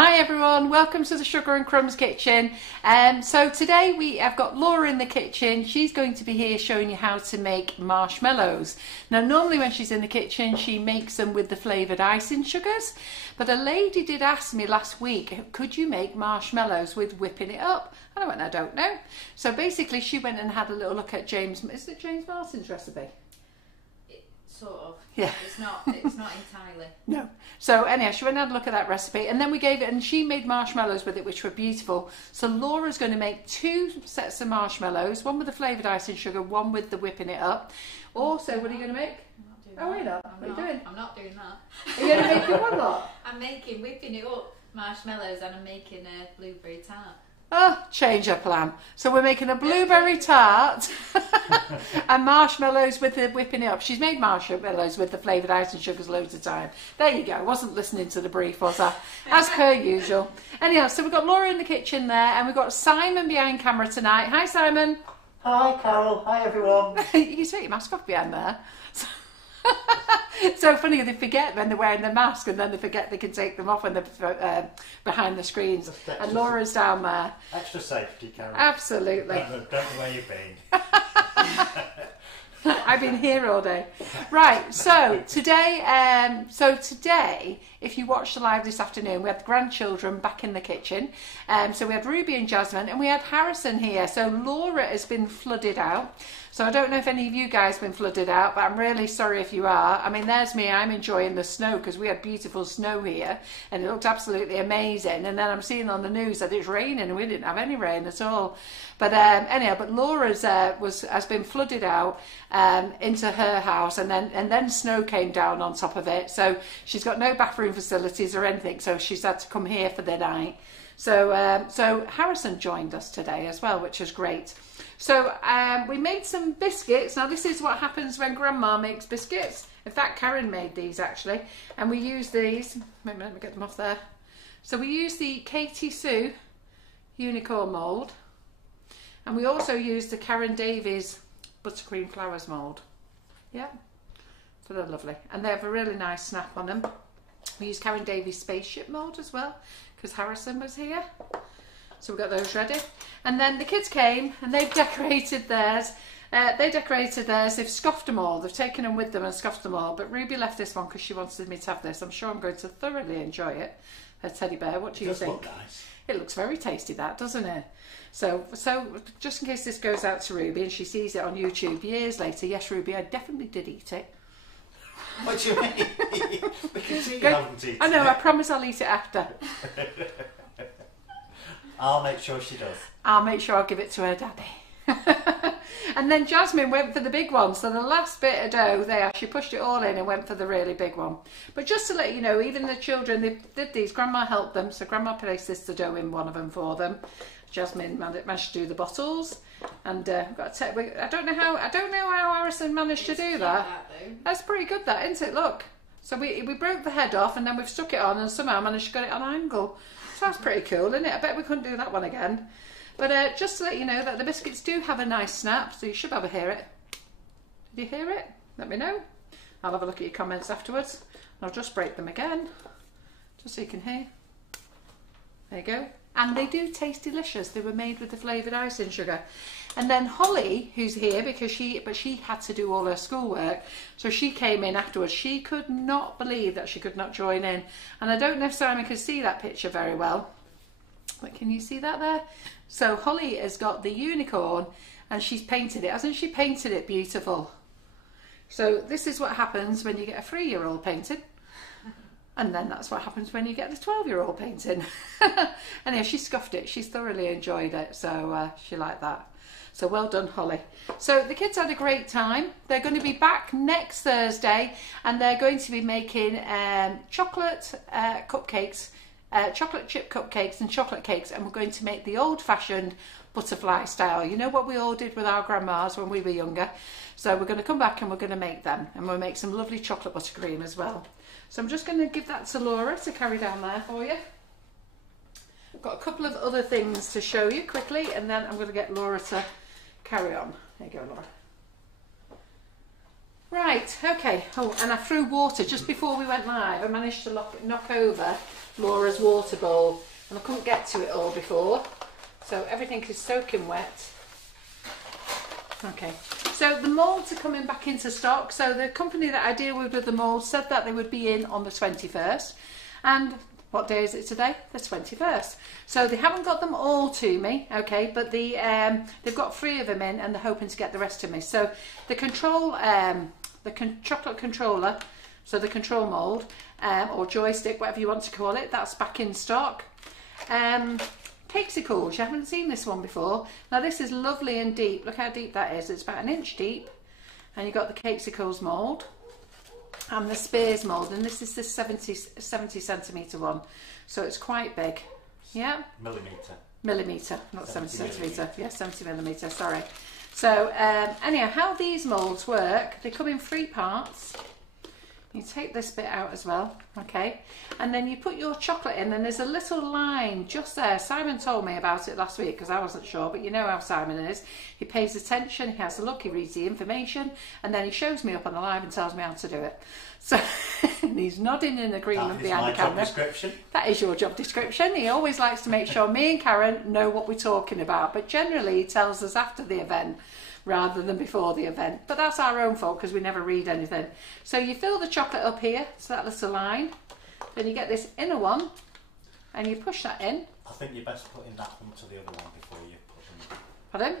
Hi everyone, welcome to the Sugar and Crumbs kitchen. So today I've got Laura in the kitchen. She's going to be here showing you how to make marshmallows. Now normally when she's in the kitchen she makes them with the flavoured icing sugars, but a lady did ask me last week, could you make marshmallows with whipping it up? And I went, I don't know. So basically she went and had a little look at James Martin's recipe? Sort of. Yeah. It's not entirely. No. So anyhow, she went and had a look at that recipe, and then we gave it, and she made marshmallows with it, which were beautiful. So Laura's going to make 2 sets of marshmallows, one with the flavoured icing sugar, one with the whipping it up. Also, what are you going to make? I'm not doing Oh, you're not? that. What are you doing? I'm not doing that. Are you going to make it one lot? I'm making whipping it up marshmallows, and I'm making a blueberry tart. Oh, change her plan. So we're making a blueberry tart and marshmallows with the whipping it up. She's made marshmallows with the flavoured icing sugars loads of time. There you go. I wasn't listening to the brief, was I? As per usual. Anyhow, so we've got Laura in the kitchen there, and we've got Simon behind camera tonight. Hi, Simon. Hi, Carol. Hi, everyone. You can take your mask off behind there. It's so funny, they forget when they're wearing the mask, and then they forget they can take them off when they're behind the screens. And Laura's down there. Extra safety, Carol. Absolutely. Don't know where you've been. I've been here all day. Right, so today, if you watched the live this afternoon, we had the grandchildren back in the kitchen. So we had Ruby and Jasmine, and we had Harrison here. So Laura has been flooded out. So I don't know if any of you guys have been flooded out, but I'm really sorry if you are. I mean, there's me, I'm enjoying the snow because we had beautiful snow here and it looked absolutely amazing. And then I'm seeing on the news that it's raining, and we didn't have any rain at all. But anyhow, but Laura's has been flooded out into her house, and then snow came down on top of it. So she's got no bathroom facilities or anything, so she's had to come here for the night. So so Harrison joined us today as well, which is great. So we made some biscuits. Now this is what happens when Grandma makes biscuits. In fact, Karen made these actually, and we use these. Let me get them off there. So we use the Katie Sue unicorn mould, and we also use the Karen Davies buttercream flowers mould. Yeah, so they're lovely, and they have a really nice snap on them. We use Karen Davies spaceship mould as well, because Harrison was here. So we got those ready. And then the kids came and they've decorated theirs. They've scoffed them all. They've taken them with them and scoffed them all. But Ruby left this one because she wanted me to have this. I'm sure I'm going to thoroughly enjoy it. Her teddy bear. What do you think? Look nice. It looks very tasty, that, doesn't it? So just in case this goes out to Ruby and she sees it on YouTube years later, yes, Ruby, I definitely did eat it. What do you mean? We can see you haven't eaten I know, it. I promise I'll eat it after. I'll make sure she does. I'll make sure I'll give it to her daddy. And then Jasmine went for the big one. So the last bit of dough there, she pushed it all in and went for the really big one. But just to let you know, even the children, they did these. Grandma helped them. So Grandma placed the dough in one of them for them. Jasmine managed to do the bottles. And I don't know how Harrison managed to do that. That's pretty good, that, isn't it? Look. So we broke the head off and then we've stuck it on and somehow managed to get it on an angle. So that's pretty cool, isn't it? I bet we couldn't do that one again. But just to let you know that the biscuits do have a nice snap, so you should be able to hear it. Did you hear it? Let me know. I'll have a look at your comments afterwards. I'll just break them again, just so you can hear. There you go. And they do taste delicious. They were made with the flavoured icing sugar. And then Holly, who's here because she had to do all her schoolwork, so she came in afterwards. She could not believe that she could not join in. And I don't know if Simon can see that picture very well, but can you see that there? So Holly has got the unicorn and she's painted it. Hasn't she painted it beautiful? So this is what happens when you get a 3-year-old painted. And then that's what happens when you get the 12-year-old painting. Anyway, she scuffed it. She's thoroughly enjoyed it. So she liked that. So well done, Holly. So the kids had a great time. They're going to be back next Thursday. And they're going to be making chocolate cupcakes, chocolate chip cupcakes and chocolate cakes. And we're going to make the old-fashioned butterfly style. You know what we all did with our grandmas when we were younger. So we're going to come back and we're going to make them. And we'll make some lovely chocolate buttercream as well. So I'm just going to give that to Laura to carry down there for you. I've got a couple of other things to show you quickly, and then I'm going to get Laura to carry on. There you go, Laura. Right, okay. Oh, and I threw water just before we went live. I managed to knock over Laura's water bowl, and I couldn't get to it all before, so everything is soaking wet. Okay, so the moulds are coming back into stock. So the company that I deal with the moulds said that they would be in on the 21st, and what day is it today? The 21st. So they haven't got them all to me, okay, but they've got 3 of them in, and they're hoping to get the rest to me. So the chocolate controller, so the control mould, or joystick, whatever you want to call it, that's back in stock. Cakesicles, you haven't seen this one before. Now this is lovely and deep. Look how deep that is. It's about 1 inch deep, and you've got the Cakesicles mould and the Spears mould, and this is the 70 centimetre one, so it's quite big. Yeah, millimetre, not 70 centimetre. Yeah, 70 millimetre, sorry. So anyhow, how these moulds work, they come in 3 parts. You take this bit out as well, okay, and then you put your chocolate in, and there's a little line just there. Simon told me about it last week because I wasn't sure, but you know how Simon is. He pays attention, he has a look, he reads the information, and then he shows me up on the live and tells me how to do it. So and he's nodding in agreement behind the camera. That is my job description. That is your job description. He always likes to make sure me and Karen know what we're talking about, but generally he tells us after the event rather than before the event, but that's our own fault because we never read anything. So you fill the chocolate up here to that little line, then you get this inner one and you push that in. I think you're best putting that one to the other one before you put them. Pardon?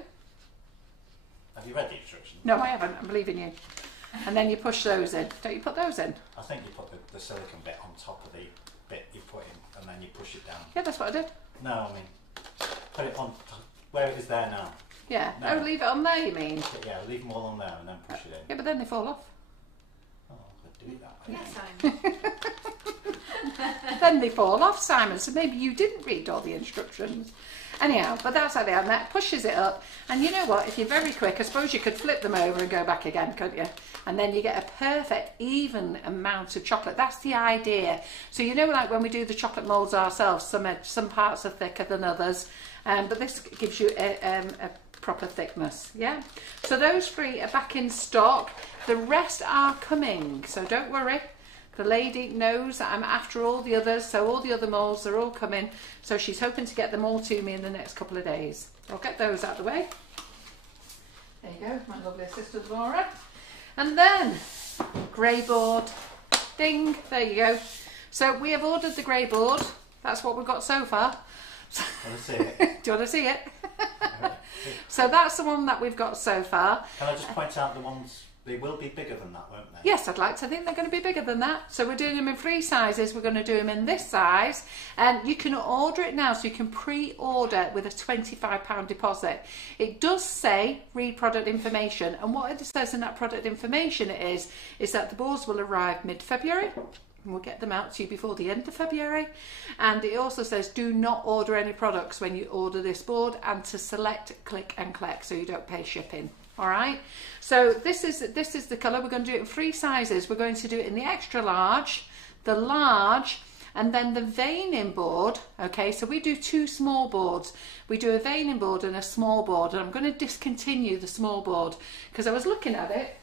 Have you read the instructions? No, I haven't. I'm believing you. And then you push those in. Don't you put those in? I think you put the silicone bit on top of the bit you put in, and then you push it down. Yeah, that's what I did. No, I mean, put it on where it is there now. Yeah. No. Oh, leave it on there, you mean? Yeah, leave them all on there and then push it in. Yeah, but then they fall off. Oh, I could do it that way. Yes, Simon. Then they fall off, Simon, so maybe you didn't read all the instructions. Anyhow, but that's how they are, and that pushes it up. And you know what, if you're very quick, I suppose you could flip them over and go back again, couldn't you? And then you get a perfect, even amount of chocolate. That's the idea. So you know, like when we do the chocolate moulds ourselves, some parts are thicker than others, but this gives you a proper thickness. Yeah, so those 3 are back in stock. The rest are coming, so don't worry. The lady knows that I'm after all the others, so all the other moulds are all coming, so she's hoping to get them all to me in the next couple of days. I'll get those out of the way. There you go, my lovely assistant Laura. And then grey board, ding, there you go. So we have ordered the grey board. That's what we've got so far. Want to see it? Do you want to see it? So that's the one that we've got so far. Can I just point out the ones, they will be bigger than that, won't they? Yes, I'd like to think they're going to be bigger than that. So we're doing them in 3 sizes. We're going to do them in this size. And you can order it now, so you can pre-order with a £25 deposit. It does say read product information. And what it says in that product information is that the boards will arrive mid-February. And we'll get them out to you before the end of February. And it also says do not order any products when you order this board, and to select click and collect so you don't pay shipping. All right, so this is the colour. We're going to do it in 3 sizes. We're going to do it in the extra large, the large, and then the veining board. Okay, so we do 2 small boards. We do a veining board and a small board, and I'm going to discontinue the small board because I was looking at it.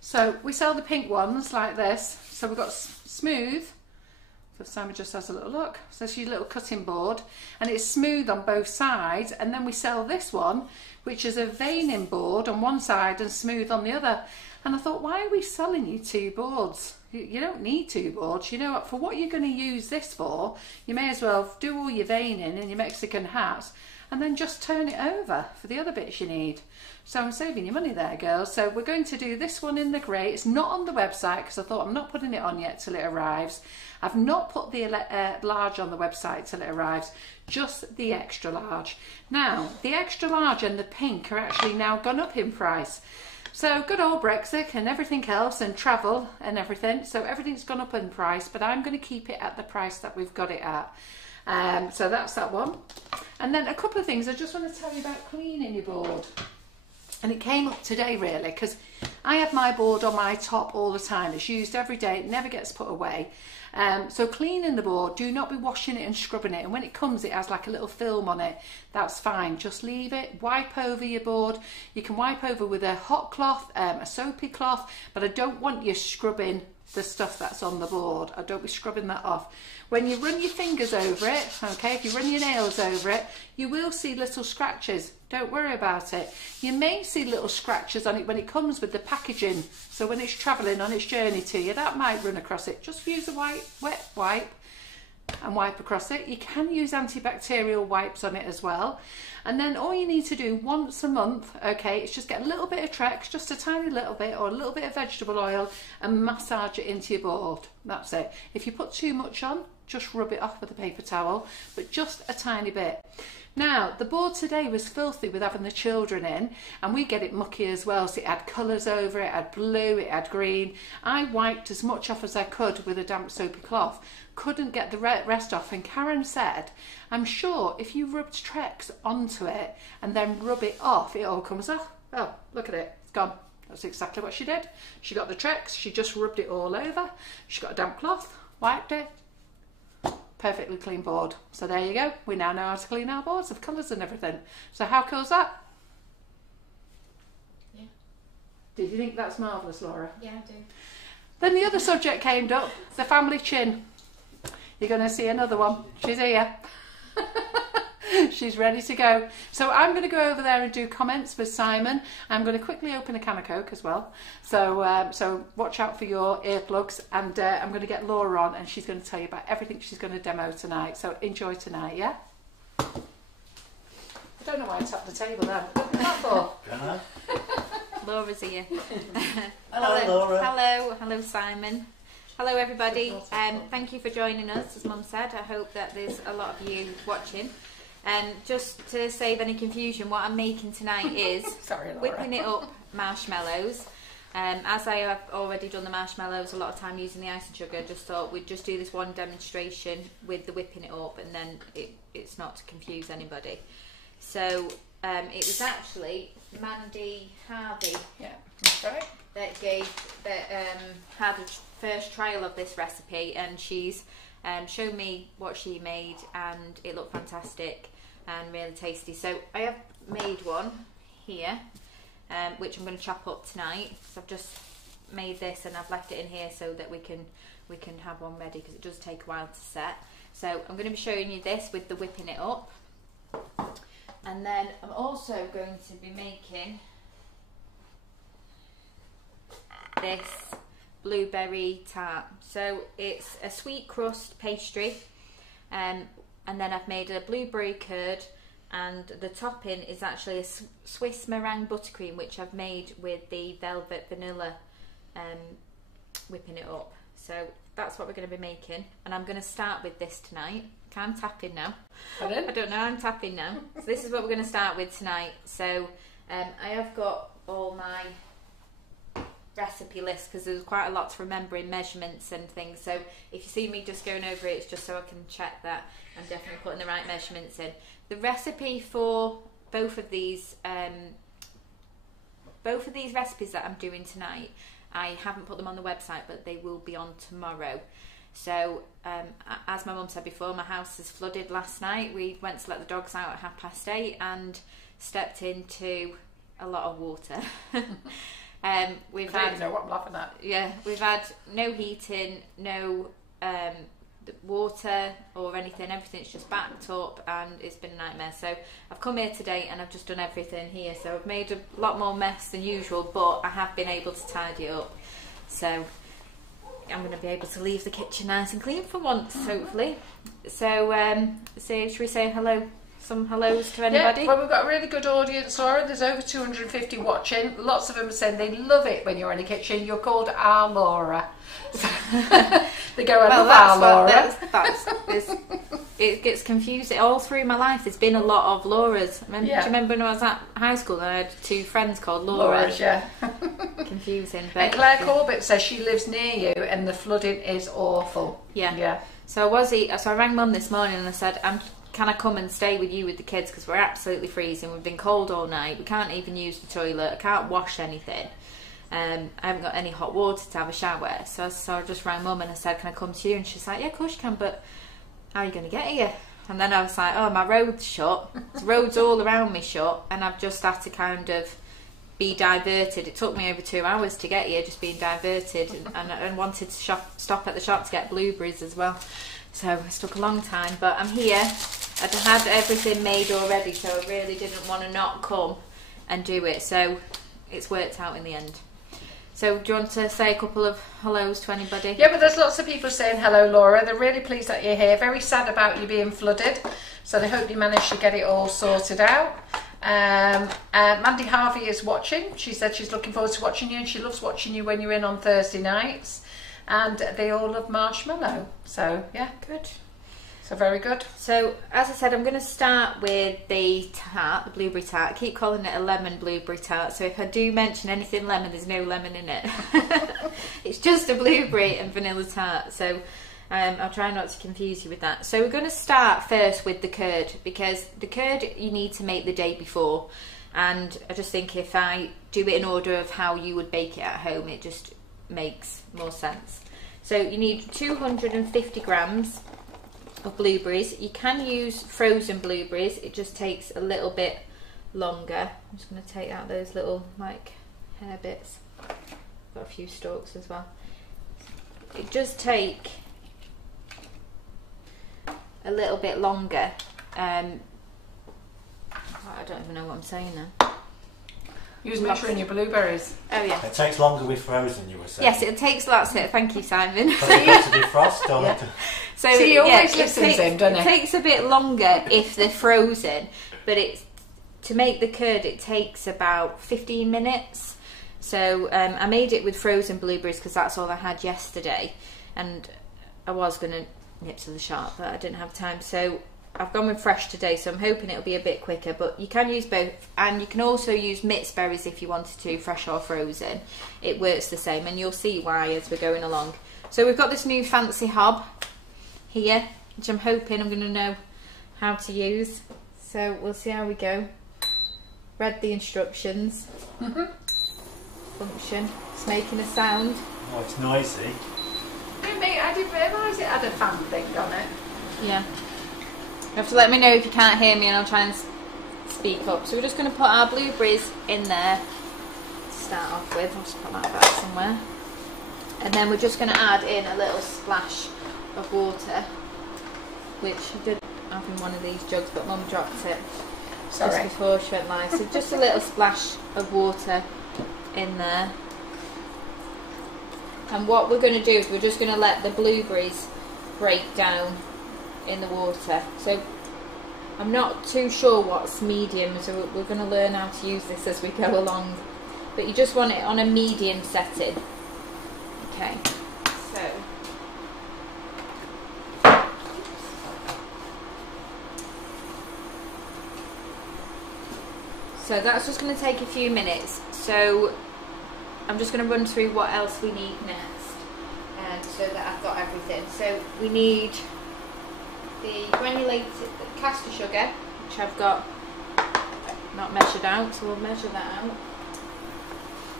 So we sell the pink ones like this. So we've got smooth. So Simon just has a little look. So she's a little cutting board, and it's smooth on both sides. And then we sell this one, which is a veining board on one side and smooth on the other. And I thought, why are we selling you 2 boards? You don't need 2 boards. You know what? For what you're going to use this for, you may as well do all your veining in your Mexican hats and then just turn it over for the other bits you need. So I'm saving you money there, girls. So we're going to do this one in the grey. It's not on the website because I thought I'm not putting it on yet till it arrives. I've not put the large on the website till it arrives, just the extra large. Now, the extra large and the pink are actually now gone up in price. So good old Brexit and everything else, and travel and everything. So everything's gone up in price, but I'm going to keep it at the price that we've got it at. So that's that one. And then a couple of things I just want to tell you about cleaning your board. And it came up today really because I have my board on my top all the time. It's used every day, it never gets put away. So cleaning the board, do not be washing it and scrubbing it, and when it comes it has like a little film on it. That's fine, just leave it, wipe over your board. You can wipe over with a hot cloth, a soapy cloth, but I don't want you scrubbing the stuff that's on the board. I don't be scrubbing that off. When you run your fingers over it, okay, if you run your nails over it, you will see little scratches. Don't worry about it. You may see little scratches on it when it comes with the packaging. So when it's travelling on its journey to you, that might run across it. Just use a wet wipe and wipe across it. You can use antibacterial wipes on it as well. And then all you need to do once a month, okay, is just get a little bit of Trex, just a tiny little bit, or a little bit of vegetable oil, and massage it into your board. That's it. If you put too much on, just rub it off with a paper towel, but just a tiny bit. Now, the board today was filthy with having the children in, and we get it mucky as well, so it had colours over it, had blue, it had green. I wiped as much off as I could with a damp soapy cloth, couldn't get the rest off, and Karen said, I'm sure if you rubbed Trex onto it and then rub it off, it all comes off. Oh, look at it, it's gone. That's exactly what she did. She got the Trex, she just rubbed it all over, she got a damp cloth, wiped it, perfectly clean board. So there you go, we now know how to clean our boards of colours and everything. So how cool is that? Yeah. Did you think that's marvellous, Laura? Yeah, I do. Then the other subject came up, the family chin. You're going to see another one. She's here. She's ready to go. So I'm going to go over there and do comments with Simon. I'm going to quickly open a can of Coke as well. So so watch out for your earplugs, and I'm going to get Laura on, and she's going to tell you about everything she's going to demo tonight. So enjoy tonight, yeah? I don't know why I tapped the table there. What was that for? Laura's here. Hello, Laura. Hello, Simon. Hello, everybody. Thank you for joining us, as Mum said. I hope that there's a lot of you watching. Just to save any confusion, what I'm making tonight is Sorry, Laura. whipping it up marshmallows. As I have already done the marshmallows a lot of time using the ice and sugar, just thought we'd just do this one demonstration with the whipping it up, and then it's not to confuse anybody. So it was actually Mandy Harvey, Yeah, that's right. that had a first trial of this recipe, and she's showed me what she made, and it looked fantastic and really tasty. So I have made one here, which I'm going to chop up tonight. So I've just made this and I've left it in here so that we can have one ready, because it does take a while to set. So I'm going to be showing you this with the whipping it up, and then I'm also going to be making this blueberry tart. So it's a sweet crust pastry, and then I've made a blueberry curd, and the topping is actually a Swiss meringue buttercream, which I've made with the velvet vanilla whipping it up. So that's what we're going to be making, and I'm going to start with this tonight. I'm tapping now. Pardon? I don't know, I'm tapping now. So this is what we're going to start with tonight. So I have got all my recipe list, because there's quite a lot to remember in measurements and things. So if you see me just going over it, it's just so I can check that I'm definitely putting the right measurements in. The recipe for both of these recipes that I'm doing tonight, I haven't put them on the website, but they will be on tomorrow. So as my mum said before, my house is flooded last night. We went to let the dogs out at 8:30 and stepped into a lot of water. I don't even know what I'm laughing at. Yeah, we've had no heating, no water or anything. Everything's just backed up, and it's been a nightmare. So I've come here today and I've just done everything here. So I've made a lot more mess than usual, but I have been able to tidy it up. So I'm going to be able to leave the kitchen nice and clean for once, hopefully. So, should we say hello? Some hellos to anybody? Yeah, well, we've got a really good audience, Laura. There's over 250 watching. Lots of them are saying they love it when you're in the kitchen. You're called our Laura. They go, I love our Laura. It gets confusing. All through my life, there's been a lot of Lauras. Do you remember when I was at high school and I had two friends called Laura? Laura's, yeah. Confusing. But, and Claire Corbett says she lives near you and the flooding is awful. Yeah. Yeah. So I rang Mum this morning and I said, can I come and stay with you with the kids, because we're absolutely freezing. We've been cold all night. We can't even use the toilet. I can't wash anything. I haven't got any hot water to have a shower. So I just rang Mum and I said, can I come to you? And she's like, yeah, of course you can, but how are you going to get here? And then I was like, oh, my road's shut. The roads all around me shut, and I've just had to kind of be diverted. It took me over 2 hours to get here, just being diverted, and wanted to stop at the shop to get blueberries as well. So it took a long time, but I'm here. I'd had everything made already, so I really didn't want to not come and do it. So it's worked out in the end. So do you want to say a couple of hellos to anybody? Yeah, but there's lots of people saying hello, Laura. They're really pleased that you're here. Very sad about you being flooded. So they hope you managed to get it all sorted out. Mandy Harvey is watching. She said she's looking forward to watching you, and she loves watching you when you're in on Thursday nights. And they all love Marshmallow. So, yeah, Good. so very good. So, as I said, I'm going to start with the tart, the blueberry tart. I keep calling it a lemon blueberry tart, so if I do mention anything lemon, there's no lemon in it. It's just a blueberry and vanilla tart, so I'll try not to confuse you with that. So we're going to start first with the curd, because the curd you need to make the day before, and I just think if I do it in order of how you would bake it at home, it just makes more sense. So you need 250 grams of blueberries. You can use frozen blueberries, it just takes a little bit longer. I'm just going to take out those little like hair bits. Got a few stalks as well. It does take a little bit longer. I don't even know what I'm saying now. Use measuring your blueberries. Oh yeah. It takes longer with frozen, you were saying. Yes, it takes lots of it. Thank you, Simon. But it has to defrost, don't it? So See, he always listens takes, in, doesn't it he? takes a bit longer if they're frozen, but it's to make the curd it takes about 15 minutes. So I made it with frozen blueberries because that's all I had yesterday, and I was going to nip to the shop, but I didn't have time. So I've gone with fresh today, so I'm hoping it'll be a bit quicker, but you can use both, and you can also use mixed berries if you wanted to, fresh or frozen. It works the same, and you'll see why as we're going along. So we've got this new fancy hob here, which I'm hoping I'm going to know how to use. So we'll see how we go. Read the instructions. Function. It's making a sound. Oh, it's noisy. I didn't realise it had a fan thing on it. Yeah. You have to let me know if you can't hear me, and I'll try and speak up. So we're just going to put our blueberries in there to start off with. I'll just put that back somewhere. And then we're just going to add in a little splash of water, which I did have in one of these jugs, but Mum dropped it just before she went live. So just a little splash of water in there. And what we're going to do is we're just going to let the blueberries break down in the water. So I'm not too sure what's medium, so we're going to learn how to use this as we go along. But you just want it on a medium setting. Okay, so that's just going to take a few minutes. So I'm just going to run through what else we need next, so that I've got everything. So we need the granulated caster sugar, which I've got not measured out, so we'll measure that out.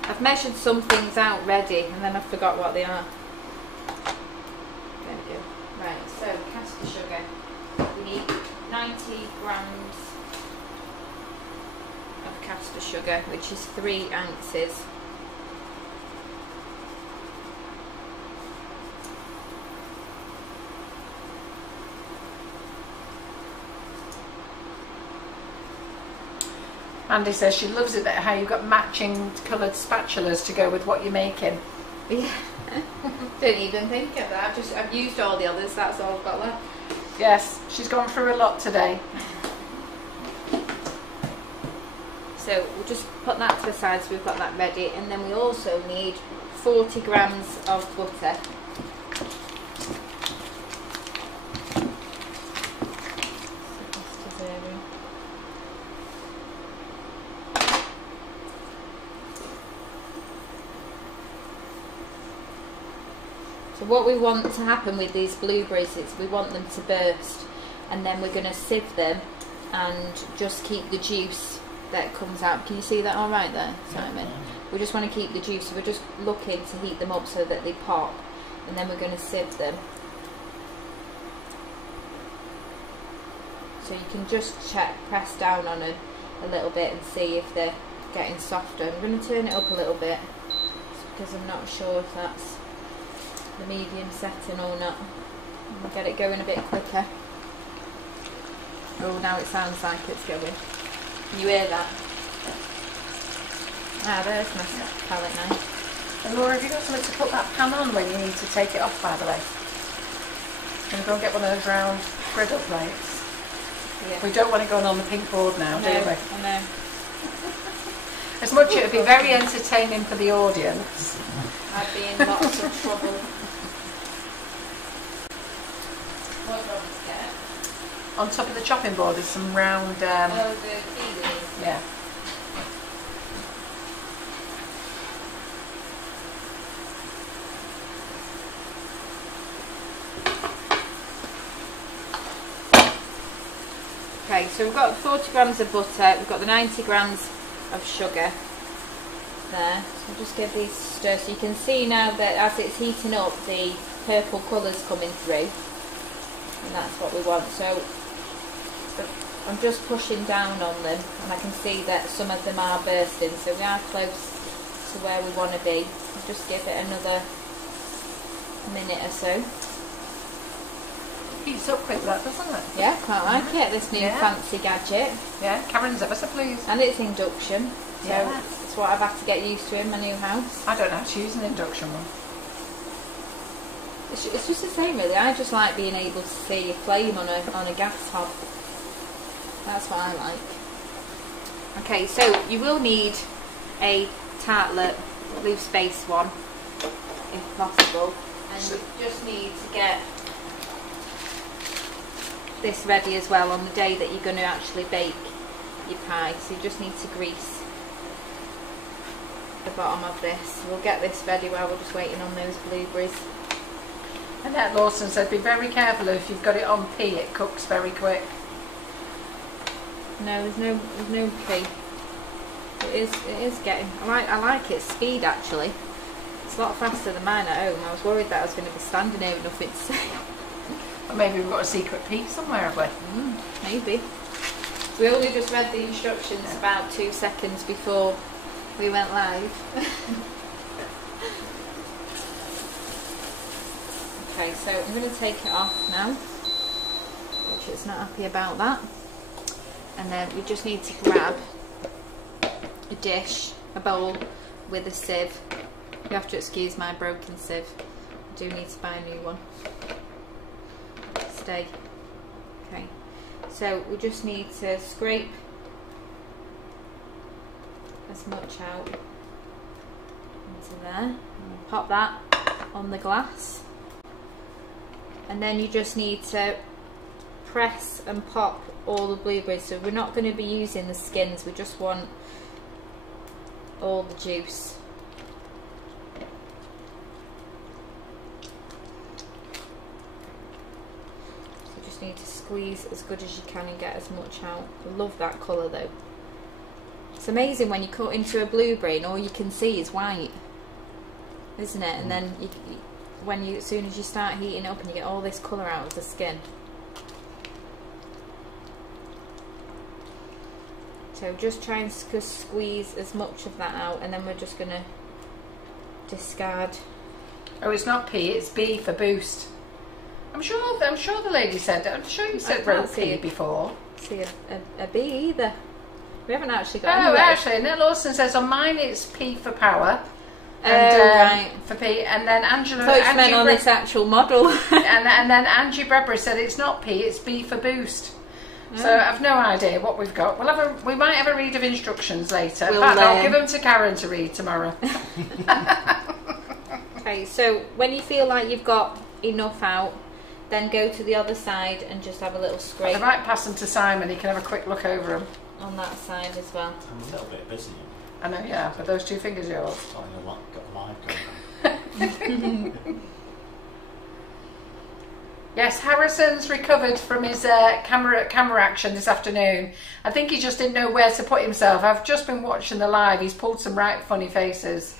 I've measured some things out ready, and then I forgot what they are. There we go. Right, so caster sugar. We need 90 grams of caster sugar, which is 3 ounces. Andy says she loves it that how you've got matching coloured spatulas to go with what you're making. Yeah. Didn't even think of that. I've used all the others, that's all I've got left. Yes, she's gone through a lot today. So we'll just put that to the side so we've got that ready, and then we also need 40 grams of butter. So what we want to happen with these blueberries is we want them to burst, and then we're going to sieve them and just keep the juice that comes out. Can you see that all right there, Simon? We just want to keep the juice, so we're just looking to heat them up so that they pop, and then we're going to sieve them. So you can just check, press down on them a little bit and see if they're getting softer. I'm going to turn it up a little bit because I'm not sure if that's the medium setting or not. We'll get it going a bit quicker. Oh, now it sounds like it's going. Can you hear that? Ah, there's my palette knife. And Laura, have you got something to put that pan on when you need to take it off, by the way? Can you go and get one of those round griddle plates? Yeah. We don't want it going on the pink board now, do we? I know. As much it would be very entertaining for the audience. I'd be in lots of trouble. What do you want me to get? On top of the chopping board is some round... Oh, the kiwis. Yeah. Okay, so we've got 40 grams of butter, we've got the 90 grams of sugar there. So just give these a stir. So you can see now that as it's heating up, the purple colour's coming through, and that's what we want. So I'm just pushing down on them, and I can see that some of them are bursting, so we are close to where we want to be. I'll just give it another minute or so. Heats up quick, that, doesn't it? Yeah, quite like it, this new fancy gadget. Yeah, Karen's ever so pleased. And it's induction, so Yeah. it's what I've had to get used to in my new house. I don't know how to use an induction one. It's just the same really, I just like being able to see a flame on a gas hob. That's what I like. Okay, so you will need a tartlet, loose base one, if possible. And you just need to get this ready as well on the day that you're going to actually bake your pie. So you just need to grease the bottom of this. We'll get this ready while we're just waiting on those blueberries. Annette Lawson said, be very careful if you've got it on P, it cooks very quick. No, there's no pea. It is getting. I like its speed actually. It's a lot faster than mine at home. I was worried that I was going to be standing here with nothing to say. Or maybe we've got a secret P somewhere, have we? Maybe. We only just read the instructions about 2 seconds before we went live. Okay, so I'm going to take it off now, which it's not happy about that. And then we just need to grab a dish, a bowl with a sieve. You have to excuse my broken sieve. I do need to buy a new one. Stay. Okay. So we just need to scrape as much out into there. And pop that on the glass. And then you just need to press and pop all the blueberries. So we're not going to be using the skins, we just want all the juice. So you just need to squeeze as good as you can and get as much out. I love that colour though. It's amazing when you cut into a blueberry and all you can see is white, isn't it? And then as soon as you start heating up and you get all this colour out of the skin. So just try and squeeze as much of that out, and then we're just going to discard. Oh, it's not P, it's B for boost. I'm sure the lady said. I'm sure you said wrote P before. See a B either. We haven't actually got. Oh, actually, Annette Lawson says on mine it's P for power. And, right. For P, and then Angela. So it's meant on this actual model. and then Angie Brebber said it's not P, it's B for boost. So I've no idea what we've got. We might have a read of instructions later. I'll give them to Karen to read tomorrow. Okay, so when you feel like you've got enough out, then go to the other side and just have a little scrape. I might pass them to Simon. He can have a quick look over them. On that side as well. I'm a little bit busy. I know, yeah, but those 2 fingers of yours. Got a live going on. Yes, Harrison's recovered from his camera action this afternoon. I think he just didn't know where to put himself. I've just been watching the live. He's pulled some right funny faces.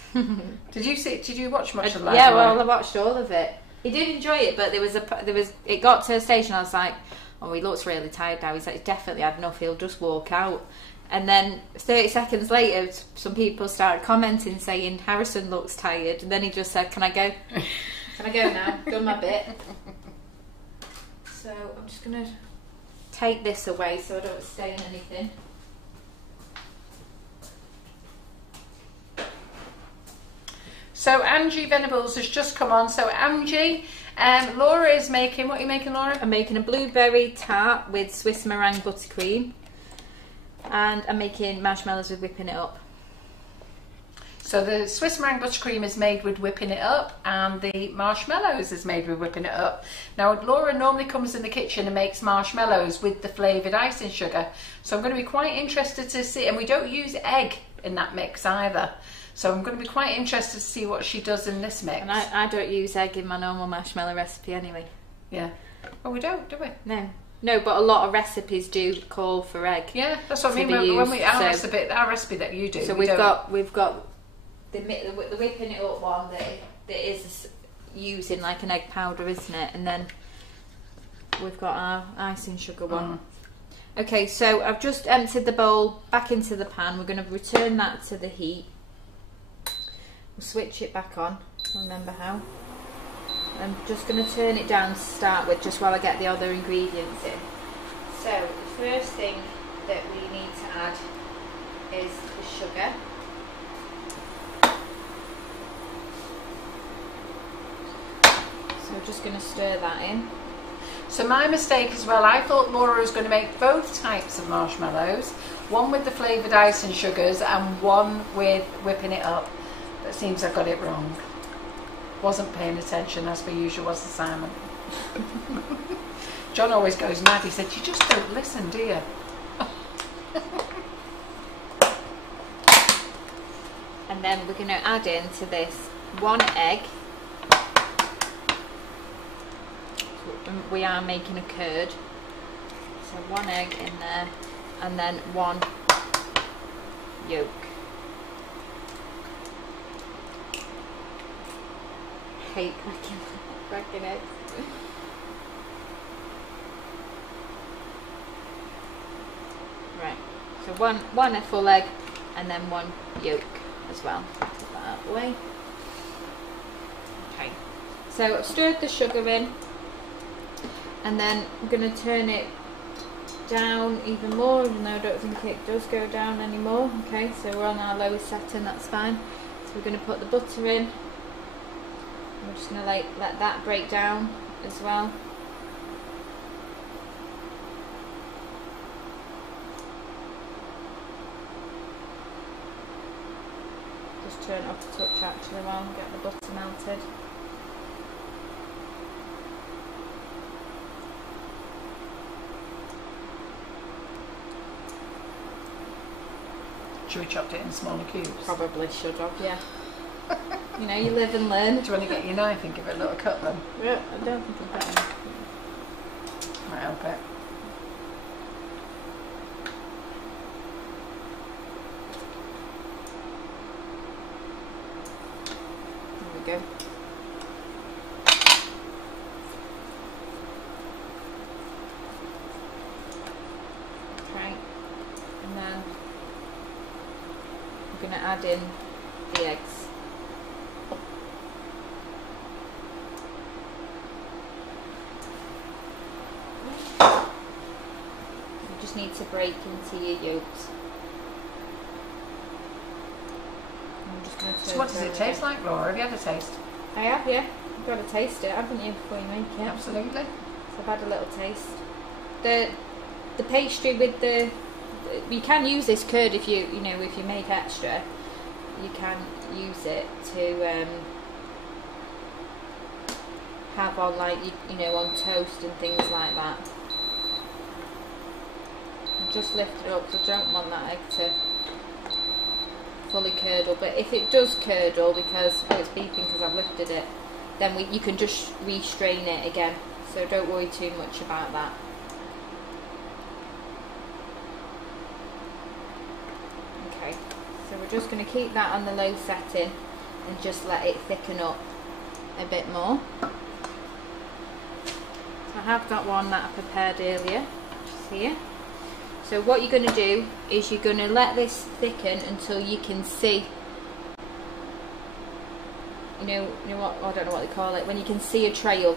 Did you watch much of the live? Yeah, well, I watched all of it. He did enjoy it, but it got to a stage and I was like, oh, he looks really tired now. He's like, he's definitely had enough, he'll just walk out. And then 30 seconds later, some people started commenting saying, Harrison looks tired. And then he just said, can I go? Can I go now? Done my bit. So I'm just going to take this away so I don't stain anything. So Angie Venables has just come on. So Angie, Laura is making, what are you making, Laura? I'm making a blueberry tart with Swiss meringue buttercream. And I'm making marshmallows with whipping it up. So the Swiss meringue buttercream is made with whipping it up, and the marshmallows is made with whipping it up. Now Laura normally comes in the kitchen and makes marshmallows with the flavoured icing sugar. So I'm going to be quite interested to see, and we don't use egg in that mix either. So I'm going to be quite interested to see what she does in this mix. And I don't use egg in my normal marshmallow recipe anyway. Yeah. Oh, we don't, do we? No, but a lot of recipes do call for egg. Yeah, that's what I mean. Our recipe that you do. So we've got the whipping it up one that is using like an egg powder, isn't it? And then we've got our icing sugar one. Okay, so I've just emptied the bowl back into the pan. We're going to return that to the heat. We'll switch it back on. Remember how? I'm just going to turn it down to start with, just while I get the other ingredients in. So the first thing that we need to add is the sugar. So we're just going to stir that in. So my mistake as well, I thought Laura was going to make both types of marshmallows, one with the flavoured icing sugars and one with whipping it up. But it seems I got it wrong. Wasn't paying attention, as per usual, was the Simon. John always goes mad. He said, you just don't listen, do you? And then we're going to add into this 1 egg. We are making a curd. So 1 egg in there, and then 1 yolk. Hate cracking eggs. Right, so one full egg and then 1 yolk as well. Put that out of the way. Okay, so I've stirred the sugar in, and then I'm going to turn it down even more, even though I don't think it does go down anymore. Okay, so we're on our lowest setting, that's fine. So we're going to put the butter in. I'm just going to let that break down as well. Just turn it up a touch actually while I get the butter melted. Should we chop it in smaller cubes? Probably should have, yeah. You know, you live and learn. Do you want to get your knife and give it a little cut then? Yeah, I don't think I've got enough. Might help it. There we go. Okay, and then I'm going to add in the eggs. You just need to break into your yolks. I'm just going to So what does it taste like, Laura? Have you had a taste? I have, yeah. You've got to taste it, haven't you, before you make it? Absolutely. So I've had a little taste. The pastry with the you can use this curd if you make extra. You can use it to have on on toast and things like that. And just lift it up because I don't want that egg to fully curdle. But if it does curdle because it's beeping because I've lifted it, then you can just re-strain it again. so don't worry too much about that. Okay, so we're just going to keep that on the low setting and just let it thicken up a bit more. I have got one that I prepared earlier, which is here. So what you're going to do is you're going to let this thicken until you can see, you know what, I don't know what they call it, when you can see a trail.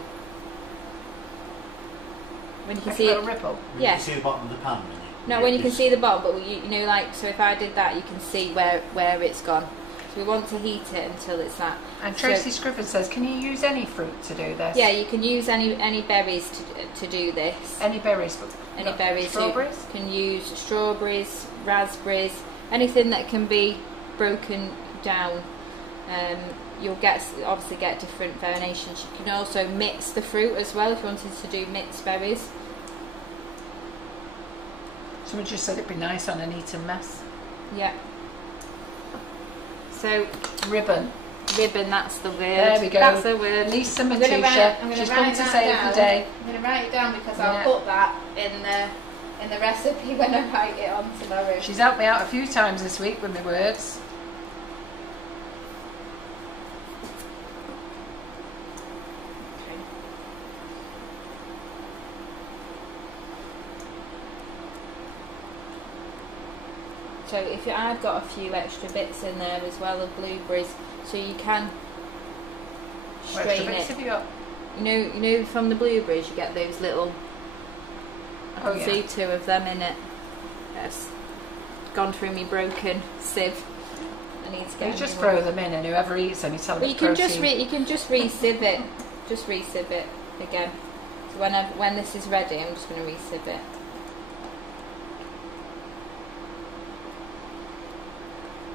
When you can see a ripple. Yeah. You can see the bottom of the pan. No, when you can see the bottom, but you know, like, so if I did that, you can see where it's gone. So we want to heat it until it's that. And Tracy Scriven says, can you use any fruit to do this? Yeah, you can use any berries to do this. Any berries? Any berries. Strawberries? You can use strawberries, raspberries, anything that can be broken down. You'll obviously get different variations. You can also mix the fruit as well if you wanted to do mixed berries. Someone just said it'd be nice on an eaten mess. Yeah. So ribbon, that's the word. There we go. That's the word. Lisa Matusha. She's come to save the day. I'm going to write it down because I'll put that in the recipe when I write it on tomorrow. She's helped me out a few times this week with my words. So I've got a few extra bits in there as well of blueberries, so you can strain it. Have you got? You know from the blueberries you get those little. I can see 2 of them in it. Yes, gone through me broken sieve. I need to get. You just throw them in, and whoever eats them, you tell them. But you can just re-sieve it. Just re-sieve it again. So when this is ready, I'm just going to re-sieve it.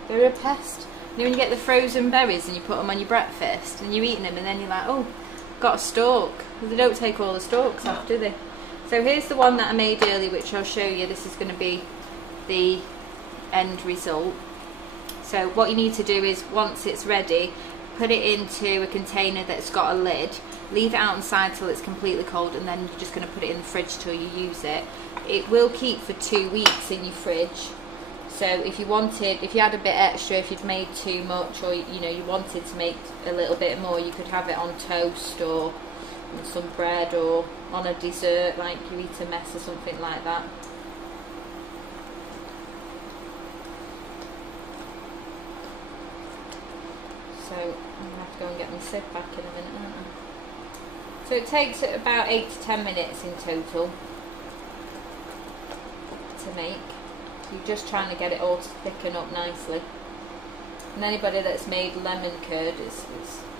They're a pest. You know when you get the frozen berries and you put them on your breakfast and you're eating them and then you're like, oh, got a stalk. They don't take all the stalks off, do they? So here's the one that I made earlier, which I'll show you. This is going to be the end result. So what you need to do is, once it's ready, put it into a container that's got a lid, leave it out inside till it's completely cold, and then you're just going to put it in the fridge till you use it. It will keep for 2 weeks in your fridge. So if you had a bit extra, if you'd made too much, or you wanted to make a little bit more, you could have it on toast or on some bread or on a dessert, like you eat a mess or something like that. So I'm going to have to go and get my sieve back in a minute, aren't I? So it takes about 8 to 10 minutes in total to make. You're just trying to get it all to thicken up nicely. And anybody that's made lemon curd is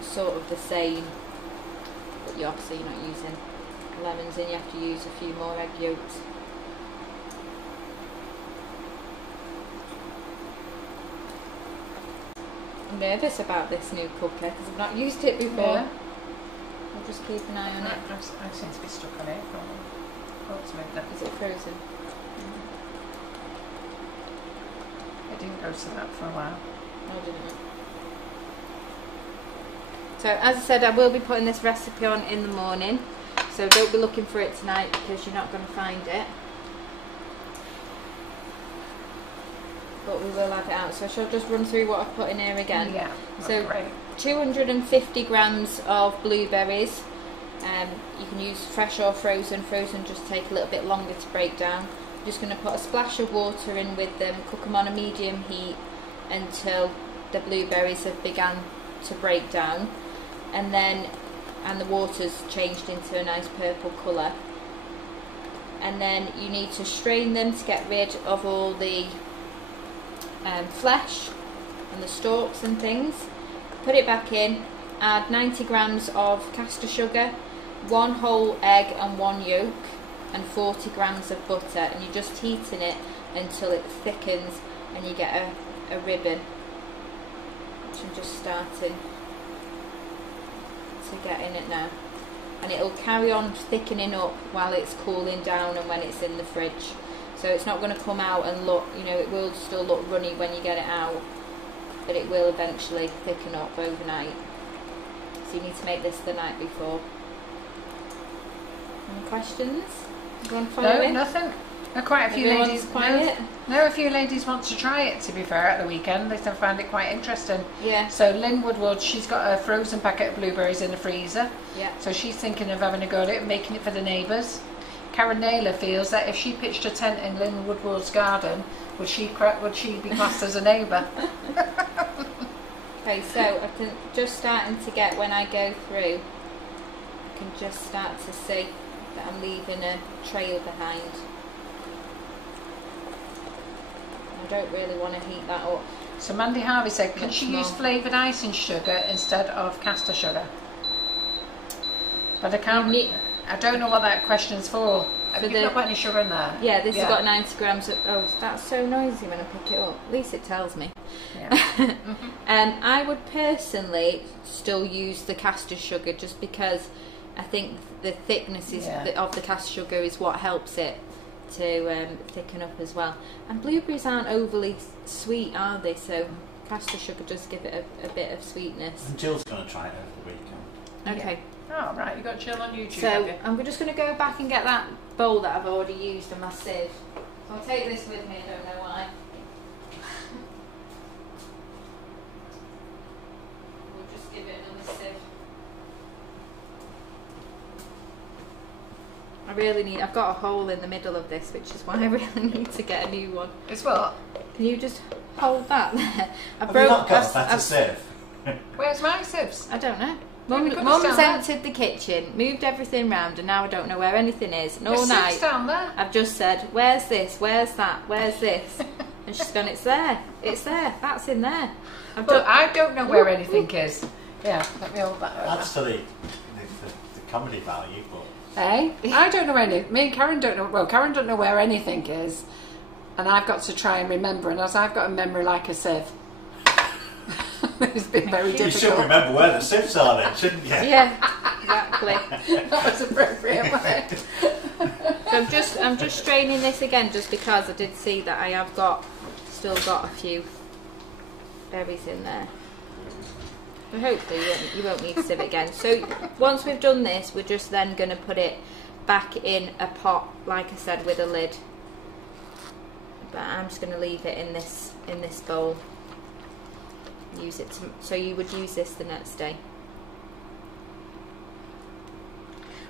sort of the same, but you're obviously not using lemons, and you have to use a few more egg yolks. I'm nervous about this new cooker because I've not used it before. Yeah. I'll just keep an eye on it. I seem to be stuck on it. Is it frozen? It didn't go to that for a while. No, I didn't. So as I said, I will be putting this recipe on in the morning. So don't be looking for it tonight because you're not going to find it. But we will have it out. So I shall just run through what I've put in here again. Yeah, so great. 250 grams of blueberries. You can use fresh or frozen. Frozen just take a little bit longer to break down. I'm just going to put a splash of water in with them, cook them on a medium heat until the blueberries have begun to break down, and the water's changed into a nice purple colour. And then you need to strain them to get rid of all the flesh and the stalks and things. Put it back in, add 90 grams of caster sugar, 1 whole egg and 1 yolk, and 40 grams of butter, and you're just heating it until it thickens and you get a ribbon, which I'm just starting to get in it now, and it'll carry on thickening up while it's cooling down and when it's in the fridge. So it's not going to come out and look, it will still look runny when you get it out, but it will eventually thicken up overnight. So you need to make this the night before. Any questions? You want to follow No, in? nothing. Quite a few Everyone's ladies. quiet. No, a few ladies want to try it. To be fair, at the weekend, they found it quite interesting. Yeah. So Lynn Woodward, she's got a frozen packet of blueberries in the freezer. Yeah. So she's thinking of having a go at it and making it for the neighbours. Karen Naylor feels that if she pitched a tent in Lynn Woodward's garden, would she be classed as a neighbour? Okay, so I can just starting to get, when I go through, I can just start to see that I'm leaving a trail behind. I don't really want to heat that up. So Mandy Harvey said, can she more. use flavoured icing sugar instead of caster sugar? But I can't. I don't know what that question's for. Have you not got any sugar in there? Yeah, this has got 90 grams of... Oh, that's so noisy when I pick it up. At least it tells me. Yeah. I would personally still use the caster sugar just because I think the thickness of the caster sugar is what helps it to thicken up as well. And blueberries aren't overly sweet, are they? So caster sugar does give it a bit of sweetness. And Jill's going to try it over the weekend. Okay. Oh, right, you got Jill on YouTube. So I'm just going to go back and get that bowl that I've already used and my sieve. So I'll take this with me, I don't know why. We'll just give it another sieve. I've got a hole in the middle of this, which is why I really need to get a new one. It's what? Can you just hold that there? Have you not got that's a sieve? Where's my sieves? I don't know. Maybe put Mum's this down emptied the kitchen, moved everything round, and now I don't know where anything is. And all There's night sieves down there. I've just said, where's this, where's that, where's this? And she's gone, it's there, that's in there. I don't know where anything is. Yeah, let me hold that over. That's to the comedy value, but... Hey, I don't know anything. Me and Karen don't know. Well, Karen don't know where anything is, and I've got to try and remember. And as I've got a memory like a sieve, it's been very difficult. You should remember where the sieves are then, shouldn't you? Yeah, exactly. That was appropriate. So I'm just straining this again, just because I did see that I have still got a few berries in there. So hopefully you won't need to sieve it again. So once we've done this, we're just then going to put it back in a pot, like I said, with a lid. But I'm just going to leave it in this bowl. Use it so you would use this the next day.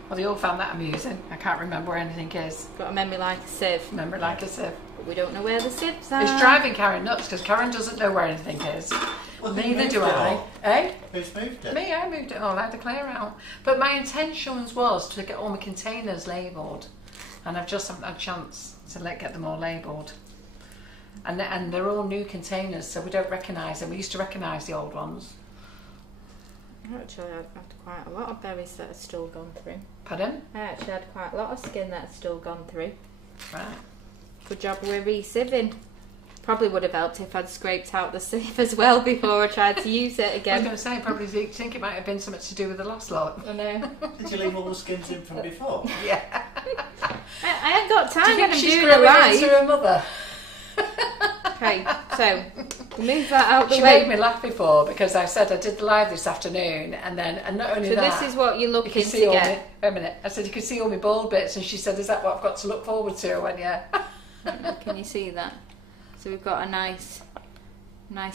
Well, they all found that amusing. I can't remember where anything is. Got a memory like a sieve. Memory like a sieve. But we don't know where the sieves are. It's driving Karen nuts because Karen doesn't know where anything is. Well, neither do I. Eh? Who's moved it? Me, I moved it all. I had to clear out. But my intentions was to get all my containers labelled, and I've just haven't had a chance to get them all labelled. And they're all new containers, so we don't recognise them. We used to recognise the old ones. Actually, I had quite a lot of berries that have still gone through. Pardon? I actually had quite a lot of skin that's still gone through. Right. Good job we're re-sieving. Probably would have helped if I'd scraped out the sieve as well before I tried to use it again. I was going to say, probably think it might have been something to do with the last lot. I know. Did you leave all the skins in from before? Yeah. I ain't got time Do you when think I'm she's doing a growing live. into her mother? Okay, so move that out the She way. made me laugh before because I said I did the live this afternoon, and not only So that. this is what you're you looking can to see all get. wait a minute. I said you can see all my bald bits, and she said, "Is that what I've got to look forward to?" I went, "Yeah." Can you see that? So we've got a nice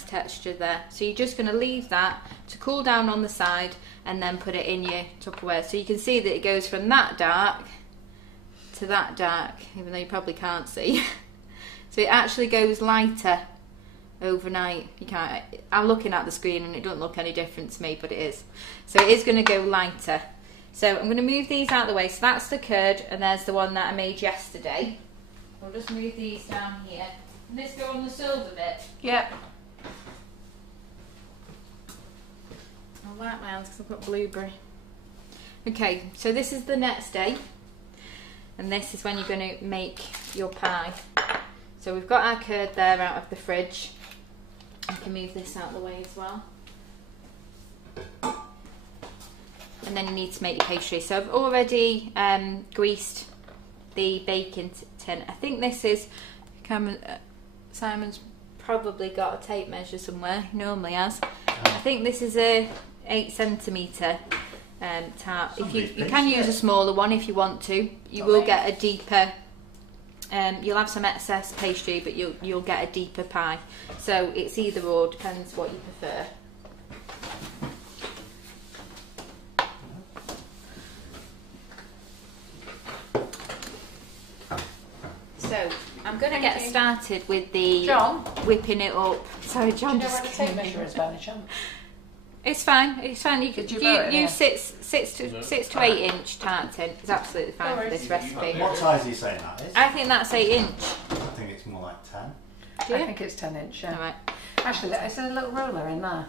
texture there. So you're just going to leave that to cool down on the side, and then put it in your Tupperware. So you can see that it goes from that dark to that dark, even though you probably can't see. So it actually goes lighter overnight. You can't. I'm looking at the screen and it doesn't look any different to me, but it is. So it is going to go lighter. So I'm going to move these out of the way. So that's the curd, and there's the one that I made yesterday. I'll just move these down here. And this go on the silver bit. Yeah. I like my hands because I've got blueberry. Okay, so this is the next day. And this is when you're going to make your pie. So we've got our curd there out of the fridge. I can move this out of the way as well. And then you need to make your pastry. So I've already greased the baking tin. I think this is, Simon's probably got a tape measure somewhere, he normally has. I think this is a 8 cm. tart. If you Somebody's can pinched use it. a smaller one if you want to. You Not will me. get a deeper. You'll have some excess pastry, but you'll get a deeper pie. So it's either or, depends what you prefer. So I'm going to get started with the John? whipping it up. Sorry, John. Do you know just where the tape came in. measure is by any chance? It's fine. It's fine. You could Did you vote it use here? 6 to 8 inch tart tin. It's absolutely fine for this recipe. What size are you saying that is? I think that's 8 inch. I think it's more like 10. Do you? I think it's 10 inch, yeah. All right. Actually, is there a little roller in there?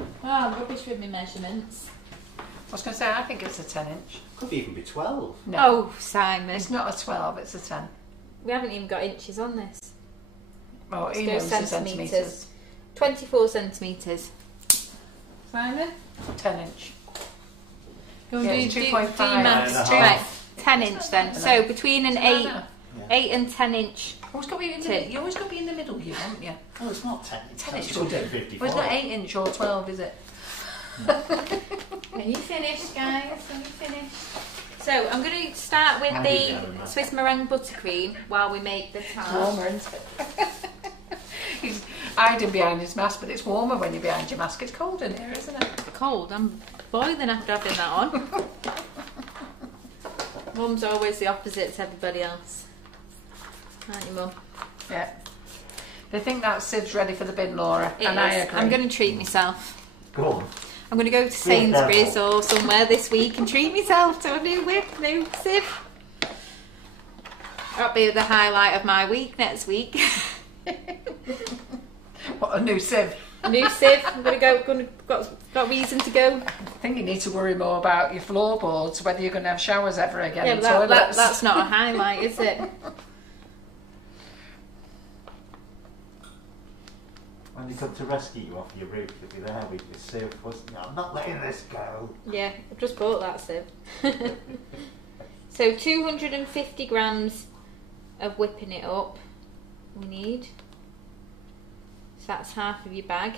Oh, I'm rubbish with my measurements. I was going to say, I think it's a 10 inch. Could even be 12. No. No, Oh, Simon. it's not a 12, it's a 10. We haven't even got inches on this. Oh, Let's he go knows the centimetres. centimetres. 24 centimetres. Simon? 10 inch. Go and Yeah, do, it's do 2.5. maths. 9.5. Right, 10 inch then. It's So not between an It's 8, not 8 and 10 inch. Always got to be in the Tin. you always got to be in the middle, you haven't you? Oh, it's not 10. It's 10 inch. 254. Well, it's not 8 inch or 12, is it? Are you finished, guys? Are you finished? So I'm going to start with How do you go, the Matt? Swiss meringue buttercream while we make the It's tart. warmer, isn't it? He's hiding behind his mask, but it's warmer when you're behind your mask. It's cold in here, isn't it? Cold. I'm boiling after having that on. Mum's always the opposite to everybody else. Aren't you, Mum? Yeah. They think that siev's ready for the bin, Laura, It and I is. agree. I'm going to treat myself. Go on. I'm going to go to Sainsbury's or somewhere this week and treat myself to a new whip, new sieve. That'll be the highlight of my week next week. What a new sieve. A new sieve. I'm going to go. Got reason to go. I think you need to worry more about your floorboards, whether you're going to have showers ever again. Yeah, and but toilets. that's not a highlight, is it? When they come to rescue you off your roof, you'll be there with your sieve, wasn't you? I'm not letting this go. Yeah, I've just bought that sieve. So 250 grams of whipping it up we need. So that's half of your bag.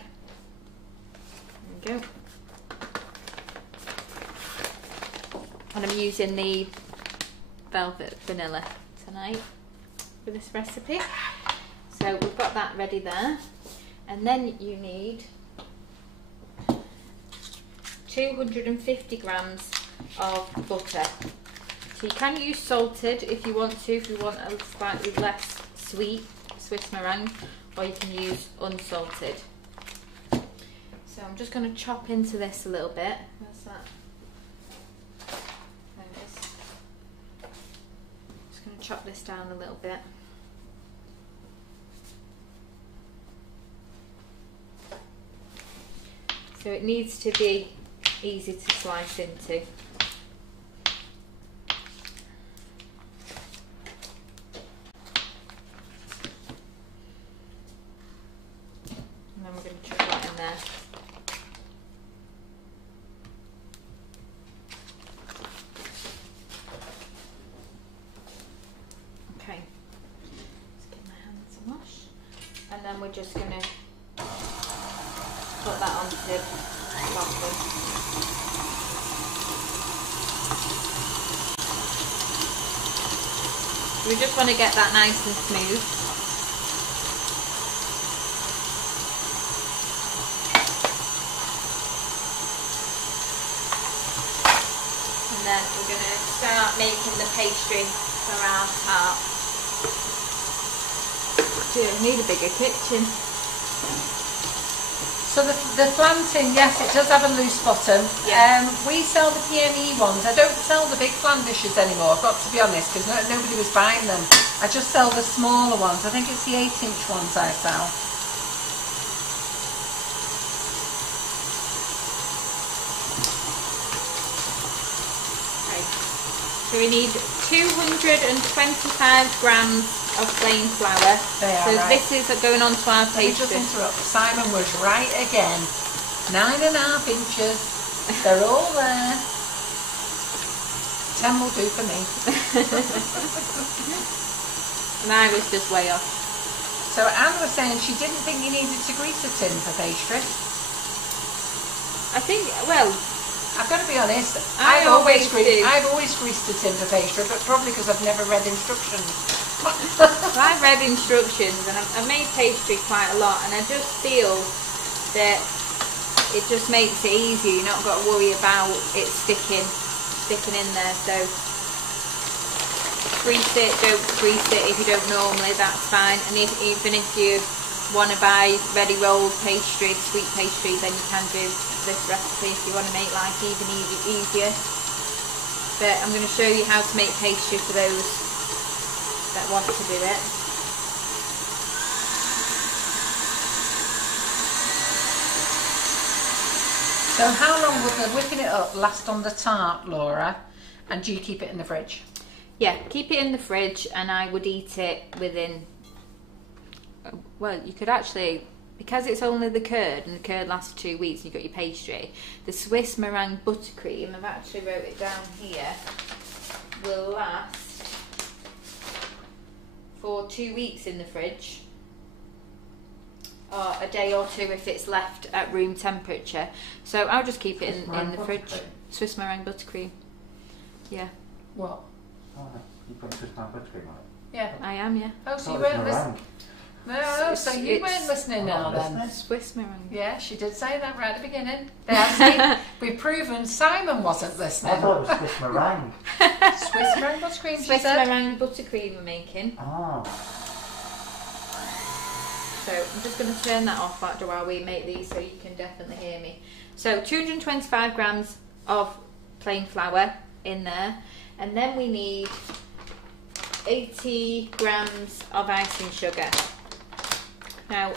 There we go. And I'm using the velvet vanilla tonight for this recipe. So we've got that ready there. And then you need 250 grams of butter. So you can use salted if you want to, if you want a slightly less sweet Swiss meringue, or you can use unsalted. So I'm just going to chop into this a little bit. Where's that? There it is. Just going to chop this down a little bit. So it needs to be easy to slice into. And then we're going to chuck that in there. Okay. Let's give my hands a wash. And then we're just going to put that onto the bottom. We just want to get that nice and smooth. And then we're going to start making the pastry for our tart. Dear, I need a bigger kitchen. So the flan tin, yes, it does have a loose bottom. Yeah. We sell the PME ones. I don't sell the big flan dishes anymore, I've got to be honest, because nobody was buying them. I just sell the smaller ones. I think it's the 8-inch ones I sell. Okay. So we need 225 grams of plain flour. They are So right. this is going on to our Let me just pastry. interrupt. Simon was right again. 9.5 inches. They're all there. 10 will do for me. And I was just way off. So Anne was saying she didn't think you needed to grease a tin for pastry. I think, well, I've got to be honest. I always do. I've always greased the tin for pastry, but probably because I've never read instructions. So I've read instructions and I've made pastry quite a lot, and I just feel that it just makes it easier. You're not got to worry about it sticking in there. So grease it, don't grease it if you don't normally, that's fine. And even if you want to buy ready rolled pastry, sweet pastry, then you can do this recipe if you want to make life even easier. But I'm going to show you how to make pastry for those that want to do it. So how long will the whipping it up last on the tart, Laura? And do you keep it in the fridge? Yeah, keep it in the fridge, and I would eat it within, well, you could actually, because it's only the curd, and the curd lasts for 2 weeks, and you've got your pastry, the Swiss meringue buttercream, I've actually wrote it down here, will last for 2 weeks in the fridge, or a day or two if it's left at room temperature. So I'll just keep it in the fridge. Swiss meringue buttercream. Yeah. What? Oh, you put Swiss meringue buttercream on it? Yeah. I am, yeah. Oh, so you Oh, weren't it's listening? meringue. No, so you weren't listening now then? listening. Swiss meringue. Yeah, she did say that right at the beginning. See, we've proven Simon wasn't listening. I thought it was Swiss meringue. Swiss meringue buttercream, she Swiss said. meringue buttercream we're making. Oh. So I'm just going to turn that off after while we make these so you can definitely hear me. So 225 grams of plain flour in there, and then we need 80 grams of icing sugar. Now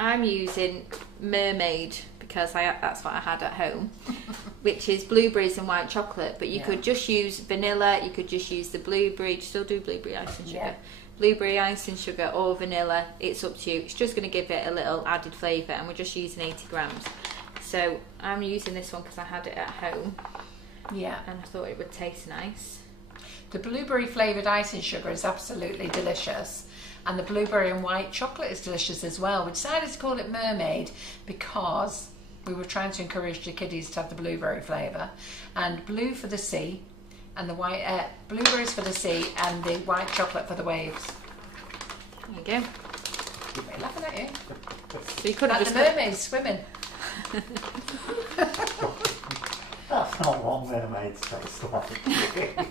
I'm using Mermaid because that's what I had at home, which is blueberries and white chocolate, but you could just use vanilla, you could just use the blueberry, still do blueberry icing sugar. Yeah. Blueberry icing sugar or vanilla, it's up to you. It's just going to give it a little added flavour, and we're just using 80 grams. So I'm using this one because I had it at home. Yeah. And I thought it would taste nice. The blueberry flavoured icing sugar is absolutely delicious, and the blueberry and white chocolate is delicious as well. We decided to call it Mermaid because we were trying to encourage the kiddies to have the blueberry flavour, and blue for the sea, and the white blueberries for the sea, and the white chocolate for the waves. There you go. We're laughing at you. So you could have Like just the mermaids swimming. That's not what mermaids taste like.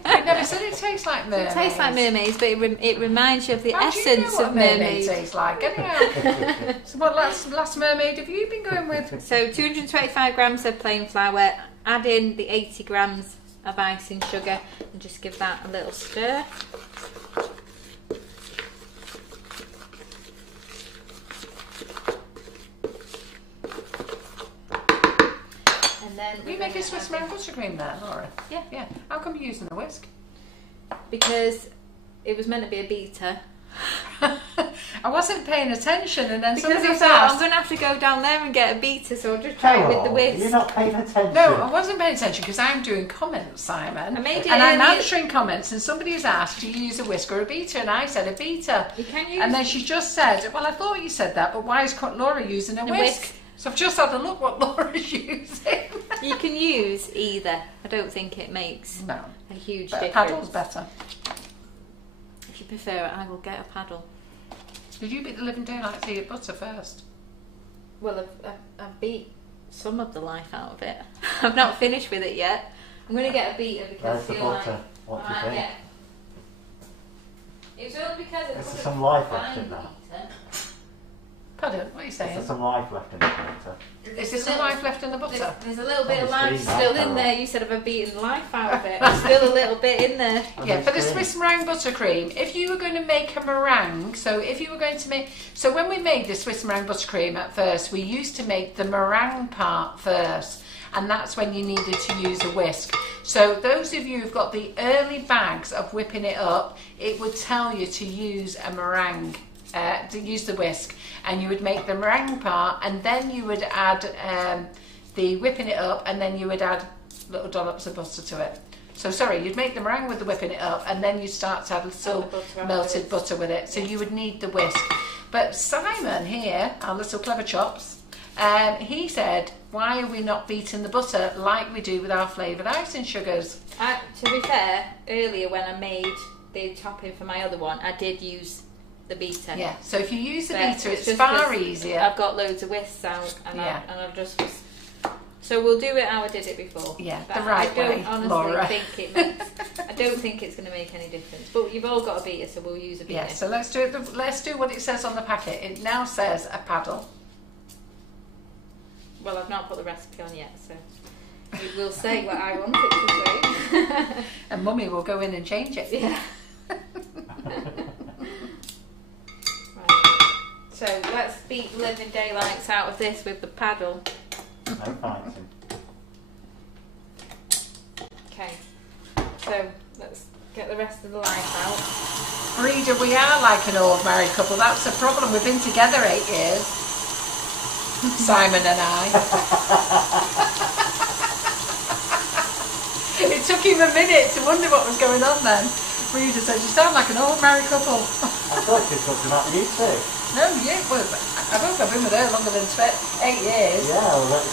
I never said it tastes like mermaids. It tastes like mermaids, but it reminds you of the How essence do you know what of mermaid mermaid. tastes like? Anyhow. So what last mermaid have you been going with? So 225 grams of plain flour, add in the 80 grams of icing sugar, and just give that a little stir. And then You make a Swiss meringue buttercream there, Laura? Yeah. Yeah. How come you're using a whisk? Because it was meant to be a beater. I wasn't paying attention, and then Because somebody I was thought I'm asked. going to have to go down there and get a beater, so I'll just try it with the Carol, whisk. you're not paying attention. No, I wasn't paying attention because I'm doing comments, Simon. I made it and I'm earlier. answering comments, and somebody's asked, do you use a whisk or a beater? And I said a beater. You can use And then she just said, well, I thought you said that, but why is Laura using a whisk? So I've just had a look what Laura's using. You can use either. I don't think it makes No, a huge but a difference. paddle's better. If you prefer it, I will get a paddle. Did you beat the living daylights of your butter first? Well, I've beat some of the life out of it. I've not finished with it yet. I'm going to get a beater because Where's I the feel like butter? What do you think? It was only because I Is there couldn't some life find left in the that? beater. Pardon, what are you Is saying? there some life left in the butter? Is there some life left in the butter? There's a little bit of Oh, life it's still green, in that there. You said I've beaten life out of it. There's still a little bit in there. Yeah, for the Green. Swiss meringue buttercream, if you were going to make a meringue, so when we made the Swiss meringue buttercream at first, we used to make the meringue part first, and that's when you needed to use a whisk. So those of you who've got the early bags of whipping it up, it would tell you to use a meringue, to use the whisk, and you would make the meringue part, and then you would add the whipping it up, and then you would add little dollops of butter to it. So sorry, you'd make the meringue with the whipping it up, and then you'd start to add little melted butter with it. So you would need the whisk. But Simon here, our little clever chops, He said, why are we not beating the butter like we do with our flavoured icing sugars? To be fair, earlier when I made the topping for my other one, I did use the beater. Yeah, so if you use the But beater, it's just far 'cause easier. I've got loads of whisks out, and I just was. So we'll do it how I did it before. Yeah, but the right I don't way, honestly Laura. think it makes. I don't think it's going to make any difference. But you've all got a beater, so we'll use a beater. Yeah, so let's do it. Let's do what it says on the packet. It now says a paddle. Well, I've not put the recipe on yet, so it will say what I want it to say. And Mummy will go in and change it. Yeah. Right. So let's beat the living daylights out of this with the paddle. No fighting. Okay. So let's get the rest of the life out. Reader, we are like an old married couple. That's the problem. We've been together 8 years. Simon and I. It took him a minute to wonder what was going on then. Reader said, you sound like an old married couple. I thought you were talking about you too. No, yeah, well, I've been with her longer than 8 years. Yeah, well, that's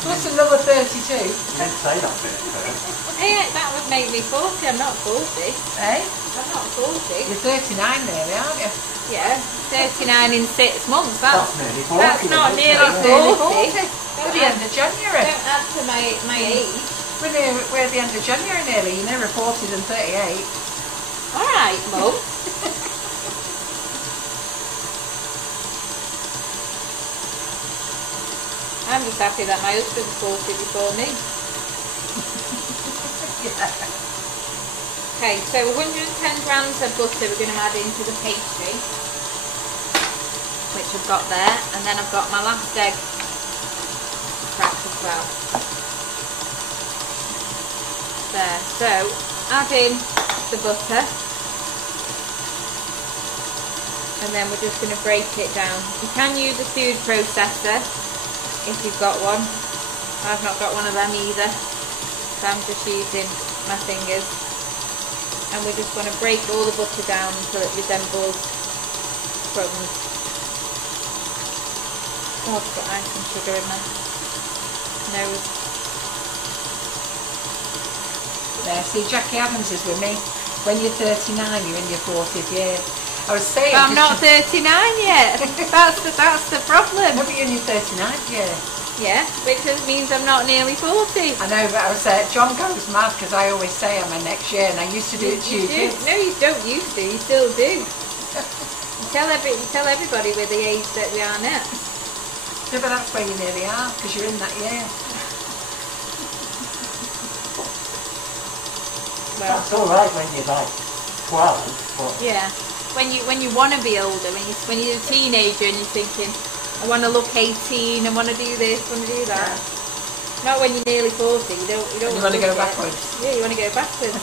Plus another 32. you didn't say that bit at first. Hey, that would make me 40. I'm not 40. Eh? I'm not 40. You're 39 nearly, aren't you? Yeah, 39 in 6 months. That's nearly 40. that's not isn't it? nearly That's nearly 40. 40. We're the end of January. Don't add to my age. We're at the end of January nearly. You're nearer 40 than 38. Alright, Mum. I'm just happy that my husband's 40 before me. Yeah. Okay, so 110 grams of butter we're going to add into the pastry, which I've got there, and then I've got my last egg cracked as well. There, so add in the butter, and then we're just going to break it down. You can use a food processor if you've got one. I've not got one of them either, so I'm just using my fingers. And we just want to break all the butter down until it resembles crumbs. Oh, I've got icing sugar in my nose. There, see, Jackie Adams is with me. When you're 39, you're in your 40th year. I was saying... But I'm not 39 yet. That's the problem. No, but you're in your 39th year. Yeah, which means I'm not nearly 40. I know, but I was John goes mad because I always say I'm my next year, and I used to do it to you kids. No, you don't used to. You still do. You tell everybody we're the age that we are now. No, but that's where you nearly are, because you're in that year. Well, That's all right when you're like 12, but yeah. When you want to be older, when you're a teenager and you're thinking, I want to look 18, I want to do this, I want to do that. Yeah. Not when you're nearly 40. You want to go backwards. Yeah, you want to go backwards.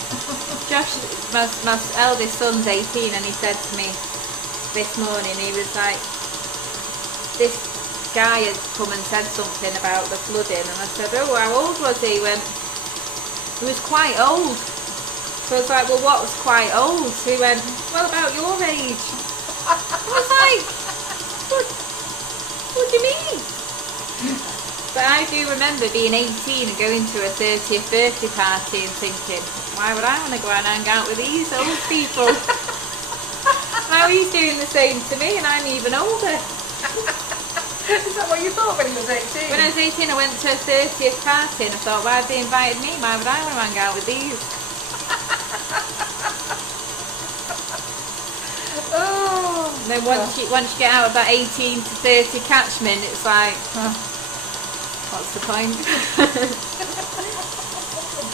Josh, my eldest son's 18, and he said to me this morning, he was like, this guy had come and said something about the flooding, and I said, oh, how old was he? He went, he was quite old. So I was like, well, what was quite old? So he went, well, about your age. I was like, what do you mean? But I do remember being 18 and going to a 30th birthday party and thinking, why would I want to go and hang out with these old people? Now he's doing the same to me, and I'm even older. Is that what you thought when you was 18? When I was 18, I went to a 30th party and I thought, why have they invited me? Why would I want to hang out with these? Oh. And then once you get out of that 18 to 30 catchment, it's like, oh, what's the point?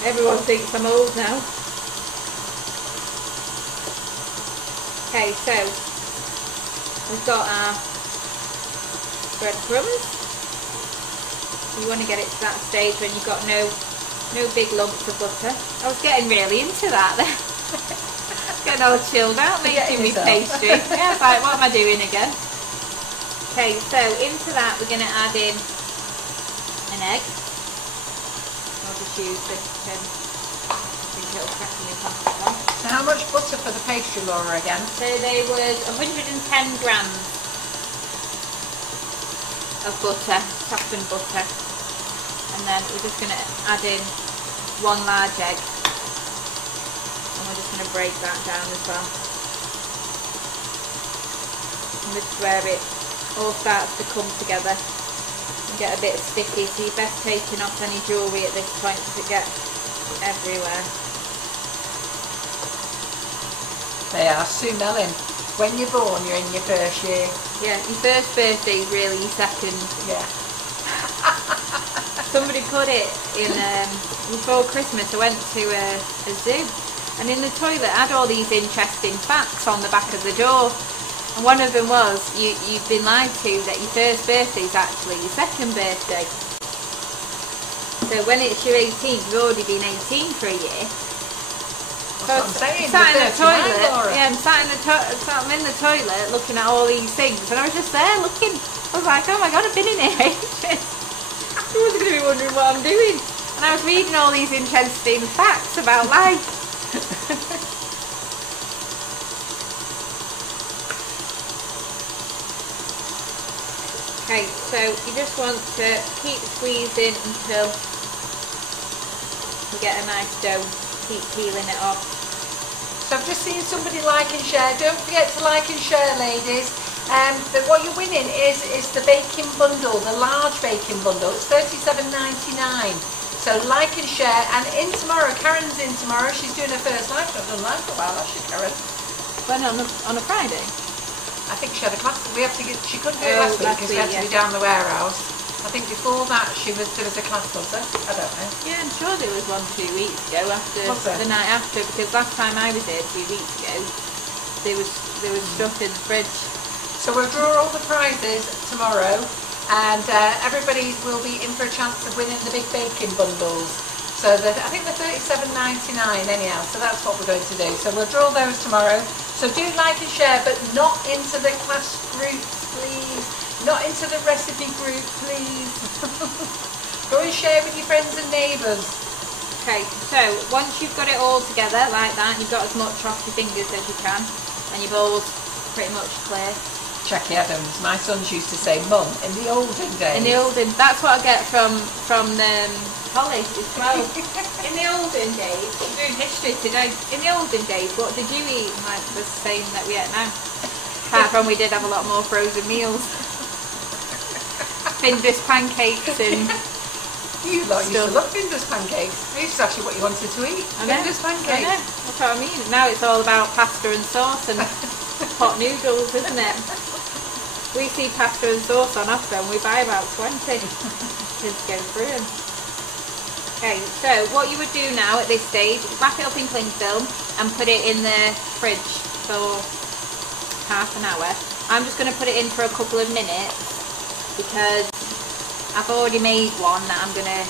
Everyone thinks I'm old now. Okay, so we've got our breadcrumbs. You want to get it to that stage when you've got no big lumps of butter. I was getting really into that then. Getting all chilled out, making me pastry. Yeah, it's like, what am I doing again? Okay, so into that we're going to add in an egg. I'll just use this I think it'll crack me past that one. So how much butter for the pastry, Laura, again? So they was 110 grams. of butter, softened butter, and then we're just going to add in 1 large egg, and we're just going to break that down as well. And this is where it all starts to come together and get a bit sticky, so you're best taking off any jewellery at this point to get everywhere. They are, Sue Mellon. When you're born, you're in your first year. Yeah, your first birthday is really your second. Yeah. Somebody put it in, before Christmas I went to a zoo, and in the toilet I had all these interesting facts on the back of the door, and one of them was, you've been lied to that your first birthday is actually your second birthday. So when it's your 18th, you've already been 18 for a year. That's what I'm saying. Sat in the toilet, Laura. yeah, I'm I'm in the toilet looking at all these things, and I was just there looking. I was like, oh my god, I've been in here ages. I was going to be wondering what I'm doing. And I was reading all these interesting facts about life. Okay, so you just want to keep squeezing until you get a nice dough. Keep peeling it off. So I've just seen somebody like and share. Don't forget to like and share, ladies. But what you're winning is the baking bundle, the large baking bundle. It's $37.99. So like and share. And in tomorrow, Karen's in tomorrow. She's doing her first live. I've done live for a while, actually, Karen. When on a Friday? I think she had a class. We have to get. She couldn't do it last week because we had to be down the warehouse. I think before that there was a class, was there? I don't know. Yeah, I'm sure there was 1-2 weeks ago after the night after, because last time I was here 2 weeks ago, there was stuff in the fridge. So we'll draw all the prizes tomorrow, and everybody will be in for a chance of winning the big baking bundles. So I think they're $37.99 anyhow. So that's what we're going to do. So we'll draw those tomorrow. So do like and share, but not into the class groups, please. Not into the recipe group, please. Go and share with your friends and neighbours. Okay, so once you've got it all together like that, you've got as much off your fingers as you can, and your bowl's pretty much clear. Jackie Adams, my sons used to say, Mum, in the olden days. In the olden, that's what I get from Holly as well. In the olden days, we're doing history today. In the olden days, what did you eat? Like the same that we eat now. Apart from we did have a lot more frozen meals. Findus pancakes and you lot used to love Findus pancakes. This is actually what you wanted to eat. Findus pancakes. I know. That's what I mean. Now it's all about pasta and sauce and hot noodles, isn't it? We see pasta and sauce on offer and we buy about 20 to go through them. Okay, so what you would do now at this stage is wrap it up in cling film and put it in the fridge for half an hour. I'm just going to put it in for a couple of minutes because I've already made one that I'm going to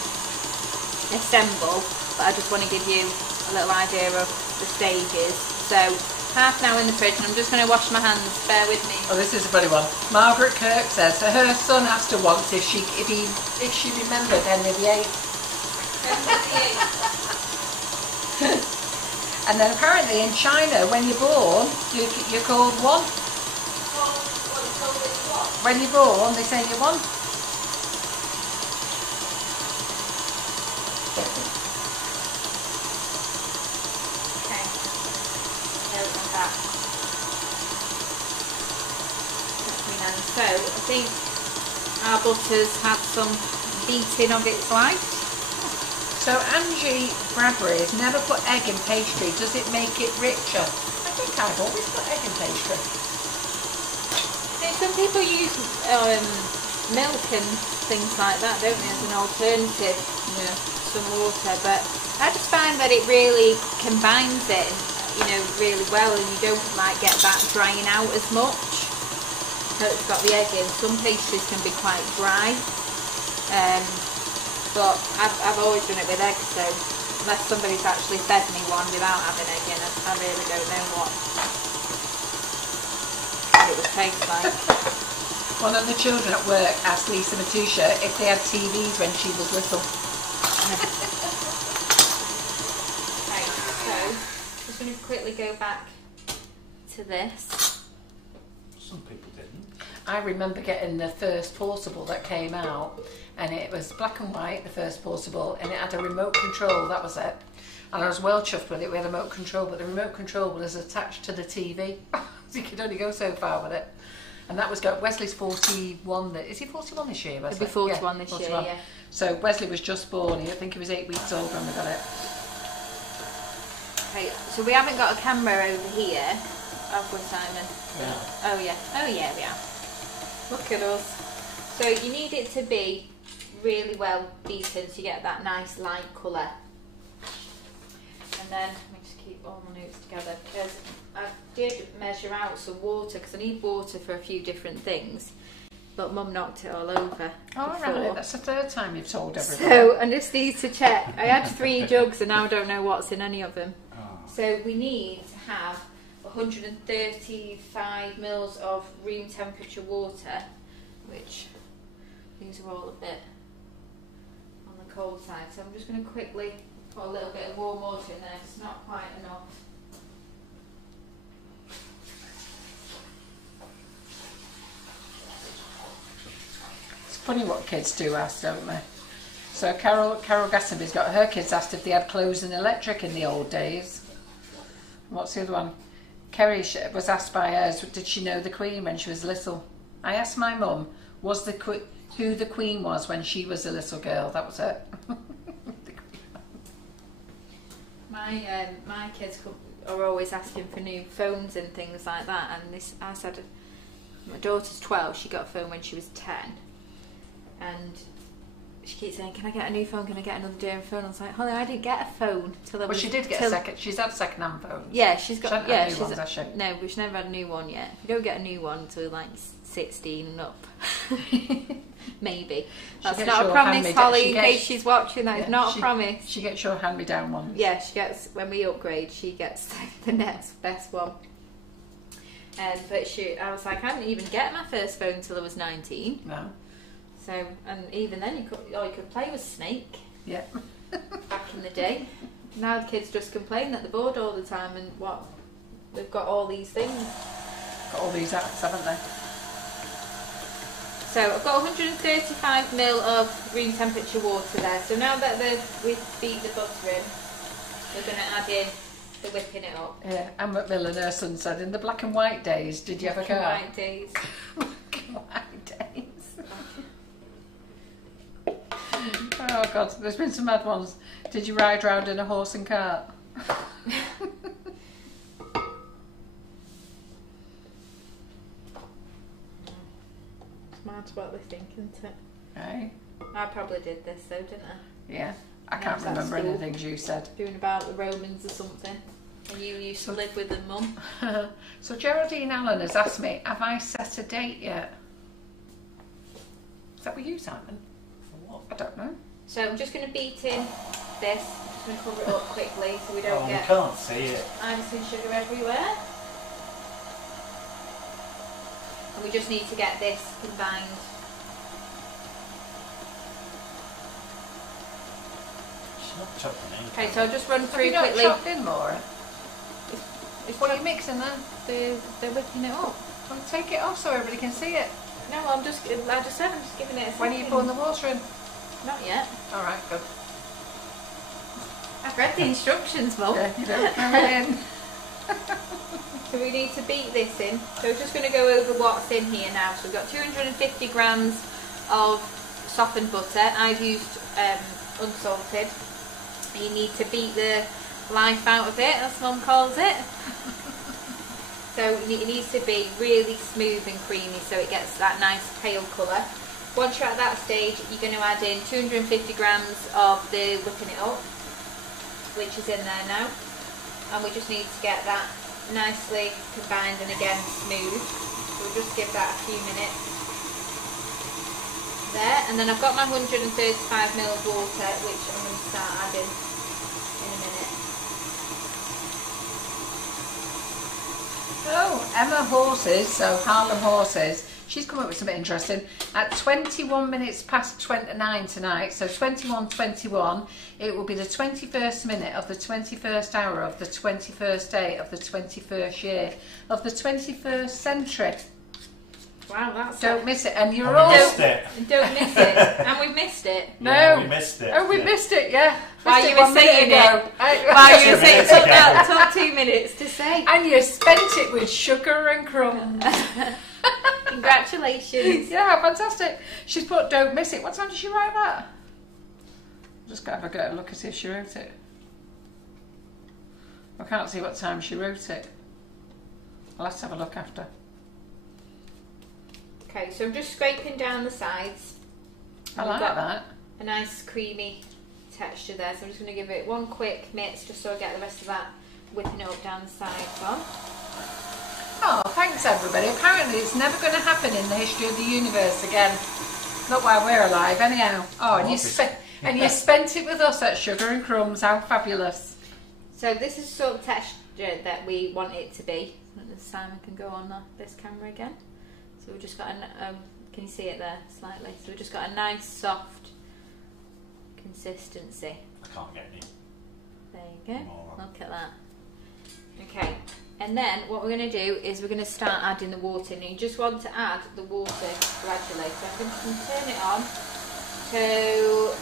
assemble, but I just want to give you a little idea of the stages. So half an hour in the fridge, and I'm just going to wash my hands. Bear with me. Oh, this is a funny one. Margaret Kirk says her son asked her once if she remembered Henry VIII. And then apparently in China, when you're born, you're called one. When you're born, they say you're one. Okay. There we go. That. So I think our butter's had some beating of its life. So Angie Bradbury has never put egg in pastry. Does it make it richer? I think I've always put egg in pastry. Some people use milk and things like that, don't they, as an alternative to some water, but I just find that it really combines it, really well, and you don't get that drying out as much. So it's got the egg in. Some pastries can be quite dry, but I've always done it with egg, so unless somebody's actually fed me one without having egg in, I really don't know what it would taste like. One of the children at work asked Lisa Matusha if they had TVs when she was little. Right, so just going to quickly go back to this. Some people didn't. I remember getting the first portable that came out, and it was black and white, the first portable, and it had a remote control, that was it. And I was well chuffed with it. We had a remote control, but the remote control was attached to the TV. So you could only go so far with it. And that was Wesley's 41. Is he 41 this year, Wesley? He'll be 41 this 41. year, yeah. So Wesley was just born. I think he was 8 weeks old when we got it. Okay, so we haven't got a camera over here, have we, Simon? Yeah. Oh yeah, we are. Look at us. So you need it to be really well beaten so you get that nice light colour. And then, let me just keep all my notes together, because I did measure out some water, because I need water for a few different things, but Mum knocked it all over. Oh, before. right, that's the third time you've told everybody. So I just need to check. I had 3 jugs and now I don't know what's in any of them. Oh. So we need to have 135 mils of room temperature water, which these are all a bit on the cold side. So I'm just going to quickly put a little bit of warm water in there. It's not quite enough. It's funny what kids do ask, don't they? So Carol Gastonby's got her kids asked if they had clothes and electric in the old days. What's the other one? Kerry was asked by hers, did she know the Queen when she was little? I asked my mum, who the Queen was when she was a little girl. That was it. My kids are always asking for new phones and things like that, and I said, my daughter's 12, she got a phone when she was 10, and she keeps saying, can I get a new phone, can I get another damn phone? I was like, Holly, I didn't get a phone till I was... Well, she did get a second, she's had second-hand phones. Yeah, she's got... She hasn't had new ones, has she? No, but she's never had a new one yet. You don't get a new one until like 16 and up. Maybe. That's not a promise, Holly, in case she's watching. That is not a promise. She gets your hand-me-down ones. Yeah, she gets, when we upgrade, she gets the next best one. But I was like, I didn't even get my first phone until I was 19. No. So, and even then you could play with Snake. Yeah. Back in the day. Now the kids just complain that they're bored all the time, and they've got all these things. Got all these apps, haven't they? So I've got 135 ml of room temperature water there. So now that we've beat the butter in, we're going to add in the whipping it up. Yeah, Anne McMillan, her son said, in the black and white days, did you have a car? Black and white days. Black and white days. Oh God, there's been some mad ones. Did you ride round in a horse and cart? Smart what they think, isn't it? Right. I probably did this though, didn't I? Yeah, I can't remember any of the things you said. Doing about the Romans or something. And you used to live with them, Mum. So Geraldine Allen has asked me, have I set a date yet? Is that with you, Simon? What? I don't know. So I'm just going to beat in this. I'm just going to cover it up quickly so we don't get... we can't see it. Icing sugar everywhere. And we just need to get this combined. She's not chopping in. Okay, so I'll just run Have through you not quickly. chopped in more? What are you chopped- mixing then? They're whipping it up. Well, take it off so everybody can see it. No, I just said I'm just giving it a second. When are you pouring the water in? Not yet. Alright, good. I've read the instructions, Mum. Yeah, you don't throw it in. So we need to beat this in. So we're just going to go over what's in here now. So we've got 250 grams of softened butter. I've used unsalted. You need to beat the life out of it, as Mum calls it. So it needs to be really smooth and creamy so it gets that nice pale colour. Once you're at that stage, you're going to add in 250 grams of the whipping it up, which is in there now. And we just need to get that nicely combined and again smooth. So we'll just give that a few minutes. There, and then I've got my 135 ml of water, which I'm going to start adding in a minute. Oh, Emma Horses, so Harlem Horses, she's come up with something interesting. At 21 minutes past 29 tonight, so 21:21, it will be the 21st minute of the 21st hour of the 21st day of the 21st year of the 21st century. Wow, that's Don't miss it. And you're And all... we missed it. Don't miss it. And we missed it. No. Yeah, we missed it. Oh, we Yeah. missed it, yeah. While Missed you were 1 minute saying ago. While you were saying, 2 minutes took 2 minutes to say. And you spent it with sugar and crumbs. Congratulations. Yeah, fantastic. She's put don't miss it. What time did she write that? Just gotta have a go look and see if she wrote it. I can't see what time she wrote it. I'll have to have a look after. Okay, so I'm just scraping down the sides. I We've like got that. a nice creamy texture there, so I'm just going to give it one quick mix just so I get the rest of that whipping it up down the sides on. Oh, thanks everybody. Apparently it's never going to happen in the history of the universe again. Not while we're alive, anyhow. Oh, and you spent it with us at Sugar and Crumbs. How fabulous. So this is the sort of texture that we want it to be. Simon can go on this camera again. So we've just got can you see it there slightly? So we've just got a nice soft consistency. I can't get any. There you go. More. Look at that. Okay, and then what we're going to do is we're going to start adding the water. And you just want to add the water gradually. So I'm going to turn it on to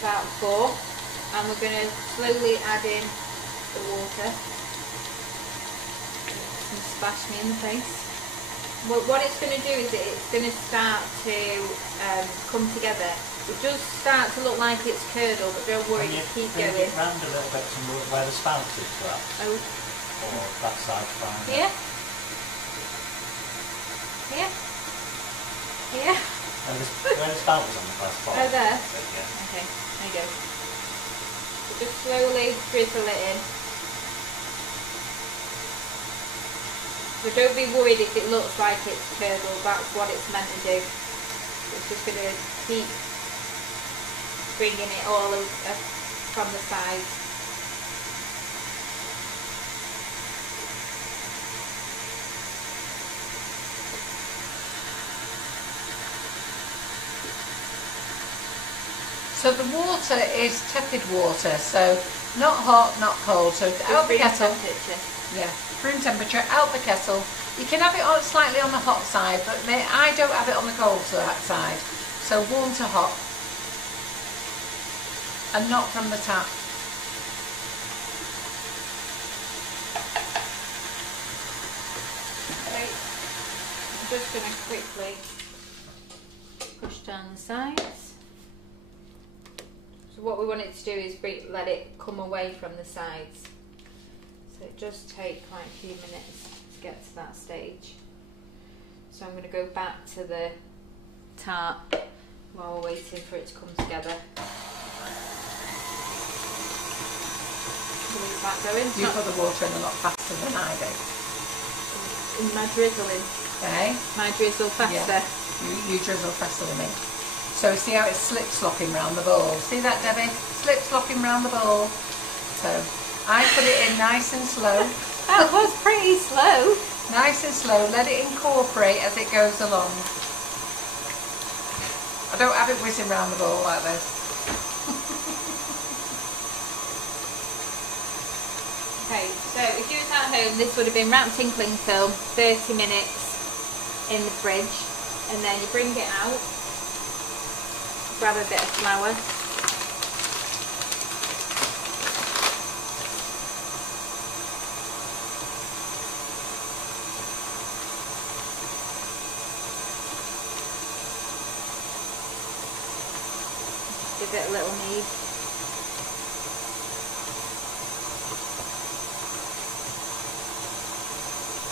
about 4, and we're going to slowly add in the water. And splash me in the face. What it's going to do is it's going to start to come together. It does start to look like it's curdled, but don't worry, just keep going. Bring it round a little bit to where the spout is, perhaps. Oh. Or that side's fine. Here? Here? Here? Where the spout was on the first part. Oh, there? Yeah. Okay, there you go. So just slowly drizzle it in. So don't be worried if it looks like it's curdled, that's what it's meant to do. It's just going to keep bringing it all over from the sides. So the water is tepid water, so not hot, not cold. So out the kettle. Yeah, room temperature, out the kettle. You can have it on slightly on the hot side, but I don't have it on the cold side. So warm to hot. And not from the tap. Okay, I'm just going to quickly push down the sides. So what we want it to do is let it come away from the sides. So it just takes quite a few minutes to get to that stage. So I'm going to go back to the tart while we're waiting for it to come together. Leave that going. You put the water in a lot faster than I do. My drizzling. Okay? My drizzle faster. Yeah. You drizzle faster than me. So see how it's slip-slopping round the bowl? See that, Debbie? Slip-slopping round the bowl. So I put it in nice and slow. That was pretty slow. Nice and slow. Let it incorporate as it goes along. I don't have it whizzing round the bowl like this. Okay, so if you was at home, this would have been wrapped in cling film, 30 minutes in the fridge, and then you bring it out, grab a bit of flour. Give it a little knead.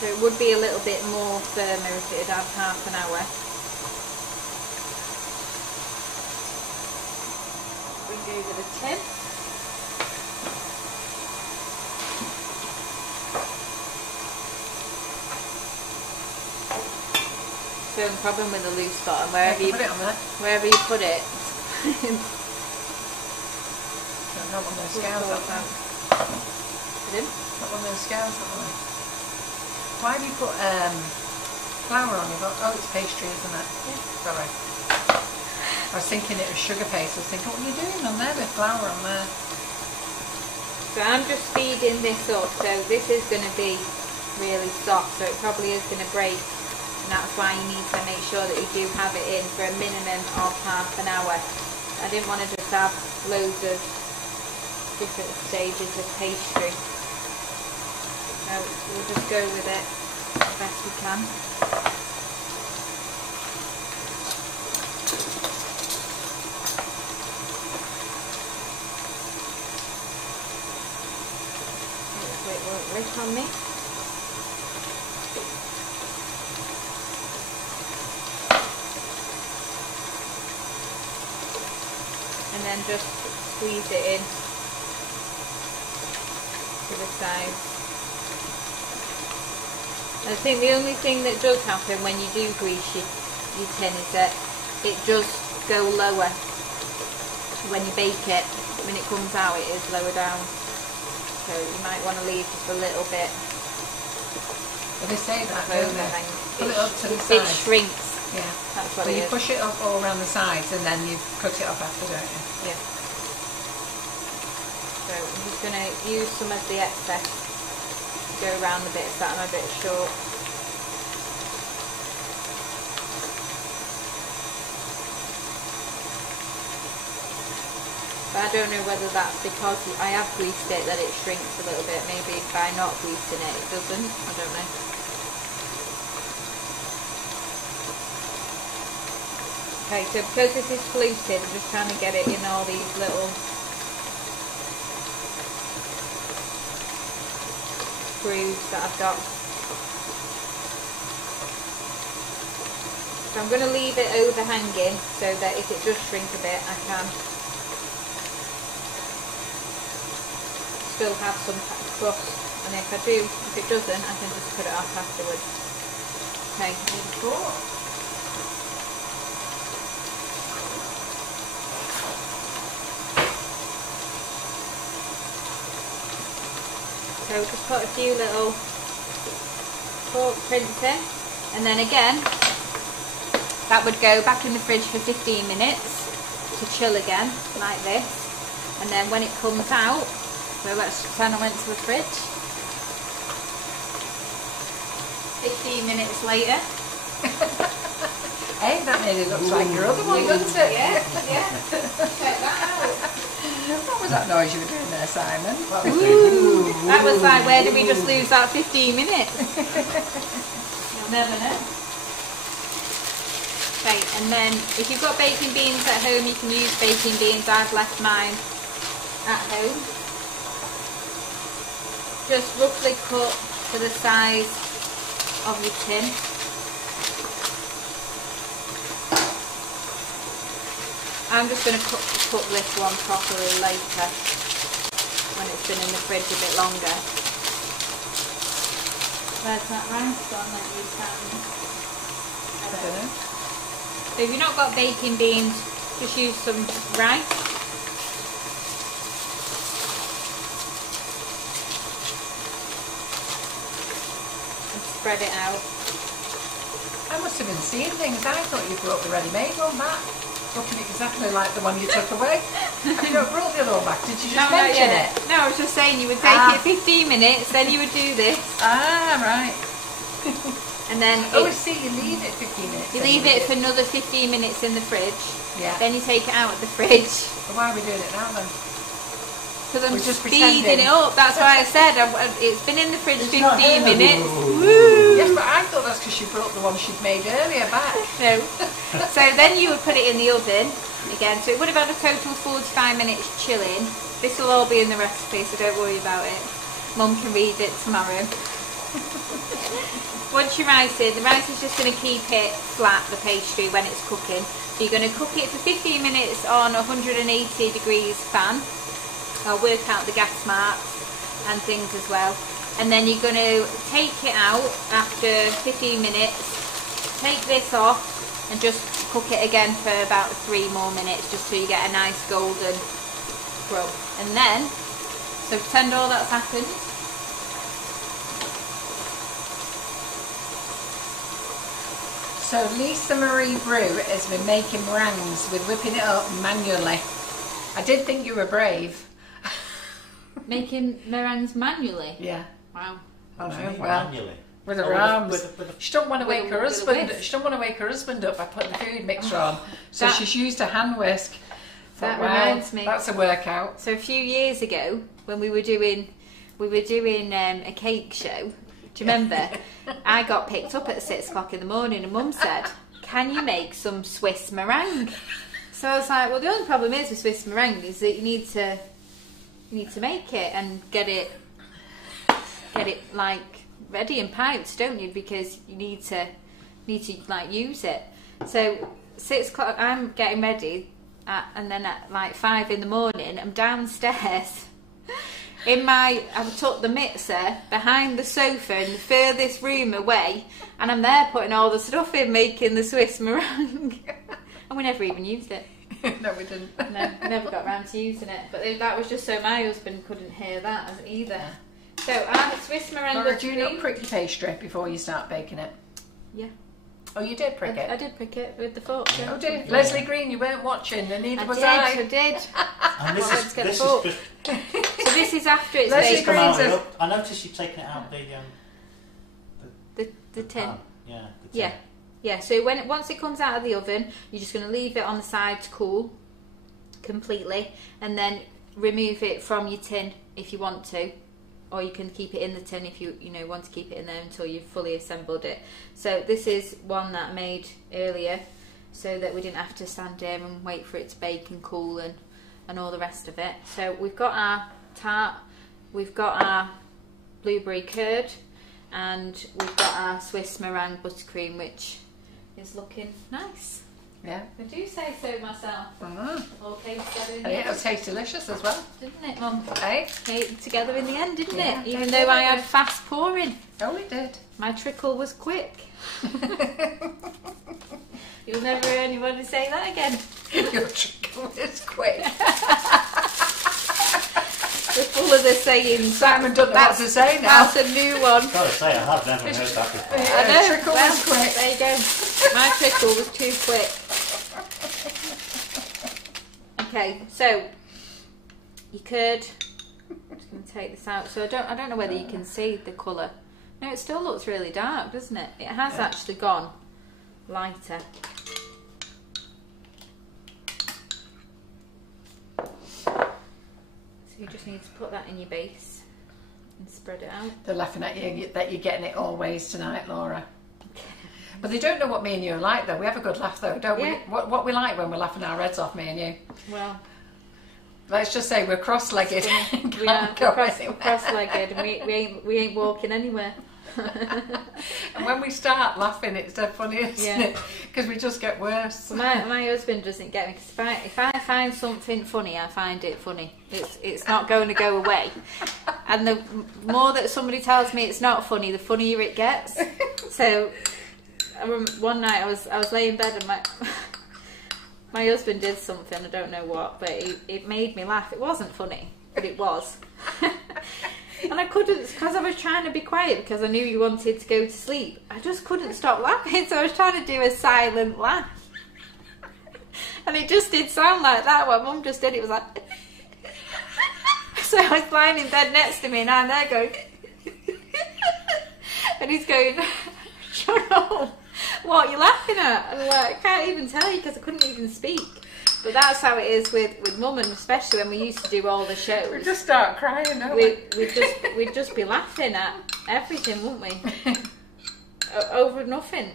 So it would be a little bit more firmer if it had had half an hour. Bring over the tin. So the problem with the loose bottom, wherever you put it on there. wherever you put it. Not one of those scales, that one. Not one of those scales, that one. Why do you put flour on your bowl? Oh, it's pastry, isn't it? Yeah. Sorry. I was thinking it was sugar paste. I was thinking, what are you doing on there with flour on there? So I'm just speeding this up. So this is going to be really soft. So it probably is going to break and that's why you need to make sure that you do have it in for a minimum of half an hour. I didn't want to just have loads of different stages of pastry. So we'll just go with it as best we can. Hopefully it won't rip on me. And then just squeeze it in to the side. I think the only thing that does happen when you do grease your tin is that it does go lower when you bake it. When it comes out, it is lower down. So you might want to leave just a little bit. Well, they say that, don't they? Pull it up to the It sides. shrinks. Yeah. That's what So it you is. push it up all around the sides and then you cut it off after, don't you? Yeah. So I'm just going to use some of the excess to go around the bits that I'm a bit short. But I don't know whether that's because I have greased it that it shrinks a little bit. Maybe by not greasing it, it doesn't. I don't know. Okay, so because this is fluted, I'm just trying to get it in all these little grooves that I've got. So I'm going to leave it overhanging so that if it does shrink a bit, I can still have some crust. And if it doesn't, I can just cut it off afterwards. Okay, so just put a few little pork prints in, and then again that would go back in the fridge for 15 minutes to chill again, like this. And then when it comes out, so let's pretend I went to the fridge. 15 minutes later. Hey, that nearly looks like your other one, doesn't it? Yeah, yeah. Check that out. What was that noise you were doing there, Simon? Ooh, that was like, where did we just lose that 15 minutes? You'll never know. Okay, and then if you've got baking beans at home, you can use baking beans. I've left mine at home. Just roughly cut to the size of your tin. I'm just going to cook this one properly later when it's been in the fridge a bit longer. Where's that rice gone that you found? I don't know. So if you've not got baking beans, just use some rice. And spread it out. I must have been seeing things. I thought you brought the ready-made one back. Looking exactly like the one you took away. Have you not brought the other one back? Did you just mention it? No, I was just saying you would take it 15 minutes, then you would do this. Ah, right. And then See, you leave it 15 minutes. you leave it for another 15 minutes in the fridge. Yeah. Then you take it out of the fridge. But why are we doing it now then? Because I'm We're just speeding pretending. it up. That's why I said it's been in the fridge It's 15 not in the minutes. room. Woo! Yes, but I thought that's because she brought the one she'd made earlier back. No. So then you would put it in the oven again. So it would have had a total 45 minutes chilling. This will all be in the recipe, so don't worry about it. Mum can read it tomorrow. Once your rice in, the rice is just going to keep it flat, the pastry, when it's cooking. So you're going to cook it for 15 minutes on 180 degrees fan. I'll work out the gas marks and things as well. And then you're going to take it out after 15 minutes, take this off and just cook it again for about 3 more minutes, just so you get a nice golden crumb. And then, so pretend all that's happened. So Lisa Marie Brew has been making meringues with whipping it up manually. I did think you were brave. Making meringues manually? Yeah. Wow. Oh, What do you no, mean well, manually? with her arms. She don't want to wake with her a husband. whisk. She don't want to wake her husband up by putting the food mixer on. So she's used a hand whisk. That reminds me. That's a workout. So a few years ago, when we were doing a cake show, do you remember? I got picked up at 6 o'clock in the morning, and Mum said, "Can you make some Swiss meringue?" So I was like, "Well, the only problem is with Swiss meringue is that you need to make it and get it like ready and piped, don't you? Because you need to like use it." So 6 o'clock, I'm getting ready, and then at like 5 in the morning, I'm downstairs. I've tucked the mixer behind the sofa in the furthest room away, and I'm there putting all the stuff in, making the Swiss meringue. And we never even used it. No, we didn't. No, we never got around to using it. But that was just so my husband couldn't hear that either. So our Swiss meringue. Laura, do you not prick your pastry before you start baking it? Yeah. Oh, you did prick it? I did prick it with the fork. Yeah. Oh, did Leslie Green, you weren't watching, and neither was I I. did. And this Well, is let's get this the is fork. just So this is after it's Leslie baked. come out Green's of the- I noticed you've taken it out of The tin. pan. Yeah. The tin. Yeah. Yeah, so once it comes out of the oven, you're just going to leave it on the side to cool completely, and then remove it from your tin if you want to, or you can keep it in the tin if you want to keep it in there until you've fully assembled it. So this is one that I made earlier, so that we didn't have to stand here and wait for it to bake and cool and all the rest of it. So we've got our tart, we've got our blueberry curd, and we've got our Swiss meringue buttercream, which is looking nice. Yeah. I do say so myself. All came together in the And end, it'll taste delicious as well. didn't it, Mum? Eh? Came together in the end, didn't Yeah, it? Even though I had fast pouring, Oh, it did. my trickle was quick. You'll never hear anybody say that again. Your trickle is quick. We're full of the sayings. Simon doesn't know what to say now. That's a new one. I've got to say, I have never heard that before. I know. Trickle Well, was quick. There you go. My trickle was too quick. Okay, so you could. I'm just going to take this out. So I don't know whether you can see the colour. No, it still looks really dark, doesn't it? It has actually gone lighter. So you just need to put that in your base and spread it out. They're laughing at you that you're getting it all ways tonight, Laura. But they don't know what me and you are like, though. We have a good laugh, though, don't Yeah. we? What we like when we're laughing our heads off, me and you. Well, Let's just say we're cross-legged. we are Can't go anywhere. cross-legged, and we ain't walking anywhere. And when we start laughing, it's dead funny, isn't Yeah. it? Because we just get worse. Well, my husband doesn't get me, because if I find something funny, I find it funny. It's not going to go away. And the more that somebody tells me it's not funny, the funnier it gets. So one night I was laying in bed, and my husband did something, I don't know what, but it made me laugh. It wasn't funny, but it was. And I couldn't, because I was trying to be quiet because I knew you wanted to go to sleep. I just couldn't stop laughing, so I was trying to do a silent laugh. And it just did sound like that. What Mum just did, it was like... So I was lying in bed next to me, and I'm there going... And he's going, shut up. What are you laughing at? And I'm like, I can't even tell you because I couldn't even speak. But that's how it is with Mum, and especially when we used to do all the shows. We just start crying, don't we? We'd just be laughing at everything, wouldn't we? Over nothing.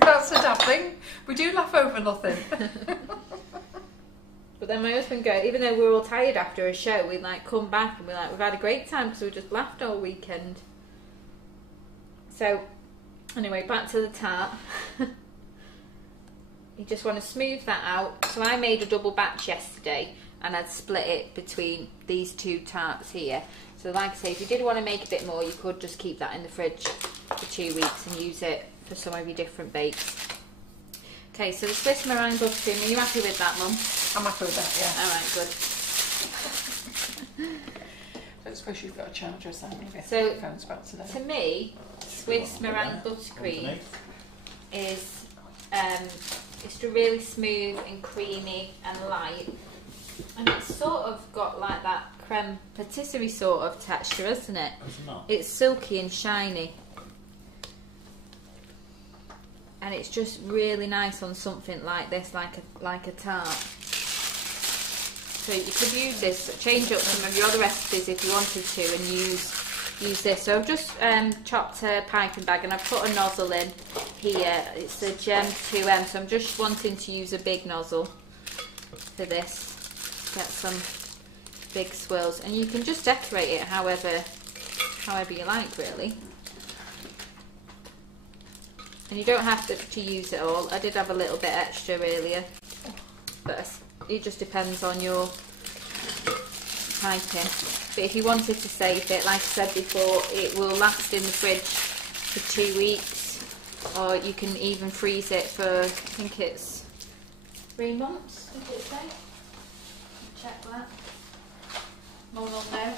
That's the daft thing. We do laugh over nothing. But then my husband go, even though we were all tired after a show, we'd like come back and be like, we've had a great time because we just laughed all weekend. So, anyway, back to the tart. You just want to smooth that out. So I made a double batch yesterday, and I'd split it between these two tarts here. So like I say, if you did want to make a bit more, you could just keep that in the fridge for 2 weeks and use it for some of your different bakes. Okay, so the Swiss meringue buttercream, are you happy with that, Mum? I'm happy with that, yeah. Alright, good. I don't suppose you've got a charger or something. So, phone's about today. To me, Swiss meringue buttercream is it's really smooth and creamy and light, and it's sort of got like that creme patisserie sort of texture, isn't it? It's not. It's silky and shiny. and it's just really nice on something like this, like a tart. So you could use this, change up some of your other recipes if you wanted to, and use this. So I've just chopped a piping bag, and I've put a nozzle in here. It's the Gem 2M, so I'm just wanting to use a big nozzle for this. Get some big swirls, and you can just decorate it however you like, really. And you don't have to use it all. I did have a little bit extra earlier, but it just depends on your piping. But if you wanted to save it, like I said before, it will last in the fridge for 2 weeks, or you can even freeze it for, I think it's 3 months, did it say? Check that. Mum will know.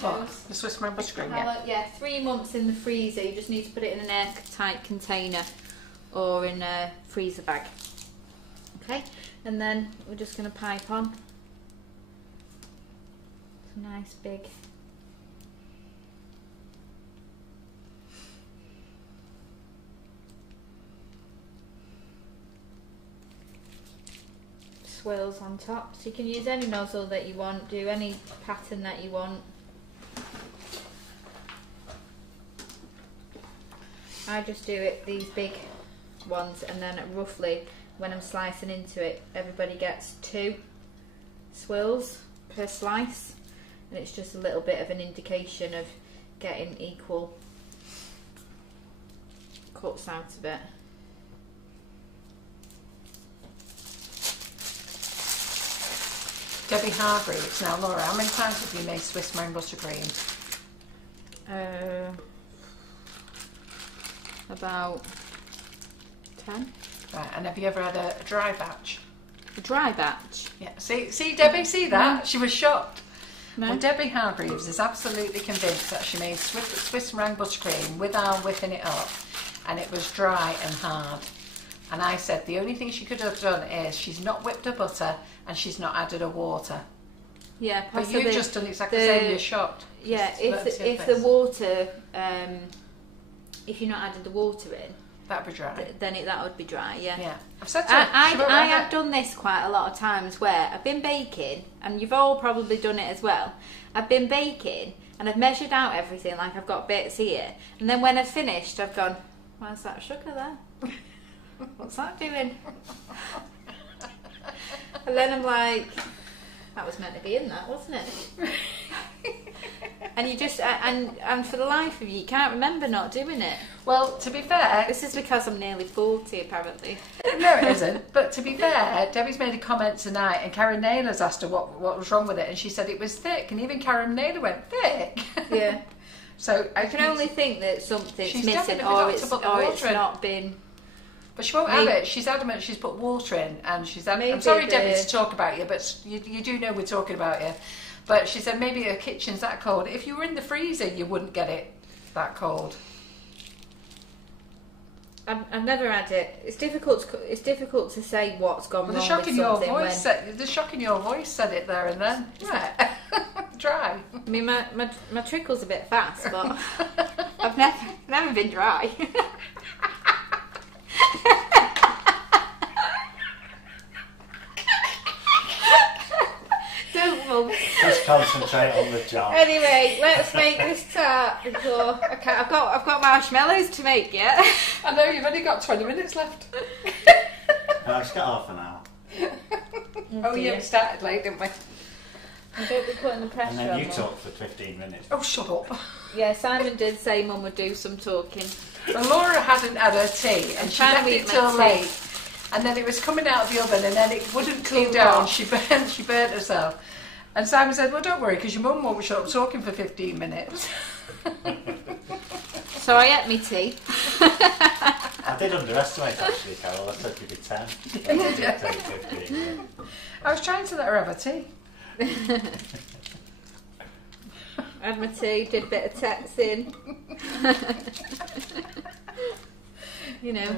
What? The Swiss Ramble screen, yeah. Yeah, 3 months in the freezer. You just need to put it in an airtight container or in a freezer bag. Okay, and then we're just going to pipe on. It's a nice big. Swirls on top, so you can use any nozzle that you want, do any pattern that you want. I just do it these big ones, and then roughly when I'm slicing into it, everybody gets 2 swirls per slice, and it's just a little bit of an indication of getting equal cuts out of it. Debbie Hargreaves. Now, Laura, how many times have you made Swiss Main Buttercream? About 10. Right, and have you ever had a dry batch? A dry batch? Yeah. See, Debbie, see that? No. She was shocked. No. Well, Debbie Hargreaves is absolutely convinced that she made Swiss meringue buttercream without whipping it up, and it was dry and hard. And I said the only thing she could have done is she's not whipped her butter and she's not added her water. Yeah, But possibly. you've just done exactly the same. You're shocked. Yeah, Just if the water, if you're not added the water in, that'd be dry. then that would be dry. Yeah. Yeah, I've said to her. she won't I have have it. done this quite a lot of times where I've been baking, and you've all probably done it as well. I've been baking and I've measured out everything, like I've got bits here, and then when I've finished, I've gone, why's that sugar there? What's that doing? And then I'm like, that was meant to be in that, wasn't it? And you just, and for the life of you, you can't remember not doing it. Well, to be fair, This is because I'm nearly 40, apparently. no, it isn't. But to be fair, Debbie's made a comment tonight, and Karen Naylor's asked her what was wrong with it, and she said it was thick, and even Karen Naylor went thick. Yeah. So I can only think that something's She's missing, definitely or got to put the it's water in. not been. But she won't have it. She's adamant she's put water in, and she's adamant. I'm Maybe sorry, Debbie, to talk about you, but you do know we're talking about you. But she said maybe her kitchen's that cold. If you were in the freezer, you wouldn't get it that cold. I've never had it. It's difficult to say what's gone Well, wrong the shock with in your something voice said it there and then. Right. Dry. I mean, my trickle's a bit fast, but I've never been dry. Don't mum. Just concentrate on the job. Anyway, let's make this tart before I've got marshmallows to make yet. I know you've only got 20 minutes left. No, it's got half an hour. Oh yeah, we started late, didn't we? And don't be putting the pressure And on then you Mum. talk for 15 minutes. Oh, shut up. Yeah, Simon did say Mum would do some talking. So Laura hadn't had her tea, and she trying left to it eat my till tea. late. And then it was coming out of the oven, and then it wouldn't cool Too down. hot. She burnt herself. And Simon said, "Well, don't worry, because your mum won't shut up talking for 15 minutes." So I ate my tea. I did underestimate actually, Carol. I thought it'd be 10. I did take 15. Yeah. I was trying to let her have her tea. Had my tea, did a bit of texting. You know.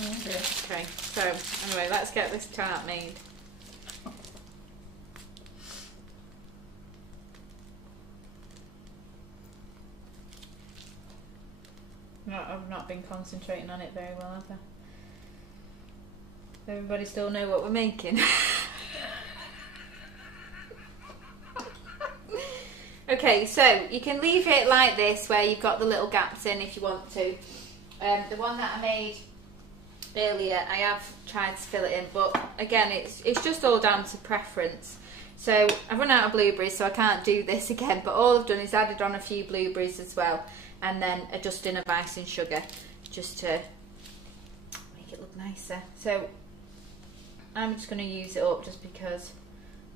Okay, so anyway, let's get this tart made. I've not been concentrating on it very well, have I? Everybody still know what we're making? Okay, so you can leave it like this where you've got the little gaps in if you want to. The one that I made earlier, I have tried to fill it in, but again, it's just all down to preference. So I've run out of blueberries, so I can't do this again, but all I've done is added on a few blueberries as well, and then a dusting of icing sugar just to make it look nicer. So I'm just going to use it up just because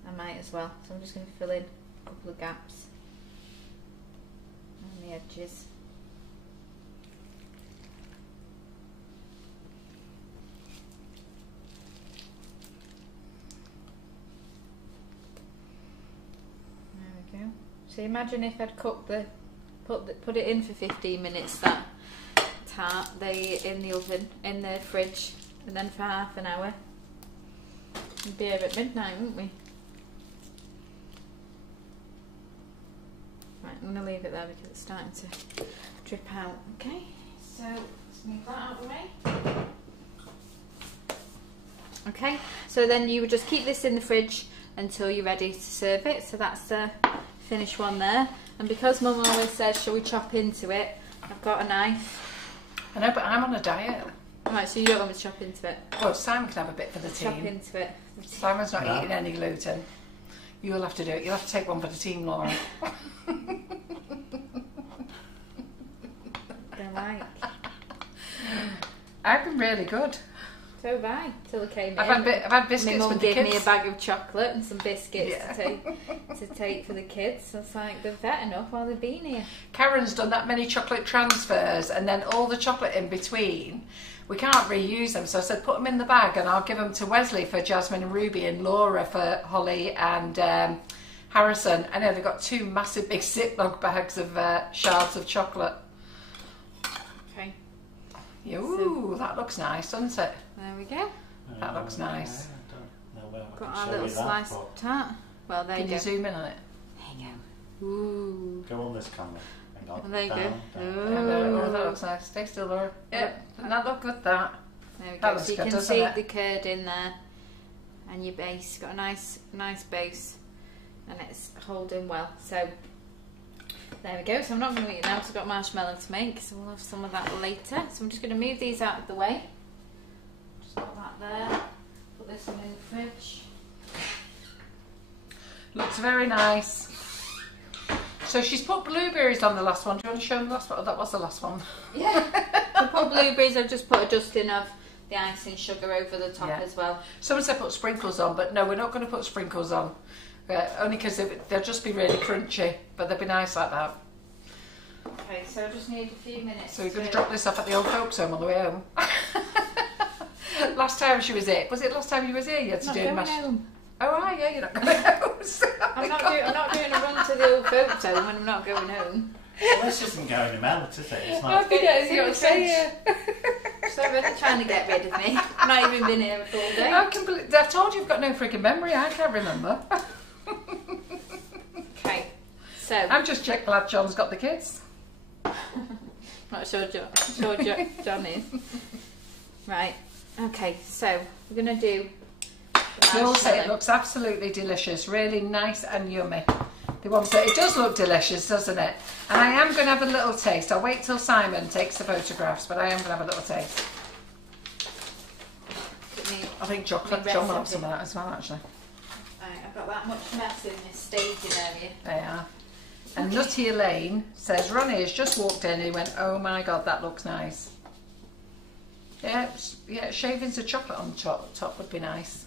I might as well. So I'm just going to fill in a couple of gaps on the edges. There we go. So imagine if I'd cooked put it in for 15 minutes, that tart, in the oven, in the fridge, and then for half an hour. We'd be here at midnight, wouldn't we? Right, I'm going to leave it there because it's starting to drip out. Okay, so let's move that out of the way. Okay, so then you would just keep this in the fridge until you're ready to serve it. So that's the finished one there. And because Mum always says, shall we chop into it, I've got a knife. I know, but I'm on a diet. Right, so you don't want me to chop into it? Well, Simon can have a bit for the team. Chop into it. Simon's not eating any gluten. You'll have to do it. You'll have to take one for the team, Laura. They're like. I've been really good. So have I, till I came in. I've had biscuits My for mum the gave kids. me a bag of chocolate and some biscuits Yeah. to take for the kids. I was like, they've vet enough while they've been here. Karen's done that many chocolate transfers, and then all the chocolate in between, we can't reuse them. So I said, put them in the bag, and I'll give them to Wesley for Jasmine and Ruby, and Laura for Holly and Harrison. I know they've got 2 massive big Ziploc bags of shards of chocolate. Okay. Ooh, that looks nice, doesn't it? There we go. That looks nice. I don't know where I Got can our show little you that, slice but of tart. Well, there Can you you go. zoom in on it? There you go. Ooh. Go on this camera. Hang on. Well, there you Down, go. down. Yeah, Ooh. oh, that looks nice. Stay still, Laura. Yep, that look good, that. There we That go. looks So you good, can doesn't see it? the curd in there, and your base. Got a nice base, and it's holding well. So there we go. So I'm not going to eat it now because I've got marshmallow to make, so we'll have some of that later. So I'm just going to move these out of the way. Just put that there. Put this one in the fridge. Looks very nice. So she's put blueberries on the last one. Do you want to show them the last one? Oh, that was the last one. Yeah. I put blueberries. I've just put a dusting of the icing sugar over the top as well. Someone said put sprinkles on, but no, we're not going to put sprinkles on. Only because they'll just be really crunchy, but they'll be nice like that. Okay, so I just need a few minutes. So we're going to drop this off at the old folks' home on the way home. Last time she was here. Was it last time you was here? You had to Not do going mash. home. Oh, right, yeah, you're not going home. I'm not doing a run to the old folks home when I'm not going home. Well, this isn't going him out, is it? It's I not. think you got to say So they're trying to get rid of me. I've not even been here a full day. I told you you've got no freaking memory. I can't remember. Okay, so I'm just glad John's got the kids. not sure John is. Right. Okay, so we're gonna do. They all say it looks absolutely delicious, really nice and yummy. They want to say it does look delicious, doesn't it? And I am going to have a little taste. I'll wait till Simon takes the photographs, but I am going to have a little taste. I think chocolate. John will have some of that as well, actually. Right, I've got that much mess in this staging area. They are. And Nutty Elaine says Ronnie has just walked in and he went, oh my god, that looks nice. Yeah, shavings of chocolate on the top would be nice.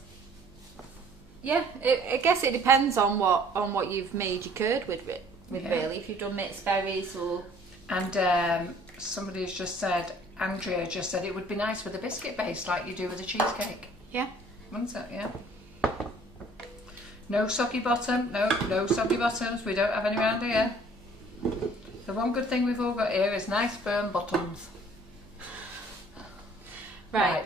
Yeah, I guess it depends on what you've made your curd with really. If you've done mixed berries or. And somebody has just said, Andrea just said it would be nice with a biscuit base like you do with a cheesecake. Yeah. Wouldn't it? Yeah. No soggy bottom. No soggy bottoms. We don't have any around here. The one good thing we've all got here is nice firm bottoms. Right.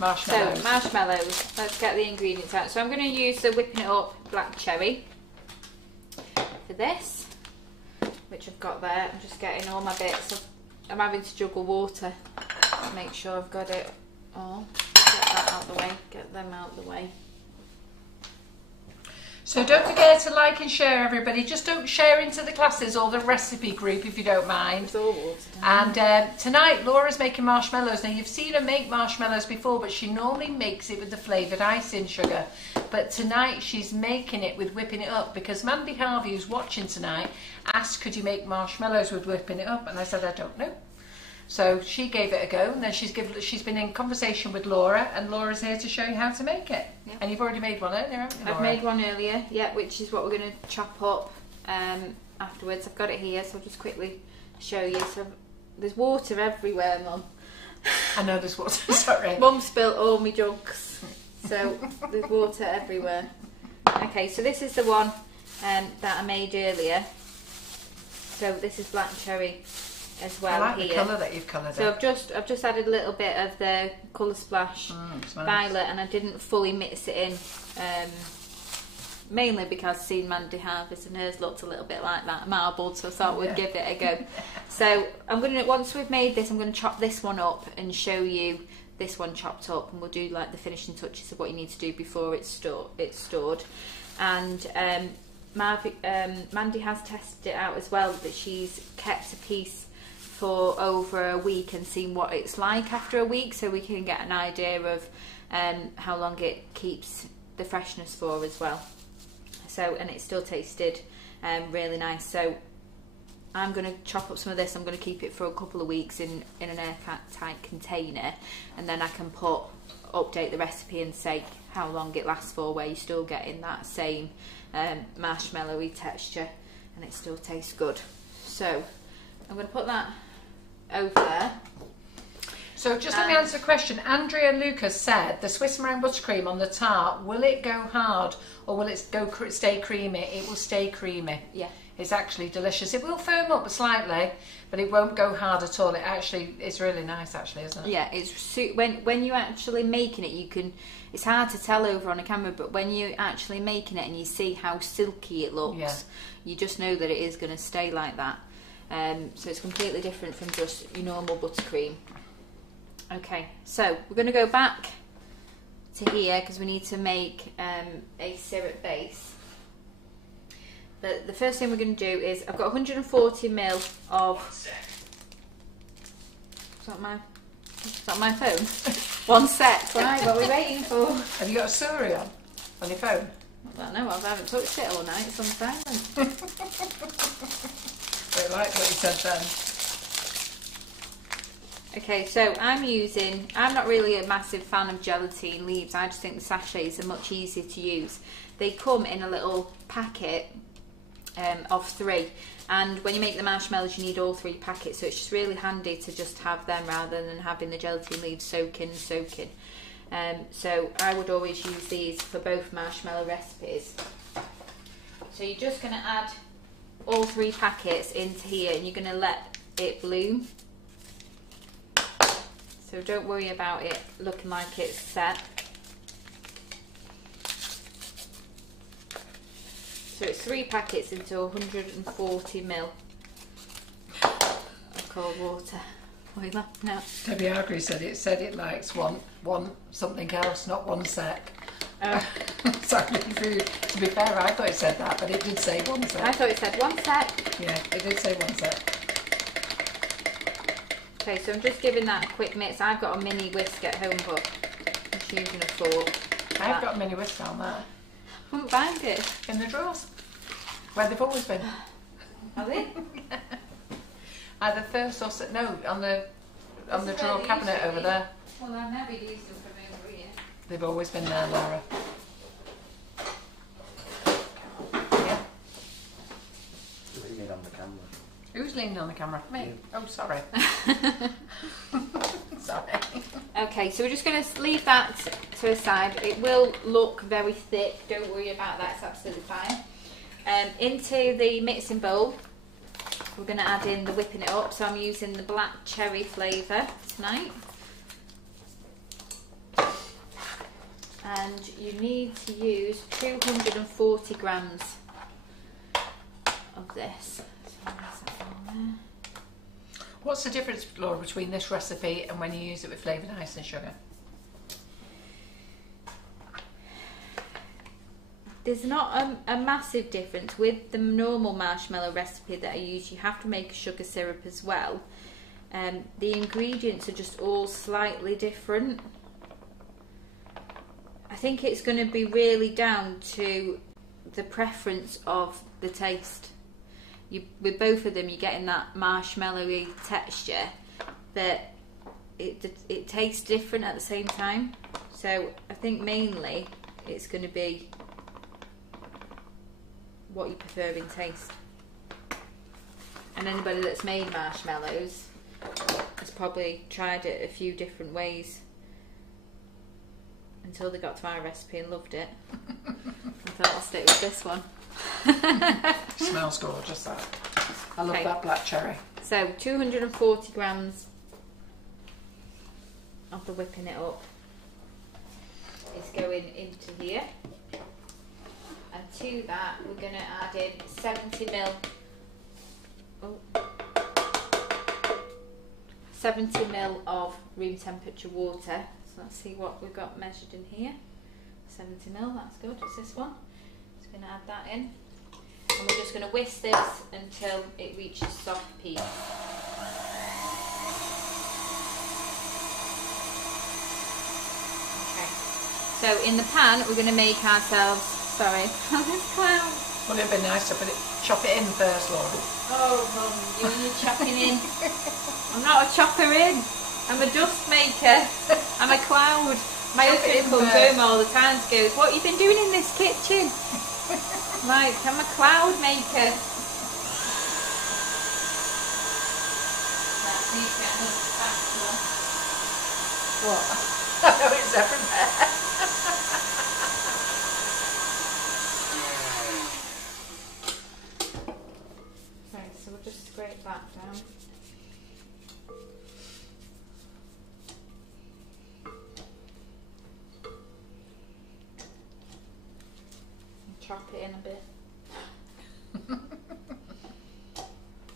Marshmallows. So marshmallows. Let's get the ingredients out. So I'm going to use the whipping it up black cherry for this, which I've got there. I'm just getting all my bits. I've I'm having to juggle water to make sure I've got it all. Get that out the way, get them out the way. So don't forget to like and share, everybody. Just don't share into the classes or the recipe group if you don't mind. It's all water down. And tonight Laura's making marshmallows. Now you've seen her make marshmallows before, but she normally makes it with the flavoured icing sugar. But tonight she's making it with whipping it up, because Mandy Harvey, who's watching tonight, asked could you make marshmallows with whipping it up, and I said I don't know. So she gave it a go, and then she's been in conversation with Laura, and Laura's here to show you how to make it. Yeah. And you've already made one earlier, haven't you, Laura? I've made one earlier, yeah, which is what we're going to chop up afterwards. I've got it here, so I'll just quickly show you. So there's water everywhere, Mum. I know there's water, sorry. Mum spilt all my jugs, so there's water everywhere. Okay, so this is the one that I made earlier. So this is black cherry as well. I like here. the colour that you've coloured So it. I've just added a little bit of the Colour Splash Violet, and I didn't fully mix it in, mainly because I've seen Mandy Harvest and hers looked a little bit like that, marbled, so I thought we'd give it a go. So I'm going to, once we've made this, I'm going to chop this one up and show you this one chopped up, and we'll do like the finishing touches of what you need to do before it's stored. And Mandy has tested it out as well, that she's kept a piece for over a week and seen what it's like after a week, so we can get an idea of how long it keeps the freshness for as well. So, and it still tasted really nice. So I'm going to chop up some of this. I'm going to keep it for a couple of weeks in an airtight container, and then I can update the recipe and say how long it lasts for, where you're still getting that same marshmallowy texture and it still tastes good. So I'm going to put that over there. So just let me answer the question. Andrea Lucas said the Swiss meringue buttercream on the tart, will it go hard or will it stay creamy? It will stay creamy. Yeah. It's actually delicious. It will firm up slightly, but it won't go hard at all. It actually is really nice, actually, isn't it? Yeah, it's when you're actually making it, you can. It's hard to tell over on a camera, but when you're actually making it and you see how silky it looks, you just know that it is going to stay like that. So it's completely different from just your normal buttercream. Okay, so we're going to go back to here because we need to make a syrup base. The first thing we're going to do is, I've got 140 ml of... Is that my phone? One sec, right, what are we waiting for? Have you got a Siri on your phone? I don't know, I haven't touched it all night, it's on silent. I like what you said then. Okay, so I'm not really a massive fan of gelatine leaves. I just think the sachets are much easier to use. They come in a little packet of 3, and when you make the marshmallows you need all 3 packets, so it's just really handy to just have them rather than having the gelatine leaves soaking. So I would always use these for both marshmallow recipes. So you're just going to add all 3 packets into here and you're going to let it bloom. So don't worry about it looking like it's set. So it's 3 packets into 140 ml of cold water. What are you laughing at? Debbie Hargreaves said it likes one something else, not 1 sec. Oh. Sorry, to be fair, I thought it said that, but it did say 1 sec. I thought it said 1 sec. Yeah, it did say 1 sec. Okay, so I'm just giving that a quick mix. I've got a mini whisk at home, but I'm just using a fork. I've got a mini whisk on there. I couldn't find it. In the drawers. Where they've always been. Are they? Either first or no, on the drawer cabinet over there. Well, I've never used them from over here. They've always been there, Laura. Yeah. Leaning on the camera. Who's leaning on the camera? Me. Oh, sorry. Sorry. Okay, so we're just going to leave that to the side. It will look very thick. Don't worry about that. It's absolutely fine. Into the mixing bowl, we're going to add in the whipping it up. So I'm using the black cherry flavour tonight. And you need to use 240 grams of this. So that's that on there. What's the difference, Laura, between this recipe and when you use it with flavoured ice and sugar? There's not a massive difference. With the normal marshmallow recipe that I use, you have to make a sugar syrup as well. The ingredients are just all slightly different. I think it's going to be really down to the preference of the taste. With both of them, you're getting that marshmallowy texture that it tastes different at the same time. So I think mainly it's going to be what you prefer in taste. And anybody that's made marshmallows has probably tried it a few different ways until they got to our recipe and loved it. I thought I'll stick with this one. Smells gorgeous, that. I love that black cherry. So 240 grams of the whipping it up is going into here. And to that, we're going to add in 70 ml of room temperature water. So let's see what we've got measured in here. 70 ml, that's good. It's this one. Just going to add that in. And we're just going to whisk this until it reaches soft peak. Okay. So in the pan, we're going to make ourselves. Sorry, clown. Wouldn't it be nice to chop it in first, Laura? Oh, Mum, you're chopping in. I'm not a chopper in. I'm a dust maker. I'm a cloud. My husband comes home all the time and goes, "What have you been doing in this kitchen?" Like, I'm a cloud maker. What? I know it's everywhere. Right, so we'll just scrape that down. Chop it in a bit. It's a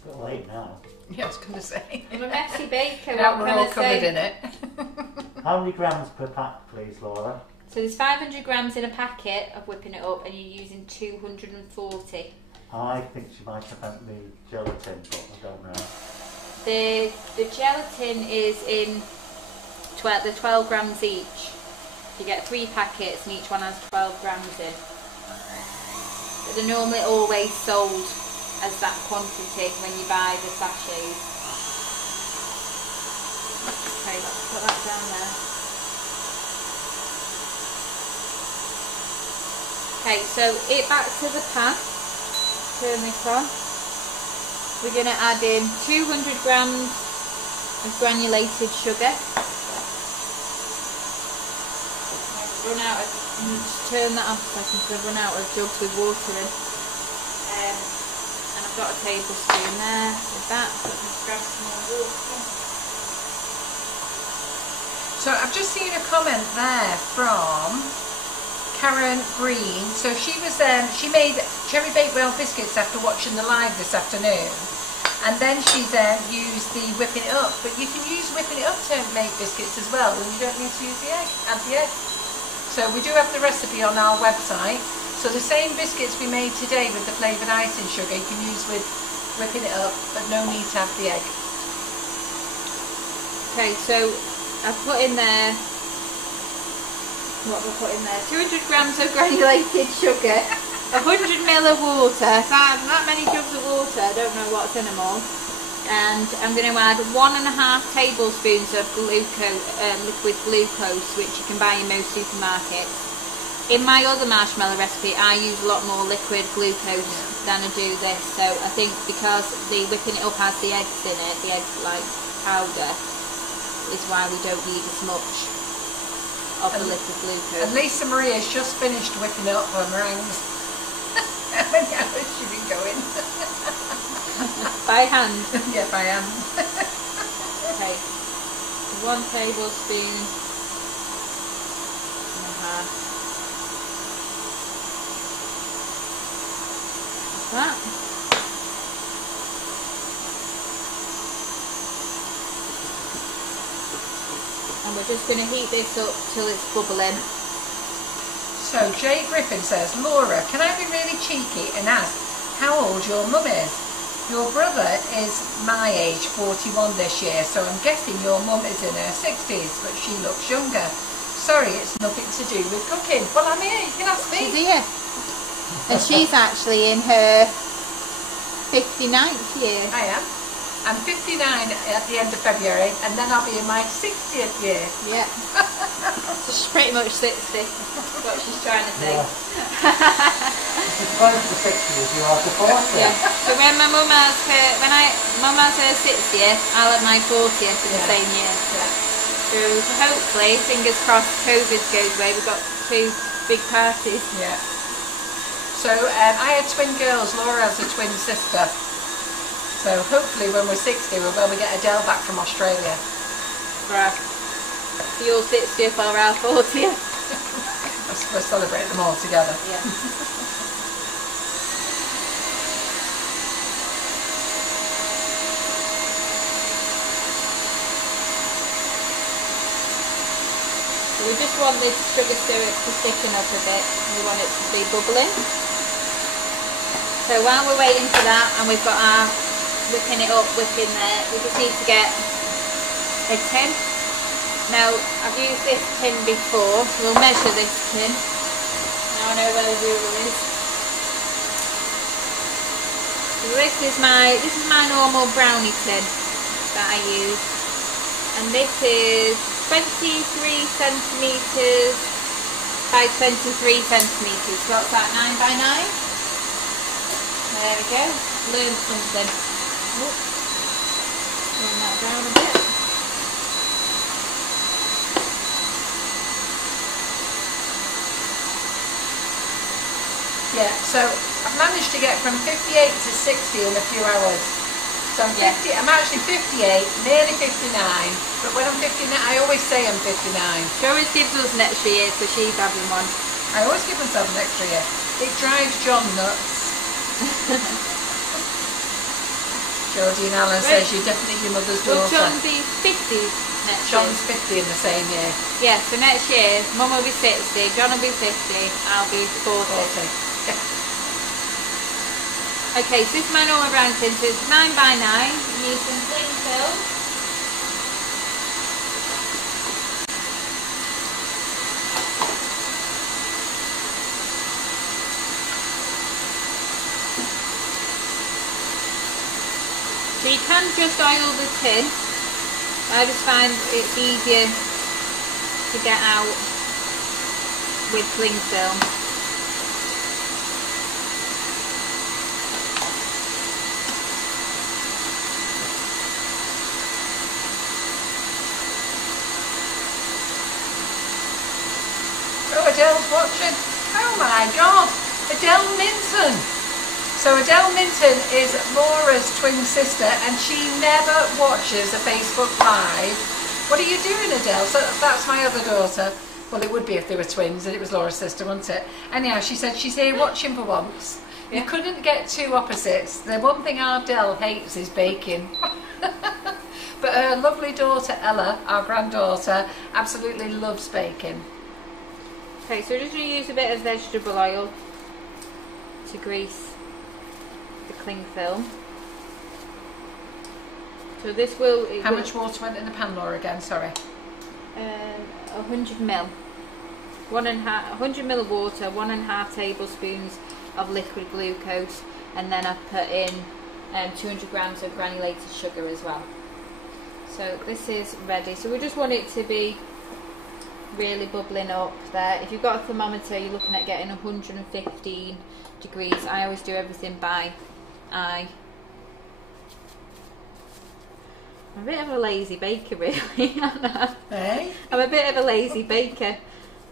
bit late now. Yeah, I was going to say. I'm a messy baker. Now what we're can all I covered say? in it. How many grams per pack, please, Laura? So there's 500 grams in a packet of whipping it up, and you're using 240. I think she might have meant the gelatin, but I don't know. The gelatin is in 12 grams each. You get 3 packets, and each one has 12 grams in. But they're normally always sold as that quantity when you buy the sachets. Okay, let's put that down there. Okay, so it back to the pan. Turn this on. We're going to add in 200 grams of granulated sugar. Run out of, just turn that off a second because I've run out of jugs with water in. And I've got a tablespoon there with that, so I can grab some more water. So I've just seen a comment there from Karen Green. So she was she made cherry bakewell biscuits after watching the live this afternoon, and then she's used the whipping it up. But you can use whipping it up to make biscuits as well, and you don't need to use the egg. Add the egg. So we do have the recipe on our website. So the same biscuits we made today with the flavoured icing sugar you can use with whipping it up, but no need to have the egg. Okay, so I've put in there, what have I put in there? 200 grams of granulated sugar, 100 ml of water, so I have that many jugs of water, I don't know what's in them all. And I'm going to add 1.5 tablespoons of liquid glucose, which you can buy in most supermarkets. In my other marshmallow recipe, I use a lot more liquid glucose than I do this. So I think because the whipping it up has the eggs in it, the egg like powder, is why we don't need as much of the liquid glucose. And Lisa Maria's just finished whipping up her meringues. How many hours she been going? By hand? Yeah, by hand. Okay, 1 tablespoon and a half of that. we're just going to heat this up till it's bubbling. So Jay Griffin says, Laura, can I be really cheeky and ask how old your mum is? Your brother is my age, 41 this year, so I'm guessing your mum is in her 60s, but she looks younger. Sorry, it's nothing to do with cooking. Well, I'm here, you can ask me. She's here. And she's actually in her 59th year. I am. I'm 59 at the end of February, and then I'll be in my 60th year. Yeah. So she's pretty much 60. That's what she's trying to say. Yeah. It's close to 60 as you are to 40. Yeah. So when my mum has her 60th, I'll have my 40th in the same year. Yeah. So hopefully, fingers crossed, COVID goes away. We've got 2 big parties. Yeah. So I had twin girls. Laura has a twin sister. So hopefully when we're 60 we'll be able to get Adele back from Australia. Right. So you're 60th or our 40th? We'll celebrate them all together. Yeah. So we just want this sugar syrup to thicken up a bit. We want it to be bubbling. So while we're waiting for that, and we've got our whipping it up, whipping there, we just need to get a tin. Now, I've used this tin before, so we'll measure this tin. Now I know where the ruler is. So this is my normal brownie tin that I use, and this is 23 centimetres by 23 centimetres. So what's that, 9 by 9? There we go. Learned something. Turn that down a bit. Yeah, so I've managed to get from 58 to 60 in a few hours. So I'm 50, I'm actually 58, nearly 59, but when I'm 59, I always say I'm 59. She always gives us an extra year, so she's having one. I always give myself an extra year. It drives John nuts. Geraldine Allen says you're definitely your mother's daughter. Will John be 50 next John's year? 50 in the same year. Yeah, so next year, Mum will be 60, John will be 50, I'll be 40. 40. Okay, so this is my normal brown tin, so it's 9 by 9. You use some cling film. So you can just oil the tin. I just find it's easier to get out with cling film. Oh, Adele's watching. Oh my God, Adele Minton. So Adele Minton is Laura's twin sister, and she never watches a Facebook Live. What are you doing, Adele? So that's my other daughter. Well, it would be if they were twins and it was Laura's sister, wouldn't it? Anyhow, she said she's here watching for once. You couldn't get two opposites. The one thing Adele hates is baking. But her lovely daughter Ella, our granddaughter, absolutely loves baking. Okay, so we're just going to use a bit of vegetable oil to grease the cling film. So this will... How much water went in the pan, Laura, again? Sorry. 100 ml. 100 ml of water, 1.5 tablespoons of liquid glucose, and then I've put in 200 grams of granulated sugar as well. So this is ready. So we just want it to be really bubbling up there. If you've got a thermometer, you're looking at getting 115 degrees. I always do everything by eye. I'm a bit of a lazy baker, really. Hey? I'm a bit of a lazy baker.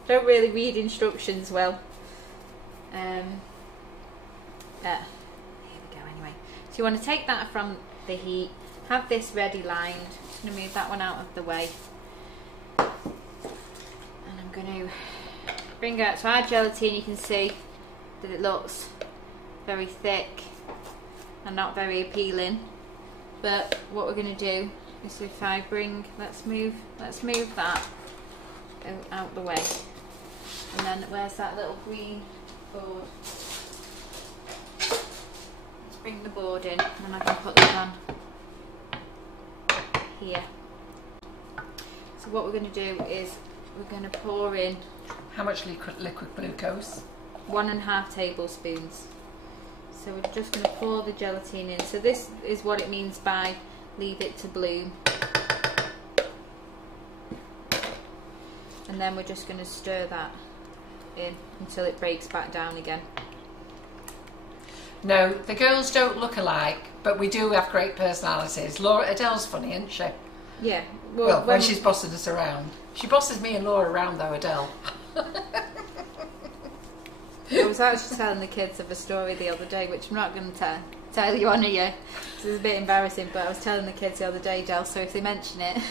Don't really read instructions well. Here we go anyway. So you want to take that from the heat, have this ready lined. I'm going to move that one out of the way. And I'm going to bring out, so our gelatine, you can see that it looks very thick and not very appealing. But what we're going to do is if I bring, let's move that. out the way. And then where's that little green board? Let's bring the board in, and then I can put this on here. So what we're going to do is we're going to pour in. How much liquid glucose? 1.5 tablespoons. So we're just going to pour the gelatine in. So this is what it means by leave it to bloom. And then we're just going to stir that in until it breaks back down again. No, the girls don't look alike, but we do have great personalities. Adele's funny, isn't she? Yeah. Well, when she's bossing us around. She bosses me and Laura around though, Adele. I was actually telling the kids of a story the other day, which I'm not going to tell you on here. It's a bit embarrassing, but I was telling the kids the other day, Del, so if they mention it,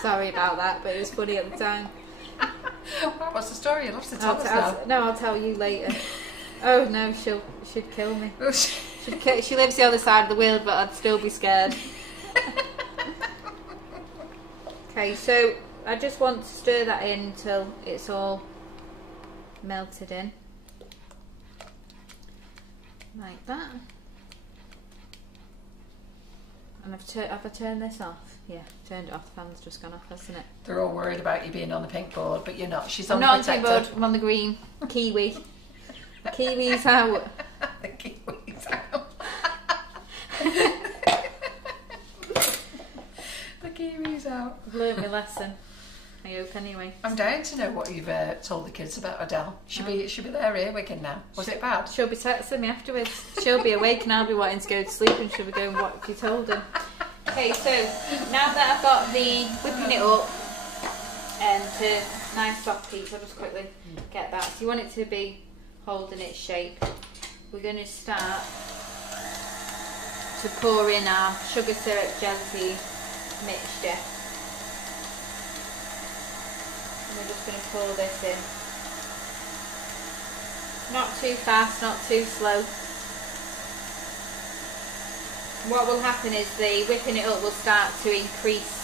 sorry about that, but it was funny at the time. What's the story? You'll have to tell us now. No, I'll tell you later. Oh no, she'd kill me. She lives the other side of the world, but I'd still be scared. Okay, so I just want to stir that in until it's all melted in, like that. And have I turned this off? Yeah, turned it off. The fan's just gone off, hasn't it? They're all worried about you being on the pink board, but you're not. She's on I'm the not on the pink protector. board. I'm on the green. Kiwi. Kiwi's out. The kiwi's out. The kiwi's out. I've learned my lesson. I hope anyway. I'm dying to know what you've told the kids about Adele. She'll be there earwigging now. Was it bad? She'll be texting me afterwards. She'll be awake and I'll be wanting to go to sleep, and she'll be going, what have you told them? Okay, so now that I've got the whipping it up to nice soft peaks, I'll just quickly get that. So you want it to be holding its shape. We're going to start to pour in our sugar syrup gelatine mixture. And we're just going to pour this in. Not too fast, not too slow. What will happen is the whipping it up will start to increase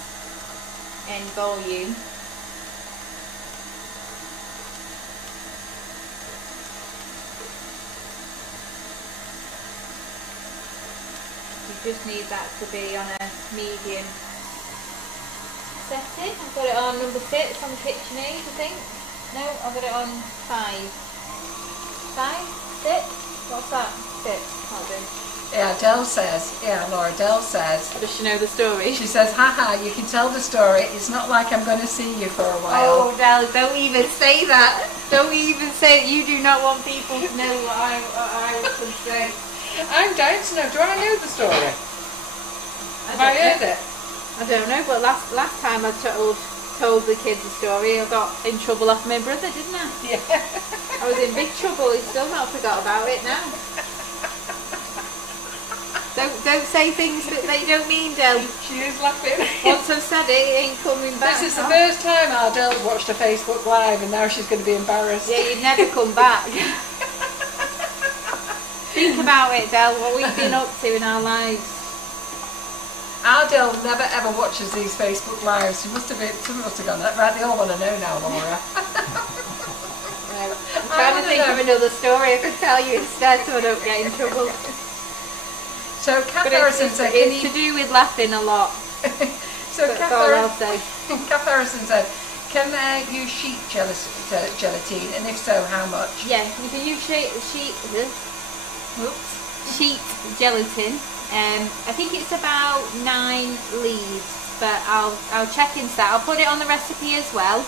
in volume. You just need that to be on a medium setting. I've got it on number 6 on the KitchenAid, I think. No, I've got it on 5. 5? 6? What's that? 6. Can't do. Yeah, Laura, Adele says. Does she know the story? She says, haha, you can tell the story. It's not like I'm going to see you for a while. Oh, Del, don't even say that. Don't even say it. You do not want people to know what I would say. I'm dying to know. Do I know the story? Have I heard it? I don't know, but last time I told the kids the story, I got in trouble off my brother, didn't I? Yeah. I was in big trouble. He's still not forgot about it now. Don't say things that they don't mean, Del. She is laughing. Once I've said it, it ain't coming back. This is the first time Adele's watched a Facebook Live, and now she's going to be embarrassed. Yeah, you'd never come back. Think about it, Del, what we've been up to in our lives. Adele never ever watches these Facebook Lives. Something must have gone, right, they all want to know now, Laura. Well, I'm trying to think of another story I could tell you instead so I don't get in trouble. So Kath Harrison said, it's to do with laughing a lot. So That's all I'll say. Kath Harrison said, can you sheet gelatine, and if so, how much? Yeah, you can use sheet gelatin. I think it's about 9 leaves, but I'll check into that. I'll put it on the recipe as well,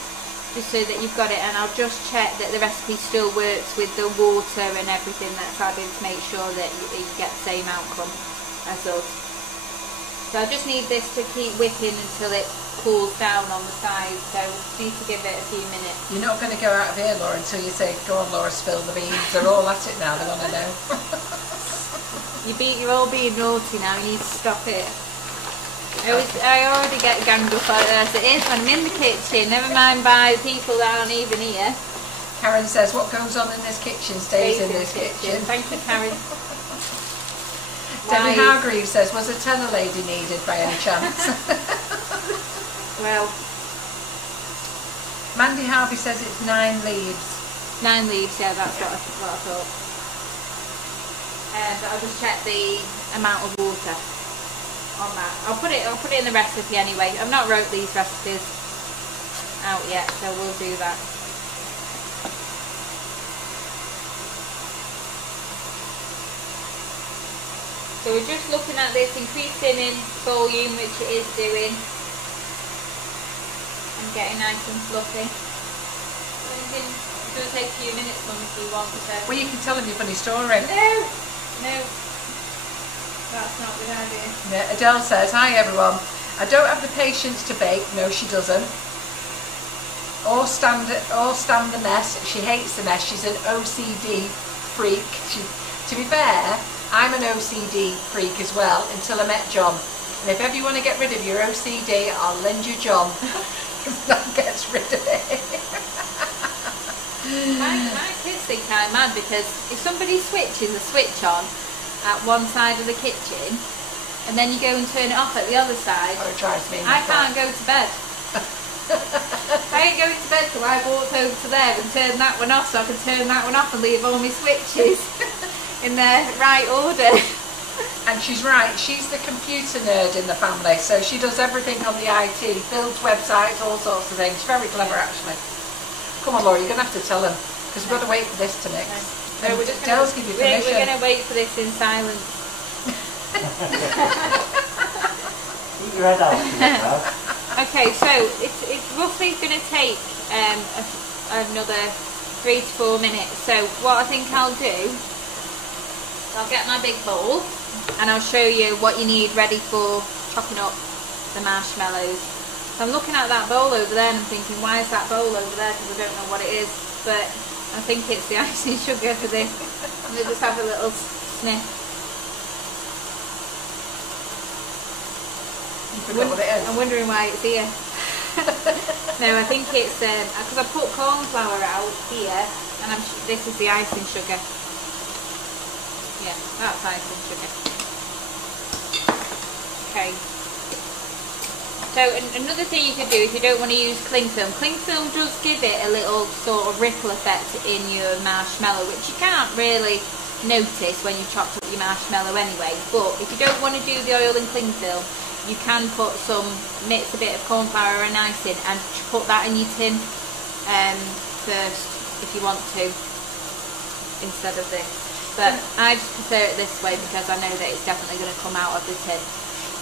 just so that you've got it, and I'll just check that the recipe still works with the water and everything that's added to make sure that you get the same outcome as us. So I just need this to keep whipping until it cools down on the sides, so just need to give it a few minutes. You're not going to go out of here, Laura, until you say, go on, Laura, spill the beans. They're all at it now, they want to know. You're all being naughty now, you need to stop it. I already get ganged up as it is when I'm in the kitchen, never mind by the people that aren't even here. Karen says, what goes on in this kitchen stays in this kitchen. Thank you, Karen. Debbie Hargreaves says, was a tenor lady needed by any chance? Well, Mandy Harvey says it's 9 leaves. 9 leaves, yeah, that's what I thought. But I'll just check the amount of water on that. I'll put it in the recipe anyway. I've not wrote these recipes out yet, so we'll do that. So we're just looking at this increasing in volume, which it is doing, and getting nice and fluffy. It's going to take a few minutes, Mum, if you want to. Well, you can tell them your funny story. No, that's not a good idea. Yeah, Adele says, hi everyone. I don't have the patience to bake. No, she doesn't. Or stand the mess. She hates the mess. She's an OCD freak. To be fair, I'm an OCD freak as well until I met John. And if ever you want to get rid of your OCD, I'll lend you John. Because that gets rid of it. My kids think I'm mad because if somebody switches a switch on at one side of the kitchen and then you go and turn it off at the other side, I can't go to bed. I ain't going to bed till I've walked over to there and turned that one off so I can turn that one off and leave all my switches in their right order. And she's right, she's the computer nerd in the family, so she does everything on the IT, builds websites, all sorts of things. Very clever actually. Come on, Laura, you're going to have to tell them, because we've got to wait for this to mix. No, we're just going to wait for this in silence. Keep your head out. Okay, so it's roughly going to take another 3 to 4 minutes. So what I think I'll do, I'll get my big bowl and I'll show you what you need ready for chopping up the marshmallows. So I'm looking at that bowl over there and I'm thinking, why is that bowl over there? Because I don't know what it is, but I think it's the icing sugar for this. I'm going to just have a little sniff. You forgot what it is. I'm wondering why it's here. No, I think it's because I put corn flour out here, and this is the icing sugar. Yeah, that's icing sugar. Okay. So another thing you could do if you don't want to use cling film does give it a little sort of ripple effect in your marshmallow, which you can't really notice when you chopped up your marshmallow anyway. But if you don't want to do the oil and cling film, you can mix a bit of corn flour and icing and put that in your tin first if you want to, instead of this. But I just prefer it this way because I know that it's definitely going to come out of the tin.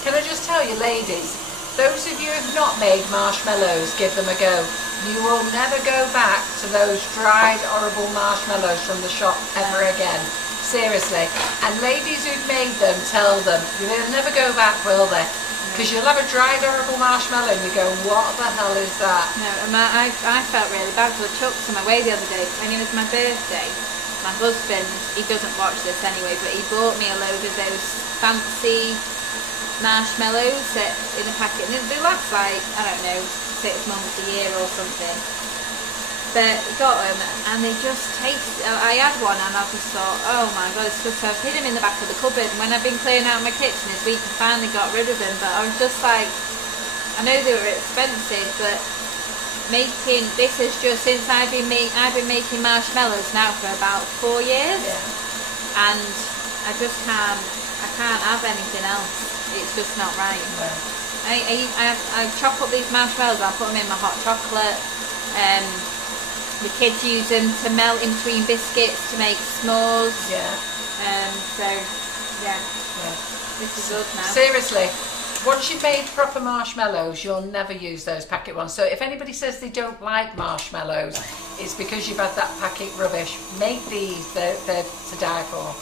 Can I just tell you, ladies, those of you who have not made marshmallows, give them a go. You will never go back to those dried, horrible marshmallows from the shop ever again. Seriously. And ladies who've made them, tell them. They'll never go back, will they? Because you'll have a dried, horrible marshmallow and you go, what the hell is that? No, and I felt really bad because I took some away the other day when it was my birthday. My husband, he doesn't watch this anyway, but he bought me a load of those fancy marshmallows in a packet. And they last like, I don't know, 6 months, a year or something. But got them and they just taste. I had one and I just thought, oh my god, it's just, I've hid them in the back of the cupboard. And when I've been clearing out my kitchen this week, I finally got rid of them. But I was just like, I know they were expensive, but making this is just since I've been making marshmallows now for about 4 years, and I can't have anything else. It's just not right. I chop up these marshmallows. I put them in my hot chocolate. The kids use them to melt in between biscuits to make s'mores. This is good now. Seriously, once you've made proper marshmallows, you'll never use those packet ones. So if anybody says they don't like marshmallows, it's because you've had that packet rubbish. Make these, they're to die for.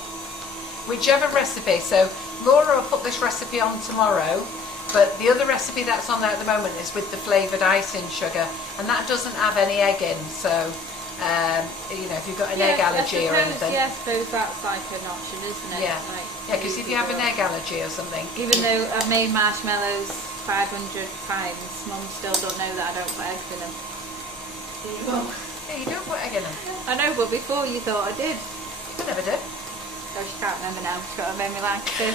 Whichever recipe. So Laura will put this recipe on tomorrow. But the other recipe that's on there at the moment is with the flavoured icing sugar, and that doesn't have any egg in. So, you know, if you've got an egg allergy or anything. Yeah, I suppose that's like an option, isn't it? Yeah, because if you have an egg allergy or something. Even though I've made marshmallows 500 times, Mum still don't know that I don't put eggs in them. Well, yeah, you don't put egg in them. I know, but before you thought I did. I never did. So she can't remember now. She's got a memory like too.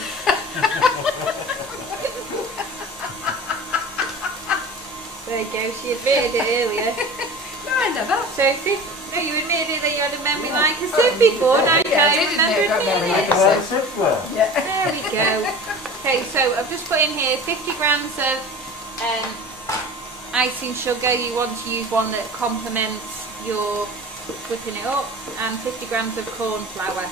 There you go, she admitted it earlier. never. So, no, you admitted that you had a memory like a sieve before, now you Yeah, I can't did remember admit admitting memory it. like a Where the sieve were. Yeah. There we go. Okay, so I've just put in here 50 grams of icing sugar. You want to use one that complements your whipping it up, and 50 grams of corn flour.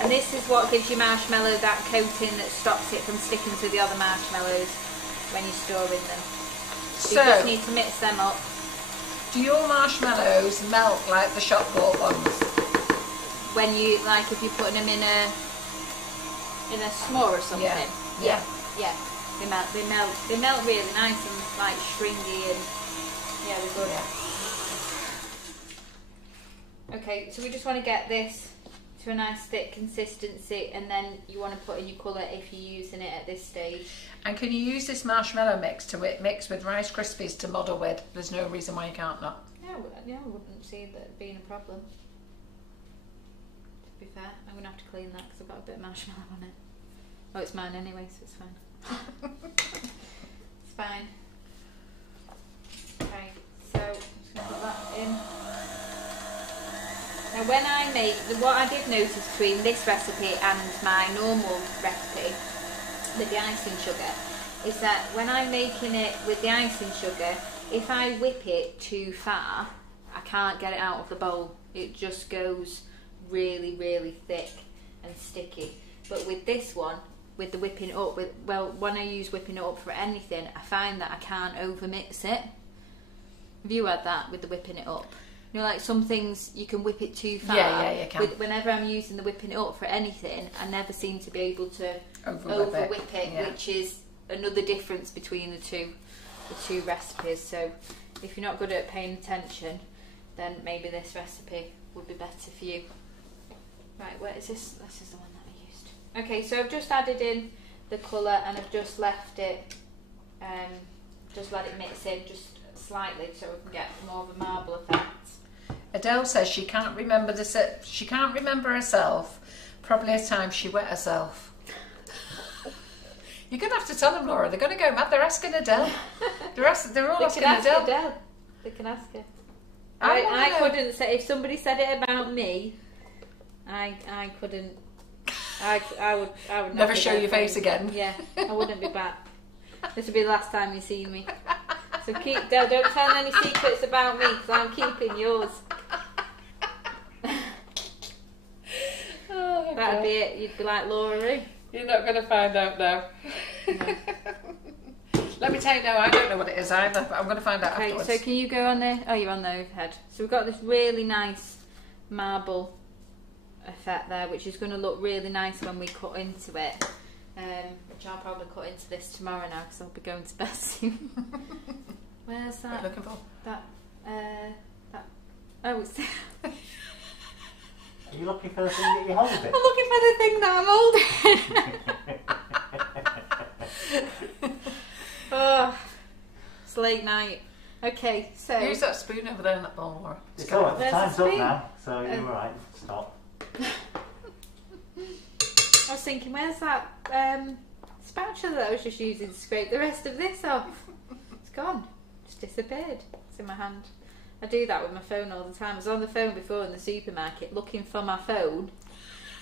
And this is what gives your marshmallow that coating that stops it from sticking to the other marshmallows when you're storing them. So you just need to mix them up. Do your marshmallows melt like the shop bought ones? When you, like, if you're putting them in a s'more or something. Yeah. Yeah. They melt really nice and like stringy, and yeah, they're good. Yeah. Okay, so we just want to get this to a nice thick consistency, and then you want to put in your colour if you're using it at this stage. And can you use this marshmallow mix to mix with Rice Krispies to model with? There's no reason why you can't not. Yeah, I wouldn't see that being a problem. To be fair, I'm going to have to clean that because I've got a bit of marshmallow on it. Oh, it's mine anyway, so it's fine. It's fine. Okay, so I'm just going to put that in. Now when I make, what I did notice between this recipe and my normal recipe with the icing sugar is that when I'm making it with the icing sugar, if I whip it too far, I can't get it out of the bowl. It just goes really, really thick and sticky. But with this one, with the whipping it up, when I use whipping it up for anything, I find that I can't over mix it. Have you had that with the whipping it up? You know, like some things you can whip it too far. Yeah, you can. Whenever I'm using the whipping it up for anything, I never seem to be able to Over whip it, yeah. which is another difference between the two recipes. So if you're not good at paying attention, then maybe this recipe would be better for you. Right, where is this? This is the one that I used. Okay, so I've just added in the colour and I've just left it, just let it mix in just slightly so we can get more of a marble effect. Adele says she can't remember she can't remember herself. Probably a time she wet herself. You're going to have to tell them, Laura. They're going to go mad. They're asking Adele. They're all asking Adele. They can ask her. I couldn't say, if somebody said it about me, I couldn't. I would never show your face again. Yeah, I wouldn't be back. This would be the last time you see me. So don't tell any secrets about me because I'm keeping yours. Oh, that'd be it. You'd be like Laura. You're not going to find out now. No. Let me tell you now, I don't know what it is either, but I'm going to find out afterwards. So can you go on there? Oh, you're on the overhead. So we've got this really nice marble effect there, which is going to look really nice when we cut into it. Which I'll probably cut into this tomorrow now because I'll be going to bed soon. Where's that? What are you looking for? That. Oh, it's. Are you looking for the thing that you're holding? I'm looking for the thing that I'm holding. Oh, it's late night. Okay, so Use that spoon over there in that bowl, Laura. It's all right, the There's time's the up spoon. now, so you're alright, stop. I was thinking, where's that spatula that I was just using to scrape the rest of this off? It's gone. Just disappeared. It's in my hand. I do that with my phone all the time. I was on the phone before in the supermarket looking for my phone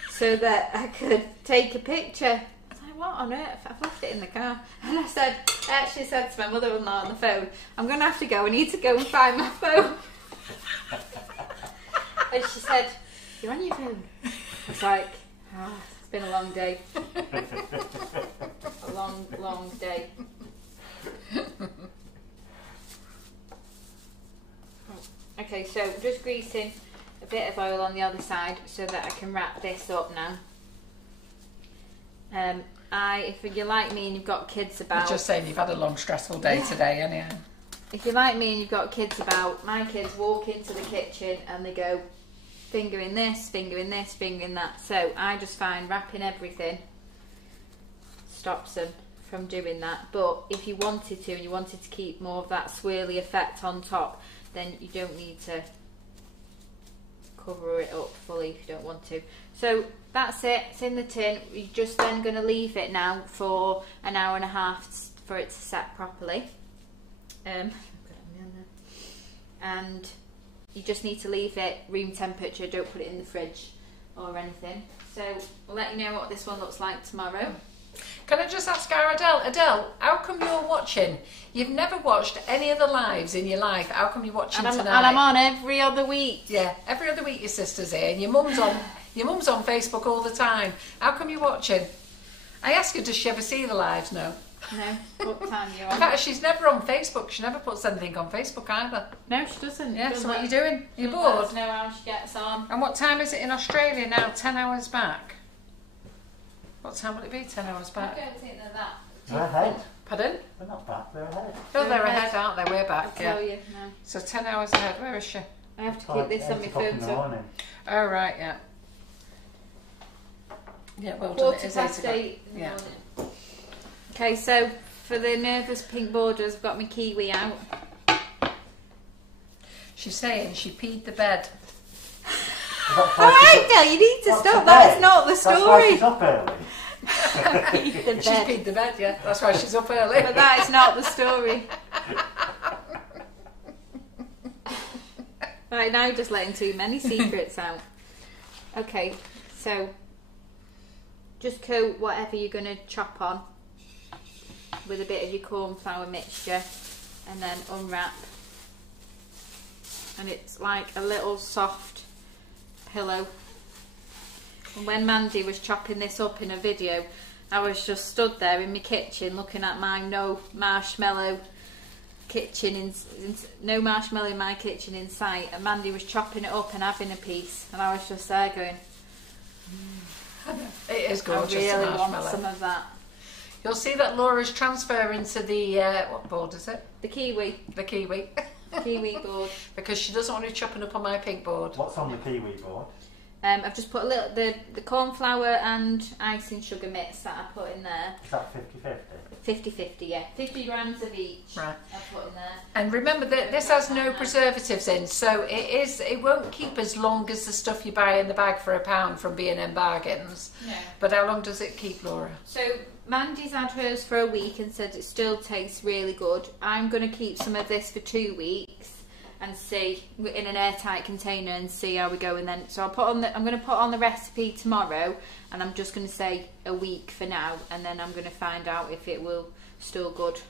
so that I could take a picture. I was like, what on earth? I've left it in the car. And I actually said to my mother-in-law on the phone, I'm going to have to go. I need to go and find my phone. And she said, you're on your phone. I was like, it's been a long day. A long, long day. Okay, so just greasing a bit of oil on the other side so that I can wrap this up now. If you're like me and you've got kids about... I'm just saying you've had a long stressful day today anyhow. If you're like me and you've got kids about, my kids walk into the kitchen and they go fingering this, fingering this, fingering that. So I just find wrapping everything stops them from doing that. But if you wanted to and you wanted to keep more of that swirly effect on top, then you don't need to cover it up fully if you don't want to. So that's it, it's in the tin. You're just then going to leave it now for an hour and a half for it to set properly. And you just need to leave it room temperature. Don't put it in the fridge or anything. So we'll let you know what this one looks like tomorrow. Can I just ask our Adele? Adele, how come you're watching? You've never watched any of the lives in your life. How come you're watching tonight? And I'm on every other week. Yeah, every other week your sister's here, and your mum's on. Your mum's on Facebook all the time. How come you're watching? I ask her, does she ever see the lives? No. No. What time are you on? In fact, she's never on Facebook. She never puts anything on Facebook either. No, she doesn't. Yeah. So what are you doing? You're bored. Let us know how she gets on. And what time is it in Australia now? 10 hours back. What time will it be? 10 hours back. I don't think they're that. They're ahead. Pardon? They're not back, they're ahead. No, they're ahead, aren't they? We're back. I'll Yeah. tell you now. So 10 hours ahead. Where is she? I have to keep this on my phone. So Oh right, yeah. Yeah, well done. It is 8 o'clock. 8 in the Yeah. morning. Okay, so for the nervous pink borders, I've got my kiwi out. She's saying she peed the bed. Alright, Del, you need to stop. That is not the That's why story. she's up early. The She's bed. peed the bed, yeah. That's why she's up early. But that is not the story. Right, now you're just letting too many secrets out. Okay, so just coat whatever you're going to chop on with a bit of your cornflour mixture and then unwrap. And it's like a little soft pillow. And when Mandy was chopping this up in a video, I was just stood there in my kitchen looking at my no marshmallow kitchen, no marshmallow in my kitchen in sight, and Mandy was chopping it up and having a piece, and I was just there going, It is gorgeous. I really the want marshmallow. some of that. You'll see that Laura's transferring to the what board is it? The kiwi. The kiwi. Kiwi board. Because she doesn't want you chopping up on my pink board. What's on the kiwi board? I've just put a little the cornflour and icing sugar mix that I put in there. Is that 50-50? 50-50, yeah. 50 grams of each. Right. I put in there. And remember that this has no preservatives in, so it won't keep as long as the stuff you buy in the bag for £1 from B&M Bargains. No. But how long does it keep, Laura? So Mandy's had hers for a week and said it still tastes really good. I'm going to keep some of this for 2 weeks and see in an airtight container and see how we go. And then so I'm going to put on the recipe tomorrow, and I'm just going to say a week for now, and then I'm going to find out if it will still good.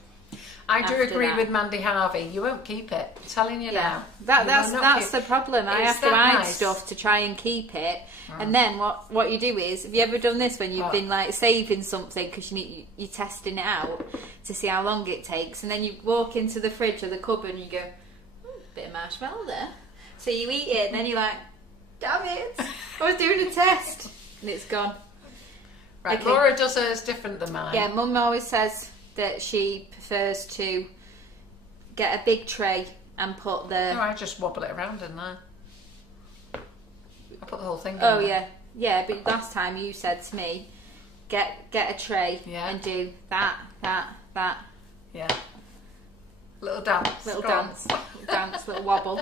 I do After agree that. with Mandy Harvey. You won't keep it. I'm telling you now. That's the problem. I It's have to that hide nice. stuff to try and keep it. And then what you do is, have you ever done this when you've been like saving something because you're testing it out to see how long it takes, and then you walk into the fridge or the cupboard and you go, bit of marshmallow there. So you eat it and then you're like, damn it, I was doing a test and it's gone. Right, Okay. Laura does hers different than mine. Yeah, Mum always says that she prefers to get a big tray and put the... No, I just wobble it around, didn't I? I put the whole thing in Oh there. yeah, but last time you said to me, get a tray Yeah. and do that. Yeah. Little dance. Little Go on. dance, little wobble.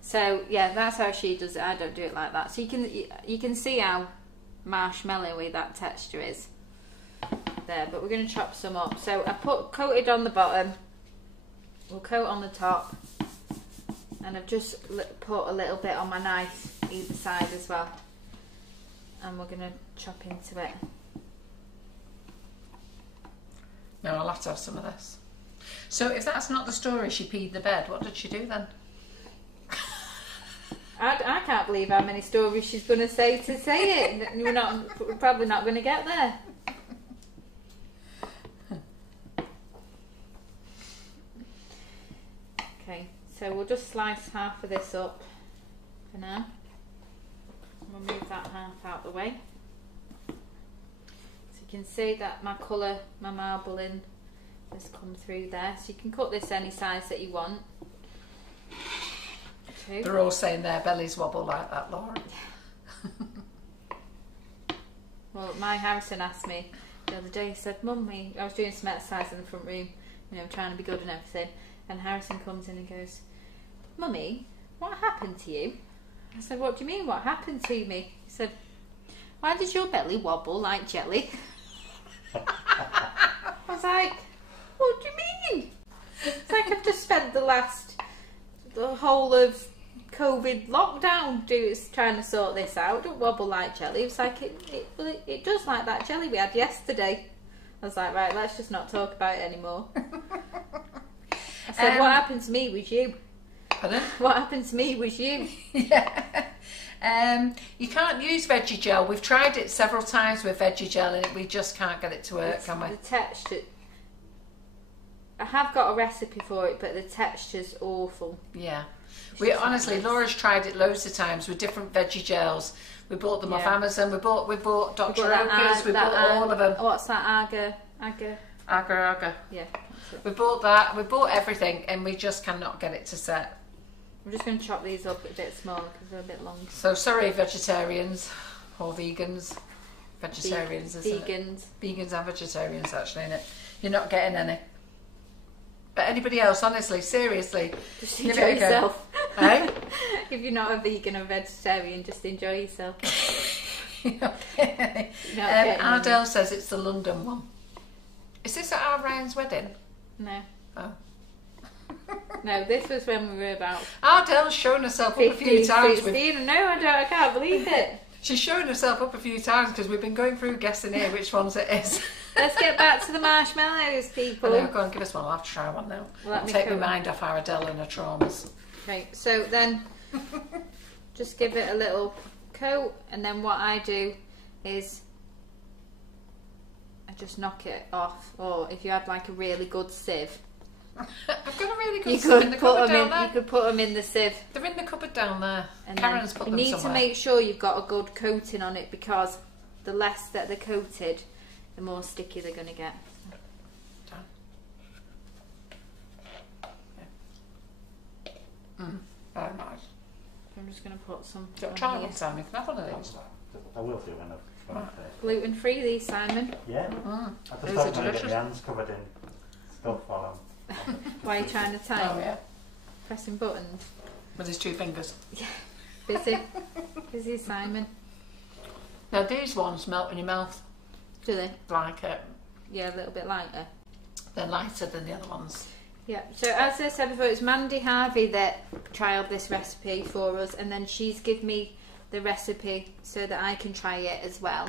So yeah, that's how she does it. I don't do it like that. So you can see how marshmallowy that texture is there. But we're going to chop some up. So I coated on the bottom. We'll coat on the top, and I've just put a little bit on my knife either side as well. And we're going to chop into it. No, I'll have to have some of this. So if that's not the story, she peed the bed, what did she do then? I can't believe how many stories she's going to say it. We're probably not going to get there. Okay, so we'll just slice half of this up for now. We'll move that half out the way. So you can see that my colour, my marbling has come through there. So you can cut this any size that you want. They're all saying their bellies wobble like that, Laura. Well, my Harrison asked me the other day, he said, Mummy, I was doing some exercise in the front room, trying to be good and everything, and Harrison comes in and goes, Mummy, what happened to you? I said, what do you mean, what happened to me? He said, why does your belly wobble like jelly? I was like, what do you mean? It's like I've just spent the whole of COVID lockdown trying to sort this out. Don't wobble like jelly. It's like it does like that jelly we had yesterday. I was like, right, let's just not talk about it anymore. I said, what happened to me was you. Pardon? What happened to me was you. Yeah. You can't use veggie gel. We've tried it several times with veggie gel and we just can't get it to work, can we? The texture. I have got a recipe for it, but the texture's awful. Yeah. We honestly, Laura's tried it loads of times with different veggie gels. We bought them off Amazon. We bought Dr. Oaker's. We bought all of them. What's that? Agar. Yeah. We bought that. We bought everything, and we just cannot get it to set. I'm just going to chop these up a bit small because they're a bit long. So sorry, vegetarians or vegans. Vegetarians, isn't it? Vegans and vegetarians, actually, innit? You're not getting any. But anybody else, honestly, seriously, just enjoy yourself. Hey? If you're not a vegan or vegetarian, just enjoy yourself. Ardell says it's the London one. Is this at our Ryan's wedding? No. Oh. No, this was when we were about... Ardell's shown herself 15, up a few times. 16. No, I can't believe it. She's shown herself up a few times because we've been going through guessing here which ones it is. Let's get back to the marshmallows, people. I know, go on, give us one. I'll have to try one now. Take my mind off Ardell and her traumas. Okay, so then just give it a little coat, and then what I do is I just knock it off. Or if you had like a really good sieve, I've got a really good sieve in the cupboard down there. You could put them in the sieve. They're in the cupboard down there. And Karen's put them somewhere. You need to make sure you've got a good coating on it, because the less that they're coated, the more sticky they're going to get. Very nice. I'm just going to put some. Try one, Simon. You can have one of these. I will do when I've gluten free, these, Simon. Yeah. I just don't want to get my hands covered in stuff while I'm. Why are you trying to type? Oh yeah. Pressing buttons. With his 2 fingers. Yeah. Busy. Busy, Simon. Now these ones melt in your mouth. Do they? Like it. Yeah, a little bit lighter. They're lighter than the other ones. Yeah, so as I said before, it's Mandy Harvey that trialled this recipe for us, and then she's given me the recipe so that I can try it as well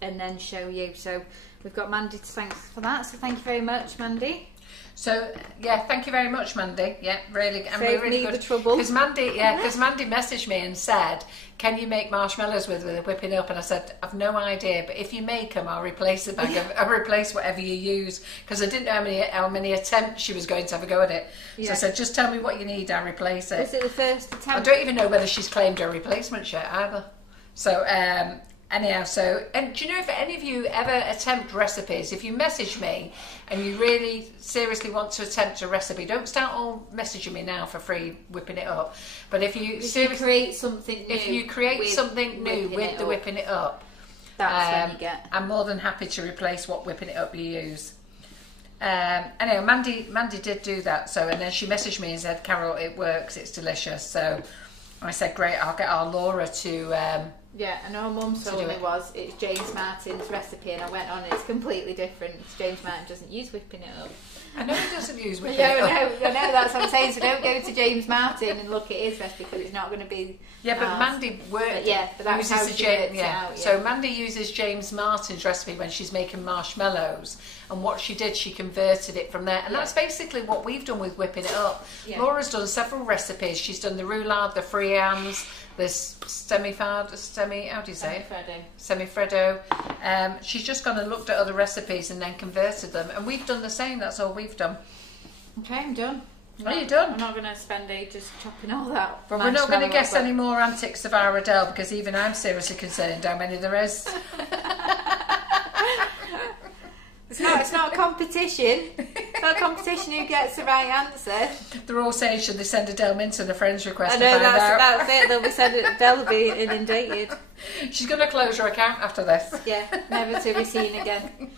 and then show you. So we've got Mandy to thank for that, so thank you very much, Mandy. So yeah, thank you very much, Mandy. Yeah, really, and Saved we're really me good. The trouble. Because Mandy messaged me and said, "Can you make marshmallows with whipping up?" And I said, "I've no idea, but if you make them, I'll replace the bag. I'll replace whatever you use." Because I didn't know how many attempts she was going to have a go at it. Yeah. So I said, "Just tell me what you need, I'll replace it." Was it the first attempt? I don't even know whether she's claimed her replacement yet either. So anyhow, and do you know if any of you ever attempt recipes, if you message me and you really seriously want to attempt a recipe, don't start all messaging me now for free whipping it up. But if you create something new, if you create something new with the whipping it up, that's when you get. I'm more than happy to replace what whipping it up you use. Anyway, Mandy did do that. So, and then she messaged me and said, "Carol, it works. It's delicious." So I said, "Great, I'll get our Laura to." Yeah, and our mum told me it's James Martin's recipe, and I went on, it's completely different. James Martin doesn't use whipping it up. I know he doesn't use whipping it up. I know, that's what I'm saying. So don't go to James Martin and look at his recipe, because it's not going to be. Yeah, but Mandy that's how she works it out. So Mandy uses James Martin's recipe when she's making marshmallows, and what she did, she converted it from there, and that's basically what we've done with whipping it up. Yeah. Laura's done several recipes. She's done the roulade, the friands, this semifreddo. She's just gone and looked at other recipes and then converted them, and we've done the same. That's all we've done. Okay, I'm done. Are you done? I'm not going to spend ages chopping all that. But we're not going to guess any more antics of our Adele, because even I'm seriously concerned how many there is. It's not a competition. It's not a competition who gets the right answer. They're all saying, should they send Adele Minton a friend's request? I know, that's it. They'll be sending Adele be inundated. She's going to close her account after this. Yeah, never to be seen again.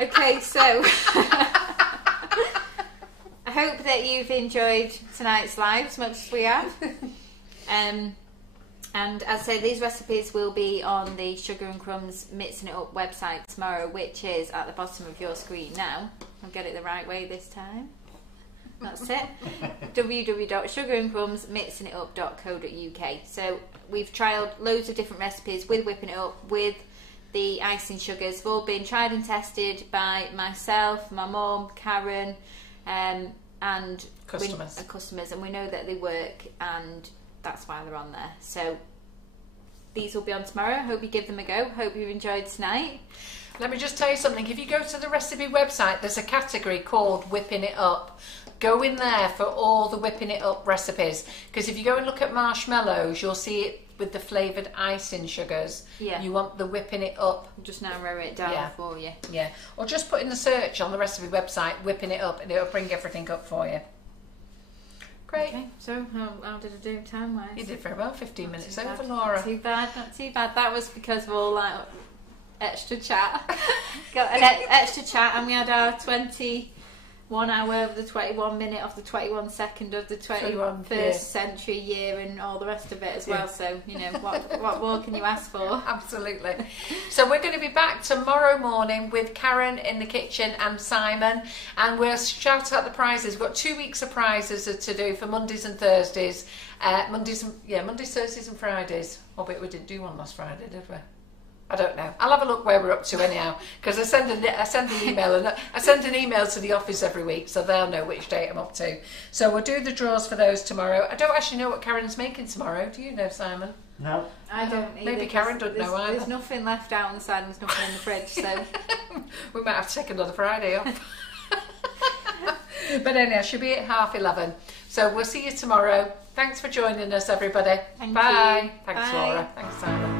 Okay, so I hope that you've enjoyed tonight's live as much as we have. And as I say, these recipes will be on the Sugar and Crumbs Mixing It Up website tomorrow, which is at the bottom of your screen now. I'll get it the right way this time. That's it. www.sugarandcrumbsmixingitup.co.uk. So we've trialled loads of different recipes with whipping it up, with the icing sugars. They've all been tried and tested by myself, my mum, Karen, and customers, and we know that they work, and that's why they're on there. So these will be on tomorrow. Hope you give them a go. Hope you enjoyed tonight. Let me just tell you something. If you go to the recipe website, there's a category called Whipping It Up. Go in there for all the Whipping It Up recipes, because if you go and look at marshmallows, you'll see it with the flavoured icing sugars. Yeah. You want the Whipping It Up. I'll just narrow it down for you. Yeah. Or just put in the search on the recipe website, Whipping It Up, and it'll bring everything up for you. Great. Okay, so how did I do time-wise? You did very well. 15 minutes over, Bad. Laura. Not too bad, not too bad. That was because of all that extra chat. Got an extra chat, and we had our 21 hour of the 21 minute of the 21 second of the 21st century year and all the rest of it as well. So, you know, what more can you ask for? Absolutely. So we're going to be back tomorrow morning with Karen in the kitchen and Simon, and we'll shout out the prizes. We've got 2 weeks of prizes to do for Mondays and Thursdays. Mondays, Thursdays and Fridays. Oh, but we didn't do one last Friday, did we? I don't know. I'll have a look where we're up to anyhow, because I send an email, and I send an email to the office every week, so they'll know which date I'm up to. So we'll do the draws for those tomorrow. I don't actually know what Karen's making tomorrow. Do you know, Simon? No. I don't either. Maybe Karen doesn't know either. There's nothing left out on the side and there's nothing in the fridge, so... We might have to take another Friday off. But anyhow, she'll be at 11:30. So we'll see you tomorrow. Thanks for joining us, everybody. Thank Bye. you. Thanks, Bye. Laura. Thanks, Simon.